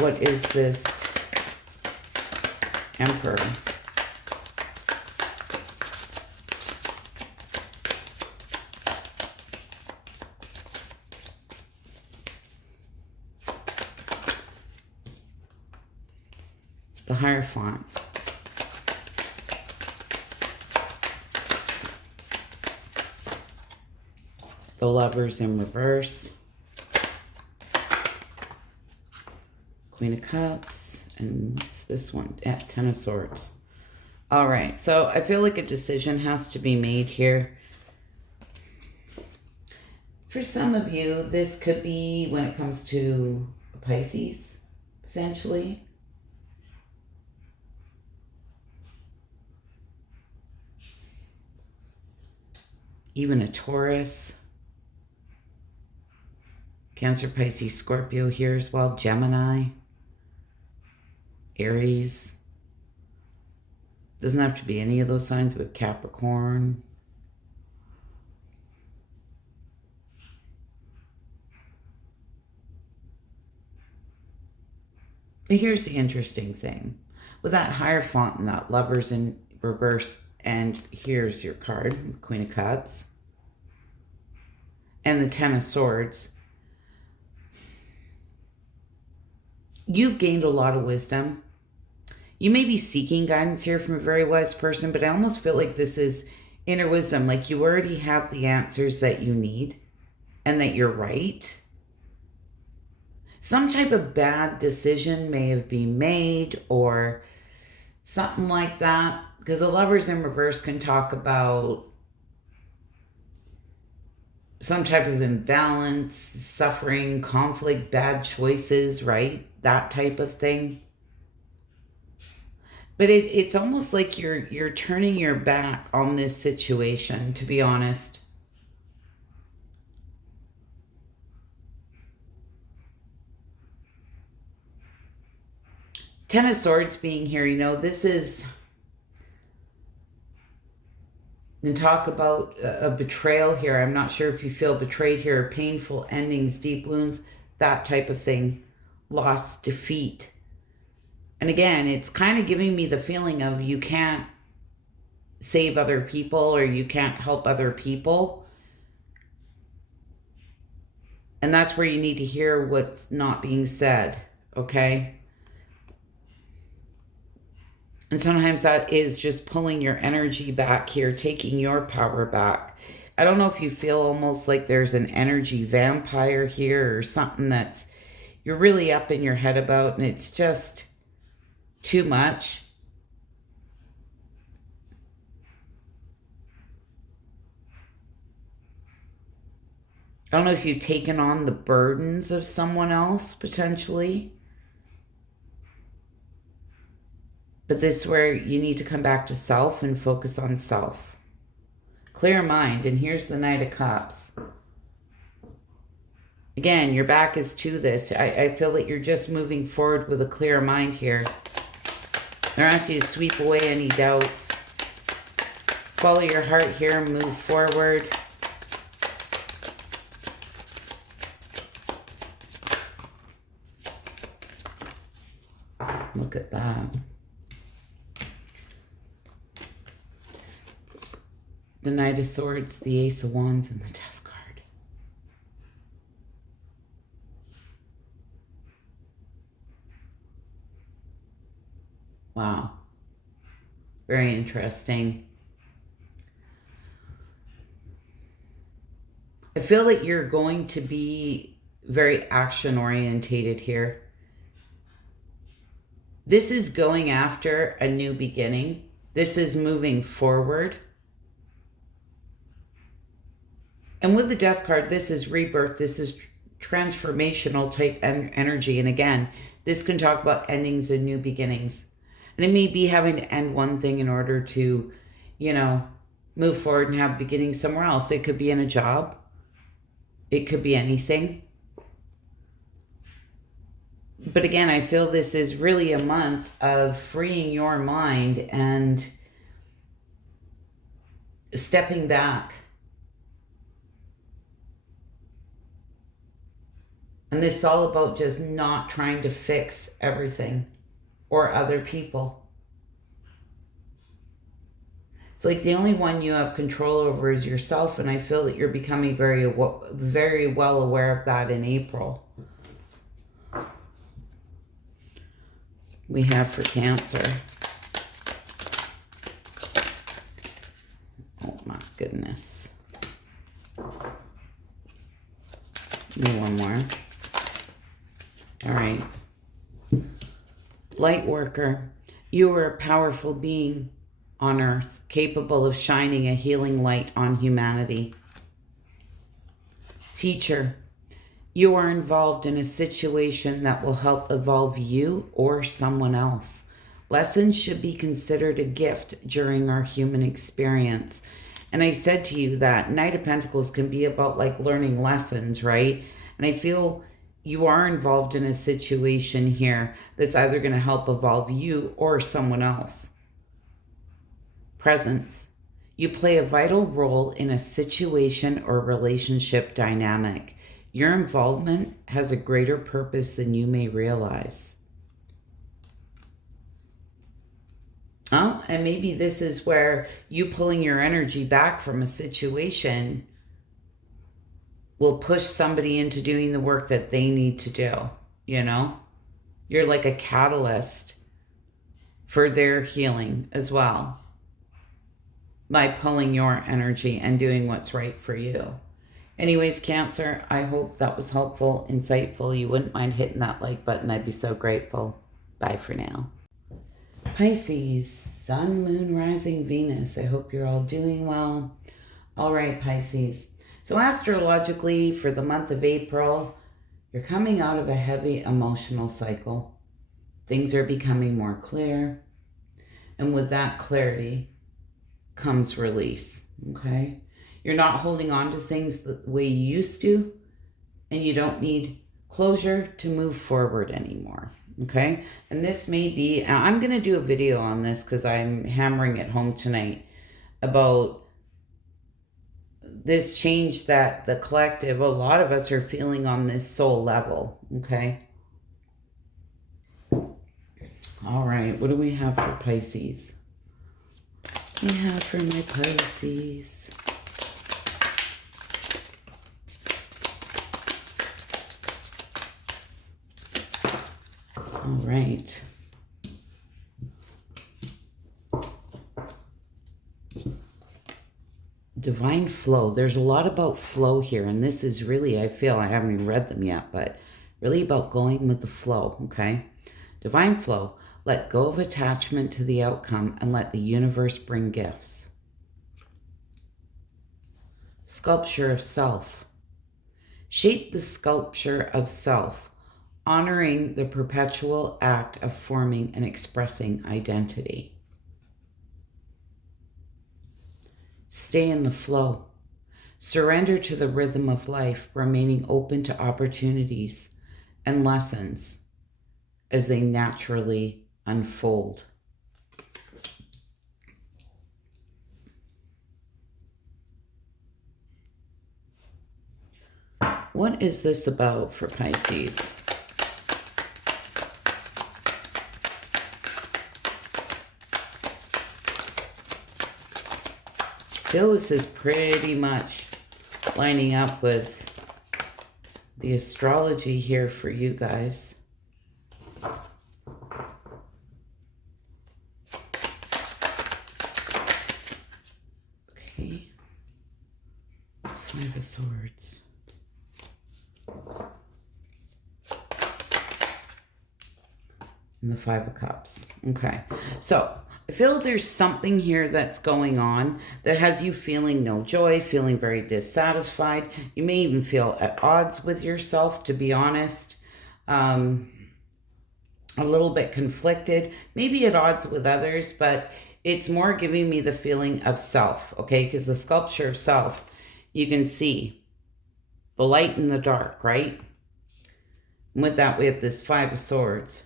What is this Emperor? The Hierophant. The Lovers in reverse. Queen of Cups. And what's this one? Ten of Swords. All right. So I feel like a decision has to be made here. For some of you, this could be when it comes to Pisces, potentially. Even a Taurus. Cancer, Pisces, Scorpio here as well. Gemini. Aries. Doesn't have to be any of those signs, but Capricorn. Here's the interesting thing. With that Hierophant and that Lovers in reverse, and here's your card, Queen of Cups, and the Ten of Swords. You've gained a lot of wisdom. You may be seeking guidance here from a very wise person, but I almost feel like this is inner wisdom. Like you already have the answers that you need and that you're right. Some type of bad decision may have been made or something like that. Because the Lovers in reverse can talk about some type of imbalance, suffering, conflict, bad choices, right? That type of thing. But it's almost like you're turning your back on this situation, to be honest. Ten of Swords being here, you know, this is... And talk about a betrayal here. I'm not sure if you feel betrayed here. Painful endings, deep wounds, that type of thing. Loss, defeat. And again, it's kind of giving me the feeling of you can't save other people or you can't help other people. And that's where you need to hear what's not being said, okay? And sometimes that is just pulling your energy back here, taking your power back. I don't know if you feel almost like there's an energy vampire here or something that's you're really up in your head about, and it's just too much. I don't know if you've taken on the burdens of someone else, potentially. But this is where you need to come back to self and focus on self. Clear mind. And here's the Knight of Cups. Again, your back is to this. I feel that you're just moving forward with a clear mind here. They're asking you to sweep away any doubts. Follow your heart here and move forward. Look at that. The Knight of Swords, the Ace of Wands, and the Death card. Wow. Very interesting. I feel that you're going to be very action orientated here. This is going after a new beginning. This is moving forward. And with the Death card, this is rebirth. This is transformational type energy. And again, this can talk about endings and new beginnings. And it may be having to end one thing in order to, you know, move forward and have beginnings somewhere else. It could be in a job. It could be anything. But again, I feel this is really a month of freeing your mind and stepping back. And this is all about just not trying to fix everything or other people. It's like the only one you have control over is yourself. And I feel that you're becoming very, very well aware of that in April. We have for Cancer. Oh my goodness. Maybe one more. All right. Light worker, you are a powerful being on earth, capable of shining a healing light on humanity. Teacher, you are involved in a situation that will help evolve you or someone else. Lessons should be considered a gift during our human experience. And I said to you that Knight of Pentacles can be about like learning lessons, right? And I feel you are involved in a situation here that's either going to help evolve you or someone else. Presence. You play a vital role in a situation or relationship dynamic. Your involvement has a greater purpose than you may realize. Oh, and maybe this is where you pulling your energy back from a situation will push somebody into doing the work that they need to do, you know? You're like a catalyst for their healing as well by pulling your energy and doing what's right for you. Anyways, Cancer, I hope that was helpful, insightful. You wouldn't mind hitting that like button. I'd be so grateful. Bye for now. Pisces, Sun, Moon, Rising, Venus. I hope you're all doing well. All right, Pisces. So astrologically, for the month of April, you're coming out of a heavy emotional cycle. Things are becoming more clear. And with that clarity comes release, okay? You're not holding on to things the way you used to, and you don't need closure to move forward anymore, okay? And this may be, I'm going to do a video on this because I'm hammering it home tonight about this change that the collective, a lot of us are feeling on this soul level, okay? All right, what do we have for Pisces? We have for my Pisces. All right. Divine flow. There's a lot about flow here, and this is really, I feel, I haven't even read them yet, but really about going with the flow, okay? Divine flow. Let go of attachment to the outcome and let the universe bring gifts. Sculpture of self. Shape the sculpture of self, honoring the perpetual act of forming and expressing identity. Stay in the flow. Surrender to the rhythm of life, remaining open to opportunities and lessons as they naturally unfold. What is this about for Pisces? I feel this is pretty much lining up with the astrology here for you guys. Okay. Five of Swords. And the Five of Cups. Okay. So I feel there's something here that's going on that has you feeling no joy, feeling very dissatisfied. You may even feel at odds with yourself, to be honest. A little bit conflicted, maybe at odds with others, but it's more giving me the feeling of self, okay? Because the sculpture of self, you can see the light and the dark, right? And with that, we have this Five of Swords.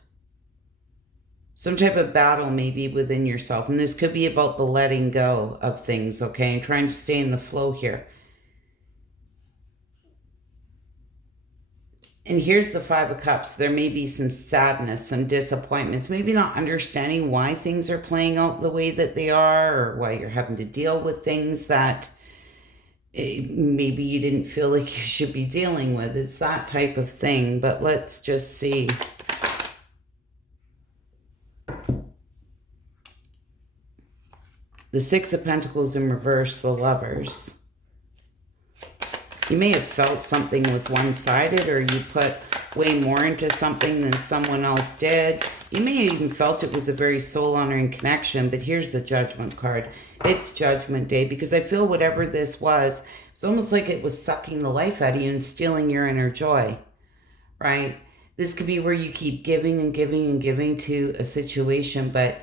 Some type of battle maybe within yourself. And this could be about the letting go of things, okay? And trying to stay in the flow here. And here's the Five of Cups. There may be some sadness, some disappointments, maybe not understanding why things are playing out the way that they are, or why you're having to deal with things that maybe you didn't feel like you should be dealing with. It's that type of thing. But let's just see. The Six of Pentacles in reverse, the Lovers. You may have felt something was one-sided, or you put way more into something than someone else did. You may have even felt it was a very soul-honoring connection, but here's the Judgment card. It's Judgment Day, because I feel whatever this was, it's almost like it was sucking the life out of you and stealing your inner joy, right? This could be where you keep giving and giving and giving to a situation, but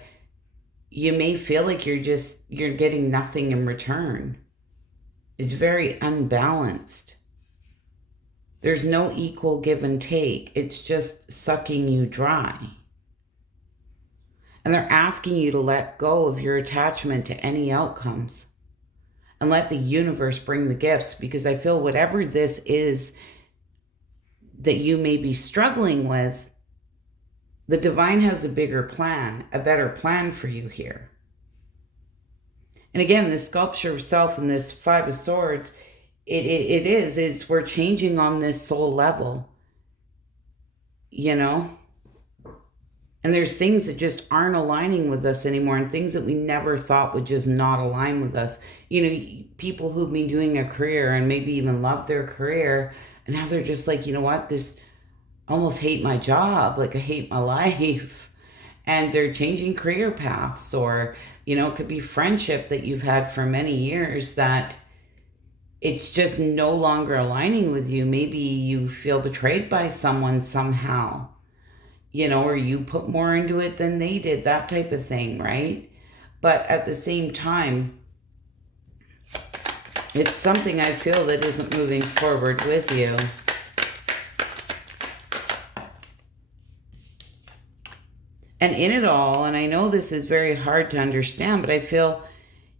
you may feel like you're getting nothing in return. It's very unbalanced. There's no equal give and take. It's just sucking you dry. And they're asking you to let go of your attachment to any outcomes and let the universe bring the gifts, because I feel whatever this is that you may be struggling with, the divine has a bigger plan, a better plan for you here. And again, this sculpture of self and this Five of Swords, it's we're changing on this soul level, you know? And there's things that just aren't aligning with us anymore, and things that we never thought would just not align with us. You know, people who've been doing a career and maybe even love their career, and now they're just like, you know what, this almost hate my job, like I hate my life. And they're changing career paths, or, you know, it could be friendship that you've had for many years that it's just no longer aligning with you. Maybe you feel betrayed by someone somehow, you know, or you put more into it than they did, that type of thing, right? But at the same time, it's something I feel that isn't moving forward with you. And in it all, and I know this is very hard to understand, but I feel,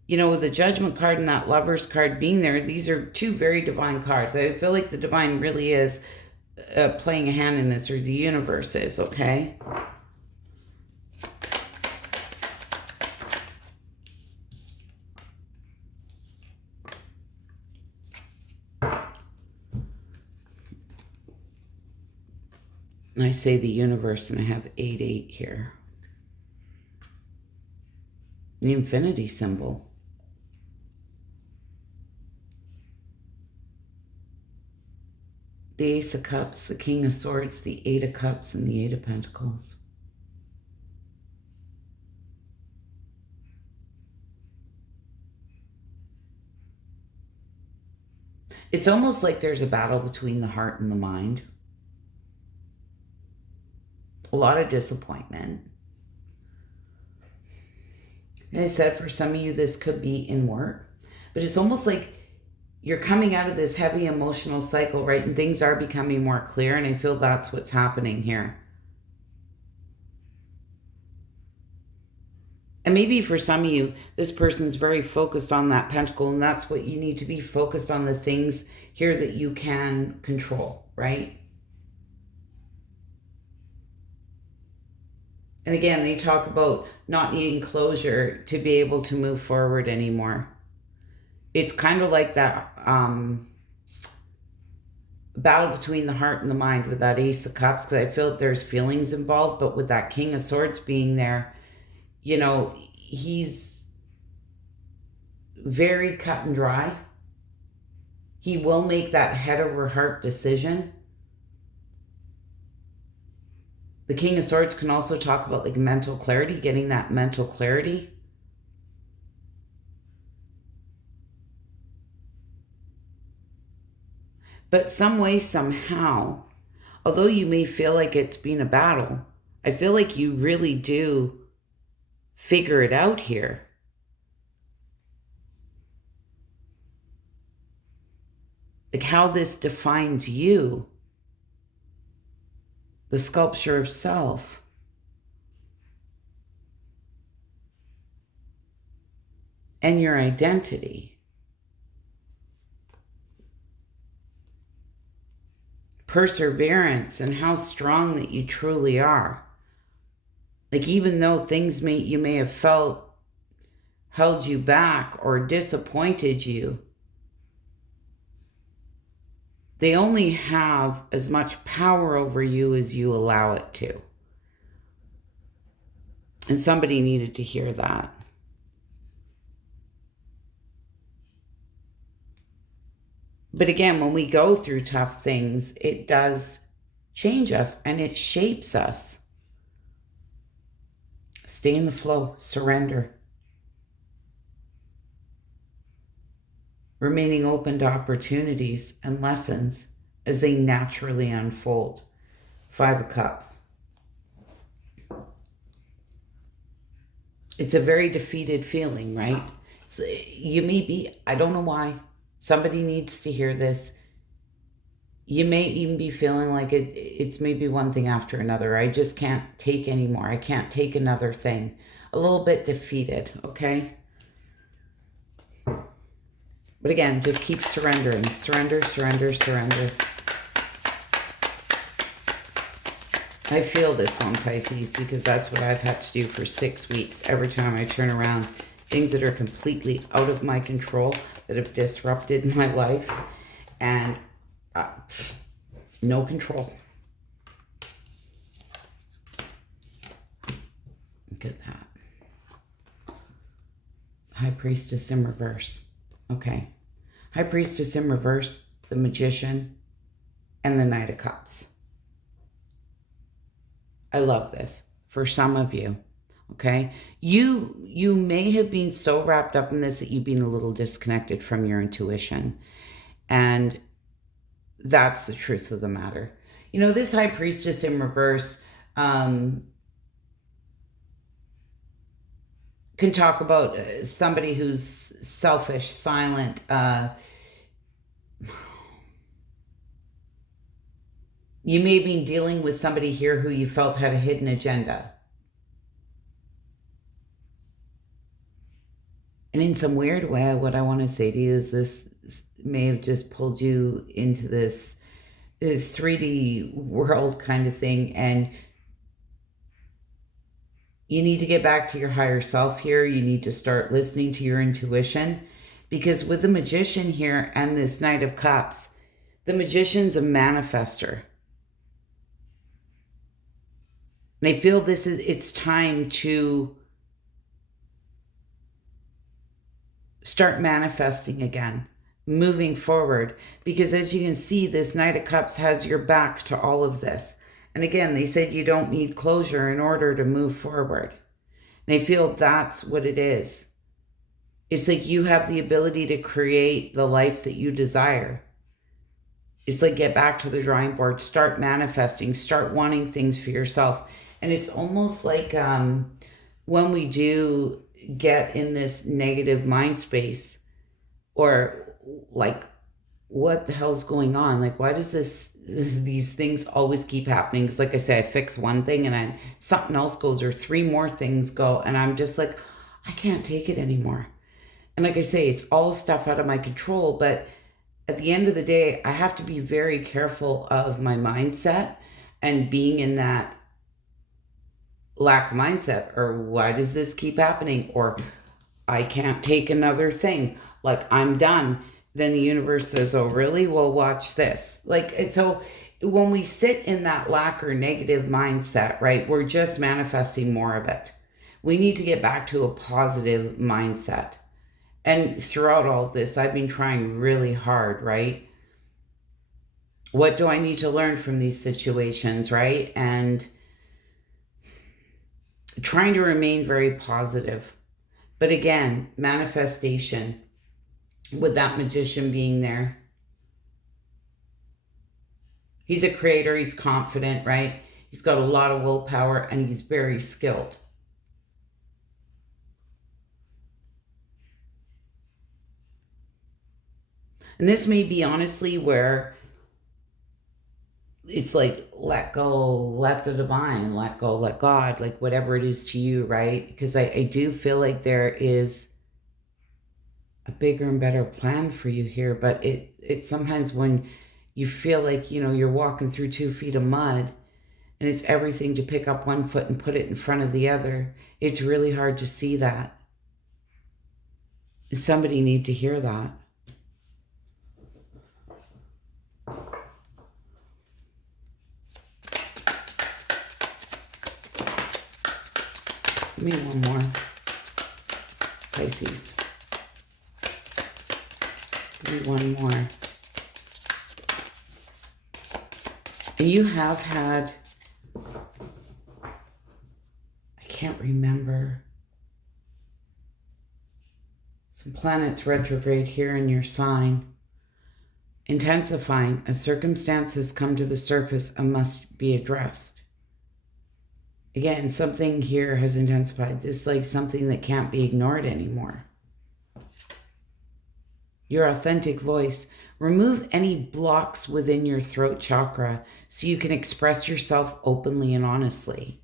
you know, with the Judgment card and that Lovers card being there, these are two very divine cards. I feel like the divine really is playing a hand in this, or the universe is, okay? And I say the universe, and I have 8-8 here. The infinity symbol. The Ace of Cups, the King of Swords, the Eight of Cups, and the Eight of Pentacles. It's almost like there's a battle between the heart and the mind. A lot of disappointment. And I said, for some of you, this could be in work, but it's almost like you're coming out of this heavy emotional cycle, right? And things are becoming more clear. And I feel that's what's happening here. And maybe for some of you, this person's very focused on that pentacle, and that's what you need to be focused on, the things here that you can control, right? And again, they talk about not needing closure to be able to move forward anymore. It's kind of like that battle between the heart and the mind with that Ace of Cups, because I feel that there's feelings involved, but with that King of Swords being there, you know, he's very cut and dry. He will make that head over heart decision. The King of Swords can also talk about like mental clarity, getting that mental clarity. But some way, somehow, although you may feel like it's been a battle, I feel like you really do figure it out here. Like how this defines you, the sculpture of self. And your identity. Perseverance and how strong that you truly are. Like even though things you may have felt held you back or disappointed you, they only have as much power over you as you allow it to. And somebody needed to hear that. But again, when we go through tough things, it does change us and it shapes us. Stay in the flow, surrender. Remaining open to opportunities and lessons as they naturally unfold. 5 of Cups. It's a very defeated feeling, right? You may be, I don't know why, somebody needs to hear this. You may even be feeling like it's maybe one thing after another. I just can't take anymore. I can't take another thing. A little bit defeated, okay? But again, just keep surrendering. Surrender, surrender, surrender. I feel this one, Pisces, because that's what I've had to do for 6 weeks. Every time I turn around, things that are completely out of my control, that have disrupted my life, and no control. Look at that. High Priestess in reverse. Okay. High Priestess in reverse, the Magician, and the Knight of Cups. I love this for some of you. Okay. You may have been so wrapped up in this that you've been a little disconnected from your intuition. And that's the truth of the matter. You know, this High Priestess in reverse can talk about somebody who's selfish, silent, you may be dealing with somebody here who you felt had a hidden agenda. And in some weird way, what I want to say to you is this may have just pulled you into this 3D world kind of thing. And you need to get back to your higher self here. You need to start listening to your intuition. Because with the Magician here and this Knight of Cups, the Magician's a manifester. And I feel it's time to start manifesting again, moving forward. Because as you can see, this Knight of Cups has your back to all of this. And again, they said you don't need closure in order to move forward. And I feel that's what it is. It's like you have the ability to create the life that you desire. It's like get back to the drawing board, start manifesting, start wanting things for yourself. And it's almost like when we do get in this negative mind space, or like, what the hell's going on? Like, why does these things always keep happening? Because like I say, I fix one thing and then something else goes, or three more things go, and I'm just like, I can't take it anymore. And like I say, it's all stuff out of my control, but at the end of the day, I have to be very careful of my mindset and being in that lack mindset, or why does this keep happening? Or I can't take another thing. Like, I'm done. Then the universe says, oh, really? Well, watch this. Like, so when we sit in that lack or negative mindset, right, we're just manifesting more of it. We need to get back to a positive mindset. And throughout all this, I've been trying really hard, right? What do I need to learn from these situations, right? And trying to remain very positive. But again, manifestation, with that magician being there. He's a creator, he's confident, right? He's got a lot of willpower and he's very skilled. And this may be honestly where it's like, let go, let the divine, let go, let God, like whatever it is to you, right? Because I do feel like there is a bigger and better plan for you here, but it's sometimes when you feel like, you're walking through 2 feet of mud and it's everything to pick up one foot and put it in front of the other. It's really hard to see that. Somebody need to hear that. Give me one more. Pisces. Give me one more. And you have had, I can't remember, some planets retrograde here in your sign, intensifying as circumstances come to the surface and must be addressed. Again, something here has intensified. This is like something that can't be ignored anymore. Your authentic voice. Remove any blocks within your throat chakra so you can express yourself openly and honestly.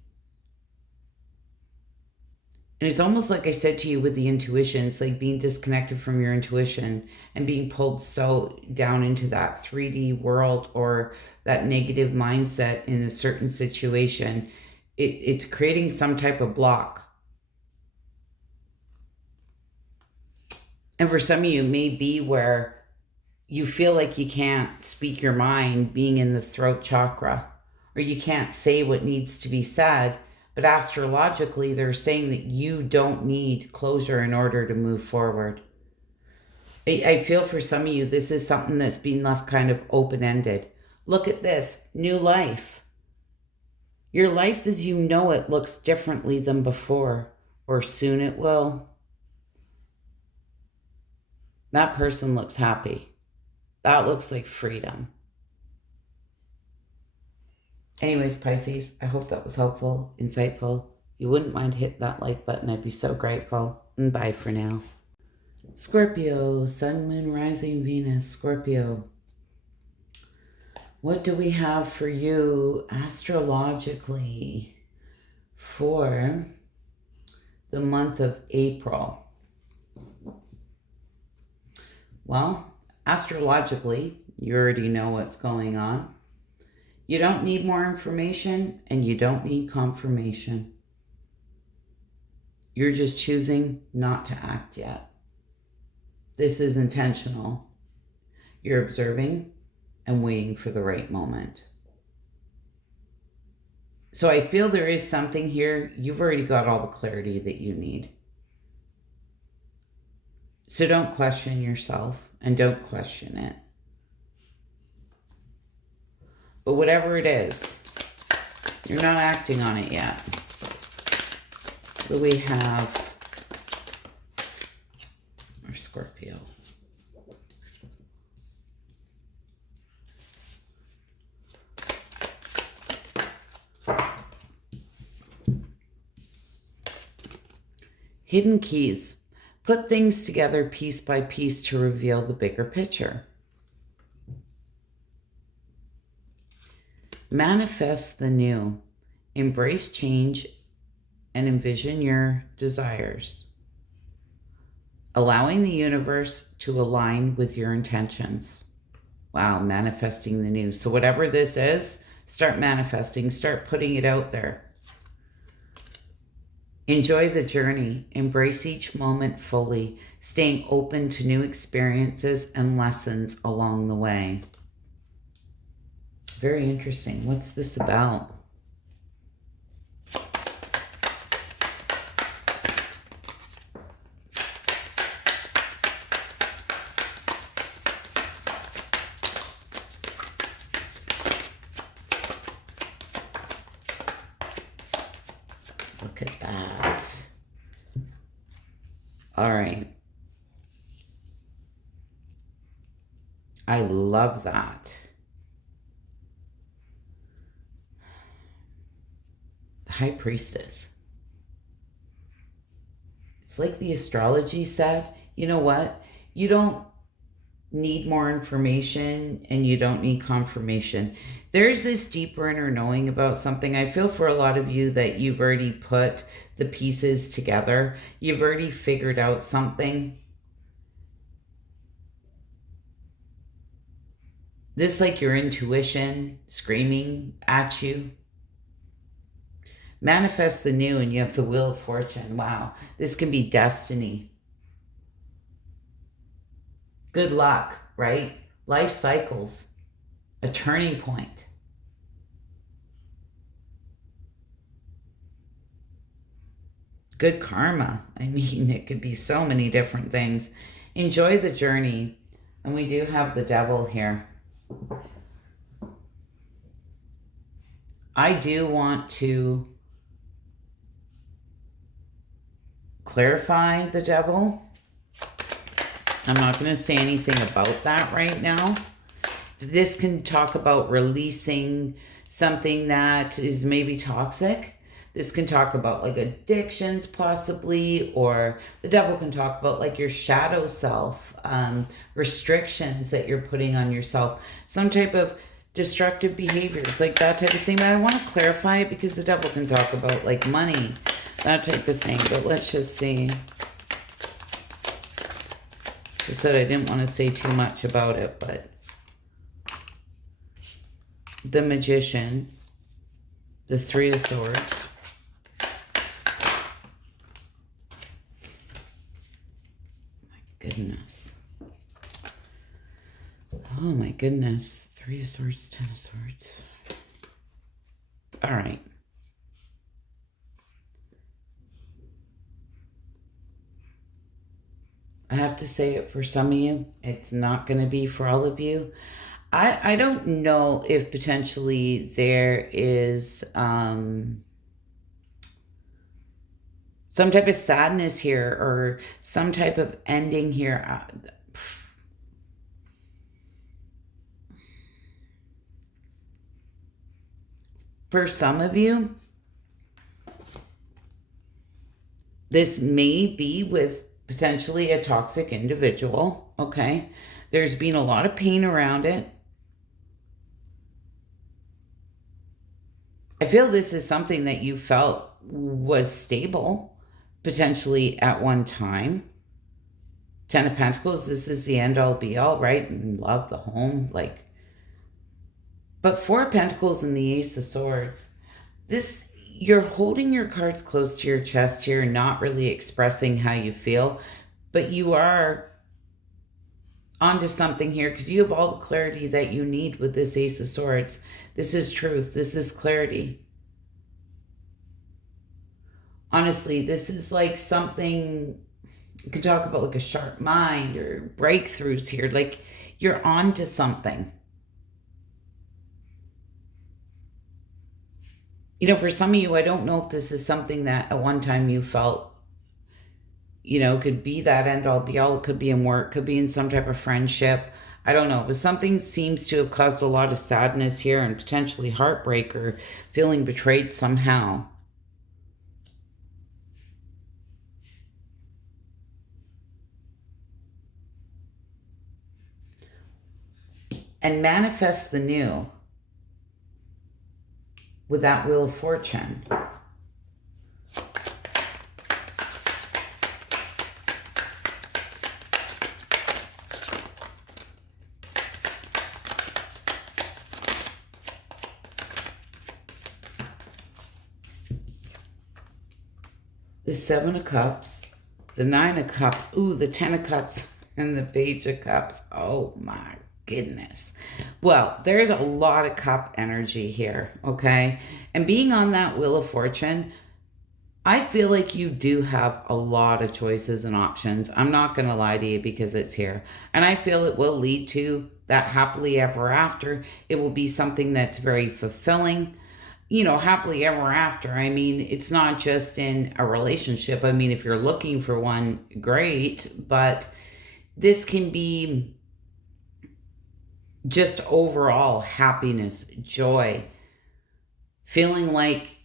And it's almost like I said to you with the intuition, it's like being disconnected from your intuition and being pulled so down into that 3D world or that negative mindset in a certain situation. It's creating some type of block. And for some of you, it may be where you feel like you can't speak your mind being in the throat chakra, or you can't say what needs to be said. But astrologically, they're saying that you don't need closure in order to move forward. I feel for some of you, this is something that's been left kind of open-ended. Look at this, new life. Your life as you know it looks differently than before, or soon it will. That person looks happy. That looks like freedom. Anyways, Pisces, I hope that was helpful, insightful. If you wouldn't mind hitting that like button, I'd be so grateful. And bye for now. Scorpio, Sun, Moon, Rising, Venus, Scorpio. What do we have for you astrologically for the month of April? Well, astrologically, you already know what's going on. You don't need more information and you don't need confirmation. You're just choosing not to act yet. This is intentional. You're observing and waiting for the right moment. So I feel there is something here. You've already got all the clarity that you need. So don't question yourself and don't question it. But whatever it is, you're not acting on it yet. What do we have for Scorpio? Hidden keys. Put things together piece by piece to reveal the bigger picture. Manifest the new. Embrace change and envision your desires, allowing the universe to align with your intentions. Wow, manifesting the new. So whatever this is, start manifesting, start putting it out there. Enjoy the journey. Embrace each moment fully, staying open to new experiences and lessons along the way. Very interesting. What's this about? Look at that. All right. I love that. The High Priestess. It's like the astrology said, you know what? You don't need more information and you don't need confirmation. There's this deeper inner knowing about something. I feel for a lot of you that you've already put the pieces together. You've already figured out something. This is like your intuition screaming at you. Manifest the new and you have the Wheel of Fortune. Wow, this can be destiny. Good luck, right? Life cycles, a turning point. Good karma. I mean, it could be so many different things. Enjoy the journey. And we do have the Devil here. I do want to clarify the Devil. I'm not going to say anything about that right now. This can talk about releasing something that is maybe toxic. This can talk about like addictions possibly, or the Devil can talk about like your shadow self, restrictions that you're putting on yourself, some type of destructive behaviors, like that type of thing. But I want to clarify it because the Devil can talk about like money, that type of thing. But let's just see. I said I didn't want to say too much about it, but the Magician, the Three of Swords, my goodness. Oh my goodness. Three of Swords, Ten of Swords. All right. I have to say it for some of you. It's not going to be for all of you. I don't know if potentially there is some type of sadness here or some type of ending here. For some of you, this may be with potentially a toxic individual, okay? There's been a lot of pain around it. I feel this is something that you felt was stable, potentially at one time. Ten of Pentacles, this is the end all be all, right? And love, the home, like. But Four of Pentacles and the Ace of Swords, this, you're holding your cards close to your chest here, not really expressing how you feel, but you are onto something here because you have all the clarity that you need with this Ace of Swords. This is truth. This is clarity. Honestly, this is like something, you can talk about like a sharp mind or breakthroughs here. Like you're onto something. You know, for some of you, I don't know if this is something that at one time you felt, you know, could be that end all be all. It could be in work, could be in some type of friendship. I don't know, but something seems to have caused a lot of sadness here and potentially heartbreak or feeling betrayed somehow. and manifest the new with that Wheel of Fortune. The Seven of Cups, the Nine of Cups, ooh, the Ten of Cups, and the Page of Cups. Oh my goodness. Well, there's a lot of cup energy here, okay? And being on that Wheel of Fortune, I feel like you do have a lot of choices and options. I'm not going to lie to you because it's here. And I feel it will lead to that happily ever after. It will be something that's very fulfilling. You know, happily ever after. I mean, it's not just in a relationship. I mean, if you're looking for one, great. But this can be just overall happiness, joy, feeling like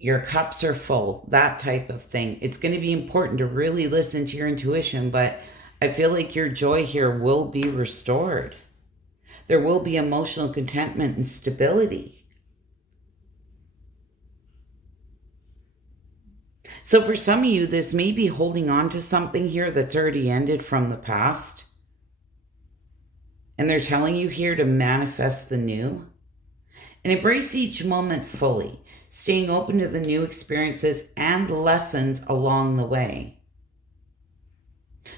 your cups are full, that type of thing. It's going to be important to really listen to your intuition, but I feel like your joy here will be restored. There will be emotional contentment and stability. So for some of you, this may be holding on to something here that's already ended from the past. And they're telling you here to manifest the new. And embrace each moment fully, staying open to the new experiences and lessons along the way.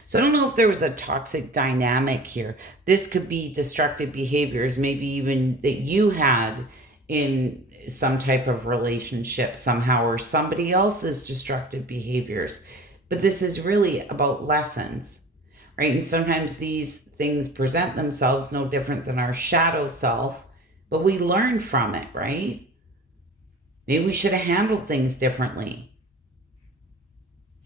So I don't know if there was a toxic dynamic here. This could be destructive behaviors, maybe even that you had in some type of relationship somehow, or somebody else's destructive behaviors. But this is really about lessons, right? And sometimes these things present themselves no different than our shadow self, but we learn from it, right? Maybe we should have handled things differently.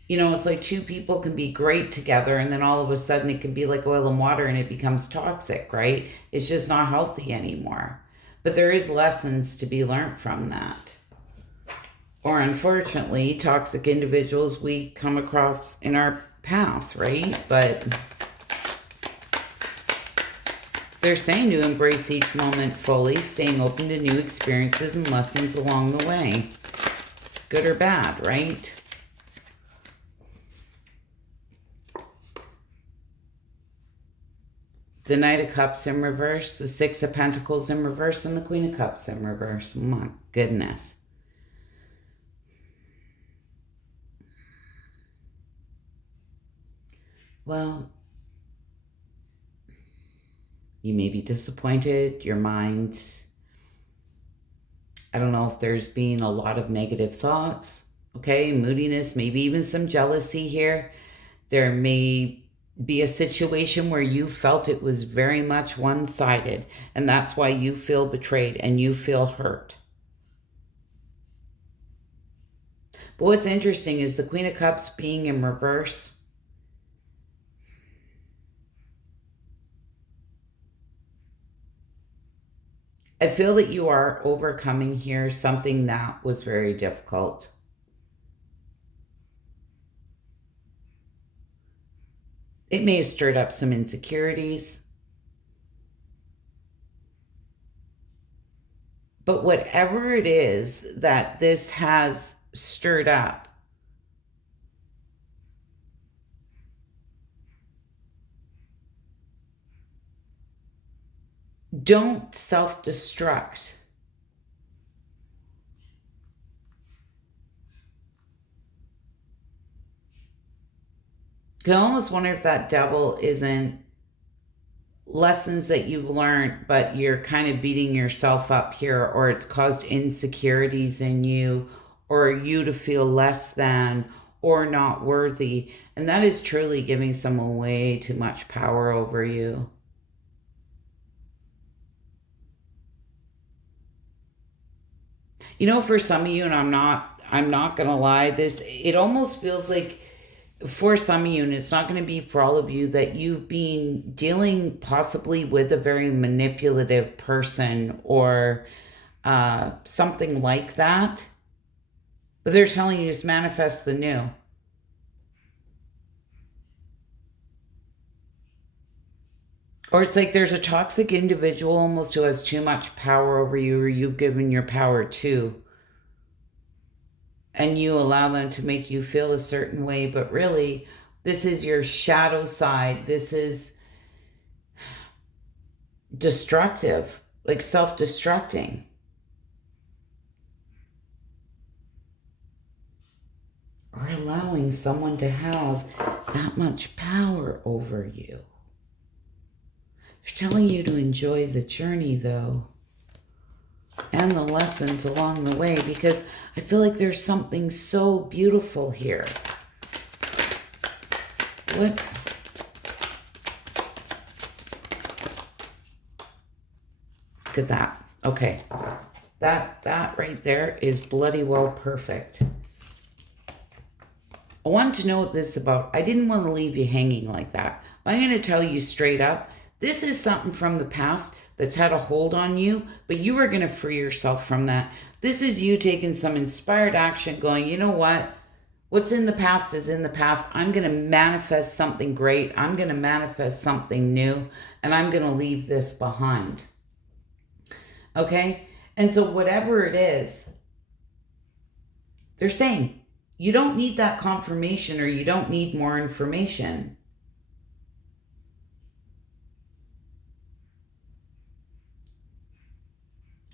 You know, it's like two people can be great together and then all of a sudden it can be like oil and water and it becomes toxic, right? It's just not healthy anymore. But there is lessons to be learned from that. Or unfortunately, toxic individuals we come across in our path, right? But they're saying to embrace each moment fully, staying open to new experiences and lessons along the way. Good or bad, right? The Knight of Cups in reverse, the Six of Pentacles in reverse, and the Queen of Cups in reverse. My goodness. Well, you may be disappointed. Your mind, I don't know if there's been a lot of negative thoughts, okay? Moodiness, maybe even some jealousy here. There may be a situation where you felt it was very much one-sided, and that's why you feel betrayed and you feel hurt. But what's interesting is the Queen of Cups being in reverse. I feel that you are overcoming here something that was very difficult. It may have stirred up some insecurities. But whatever it is that this has stirred up, don't self-destruct. You can almost wonder if that devil isn't lessons that you've learned, but you're kind of beating yourself up here, or it's caused insecurities in you, or you to feel less than or not worthy. And that is truly giving someone way too much power over you. You know, for some of you, and I'm not gonna lie, it almost feels like for some of you, and it's not going to be for all of you, that you've been dealing possibly with a very manipulative person or something like that. But they're telling you just manifest the new. Or it's like there's a toxic individual almost who has too much power over you, or you've given your power to, and you allow them to make you feel a certain way, but really, this is your shadow side. This is destructive, like self-destructing. Or allowing someone to have that much power over you. They're telling you to enjoy the journey, though, and the lessons along the way, because I feel like there's something so beautiful here. What? Look at that. Okay. That right there is bloody well perfect. I want to know what this is about. I didn't want to leave you hanging like that. I'm going to tell you straight up, this is something from the past that's had a hold on you, but you are going to free yourself from that. This is you taking some inspired action, going, you know what? What's in the past is in the past. I'm going to manifest something great. I'm going to manifest something new, and I'm going to leave this behind. Okay? And so whatever it is, they're saying, you don't need that confirmation, or you don't need more information.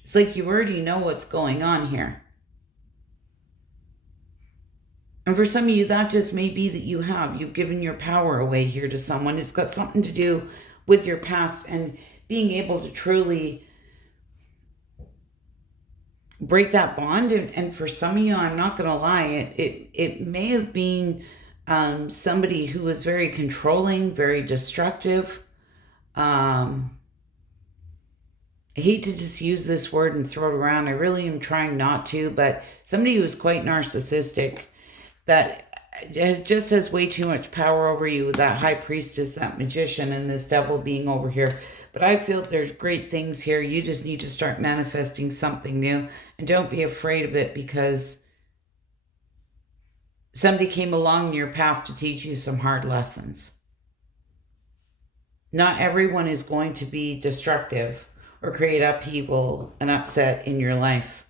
It's like you already know what's going on here. And for some of you, that just may be that you've given your power away here to someone. It's got something to do with your past and being able to truly break that bond. And for some of you, I'm not going to lie, it may have been somebody who was very controlling, very destructive. I hate to just use this word and throw it around. I really am trying not to, but somebody who was quite narcissistic, that just has way too much power over you, that high priestess, that magician, and this devil being over here. But I feel there's great things here. You just need to start manifesting something new, and don't be afraid of it, because somebody came along in your path to teach you some hard lessons. Not everyone is going to be destructive or create upheaval and upset in your life.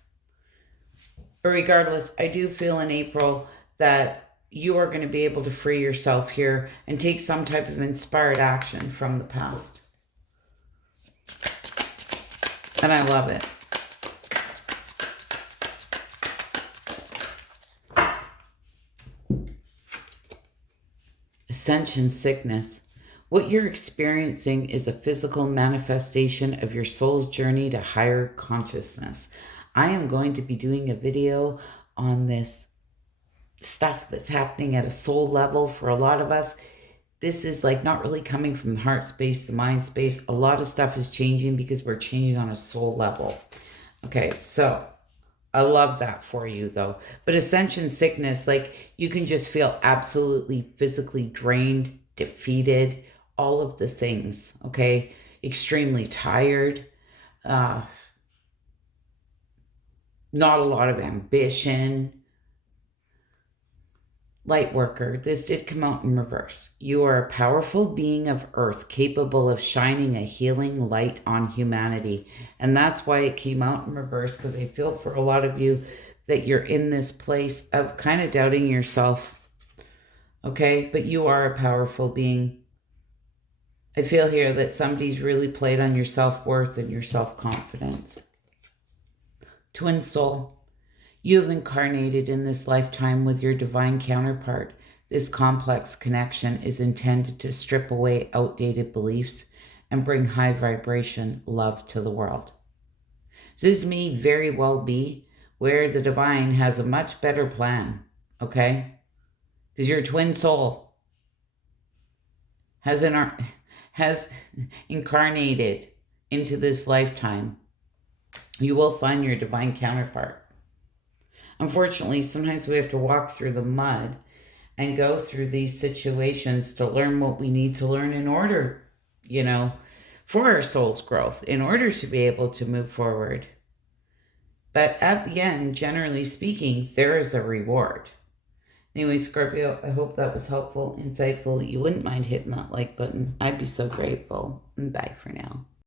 But regardless, I do feel in April that you are going to be able to free yourself here and take some type of inspired action from the past. And I love it. Ascension sickness. What you're experiencing is a physical manifestation of your soul's journey to higher consciousness. I am going to be doing a video on this stuff that's happening at a soul level for a lot of us. This is like not really coming from the heart space, the mind space. A lot of stuff is changing because we're changing on a soul level. Okay, so I love that for you though. But ascension sickness, like you can just feel absolutely physically drained, defeated, all of the things, okay? Extremely tired, not a lot of ambition. Light worker, this did come out in reverse. You are a powerful being of earth, capable of shining a healing light on humanity. And that's why it came out in reverse, because I feel for a lot of you that you're in this place of kind of doubting yourself. Okay, but you are a powerful being. I feel here that somebody's really played on your self-worth and your self-confidence. Twin soul. You have incarnated in this lifetime with your divine counterpart. This complex connection is intended to strip away outdated beliefs and bring high vibration love to the world. So this may very well be where the divine has a much better plan, okay? Because your twin soul has incarnated into this lifetime. You will find your divine counterpart. Unfortunately, sometimes we have to walk through the mud and go through these situations to learn what we need to learn in order, for our soul's growth, in order to be able to move forward. But at the end, generally speaking, there is a reward. Anyway, Scorpio, I hope that was helpful, insightful. You wouldn't mind hitting that like button. I'd be so grateful. And bye for now.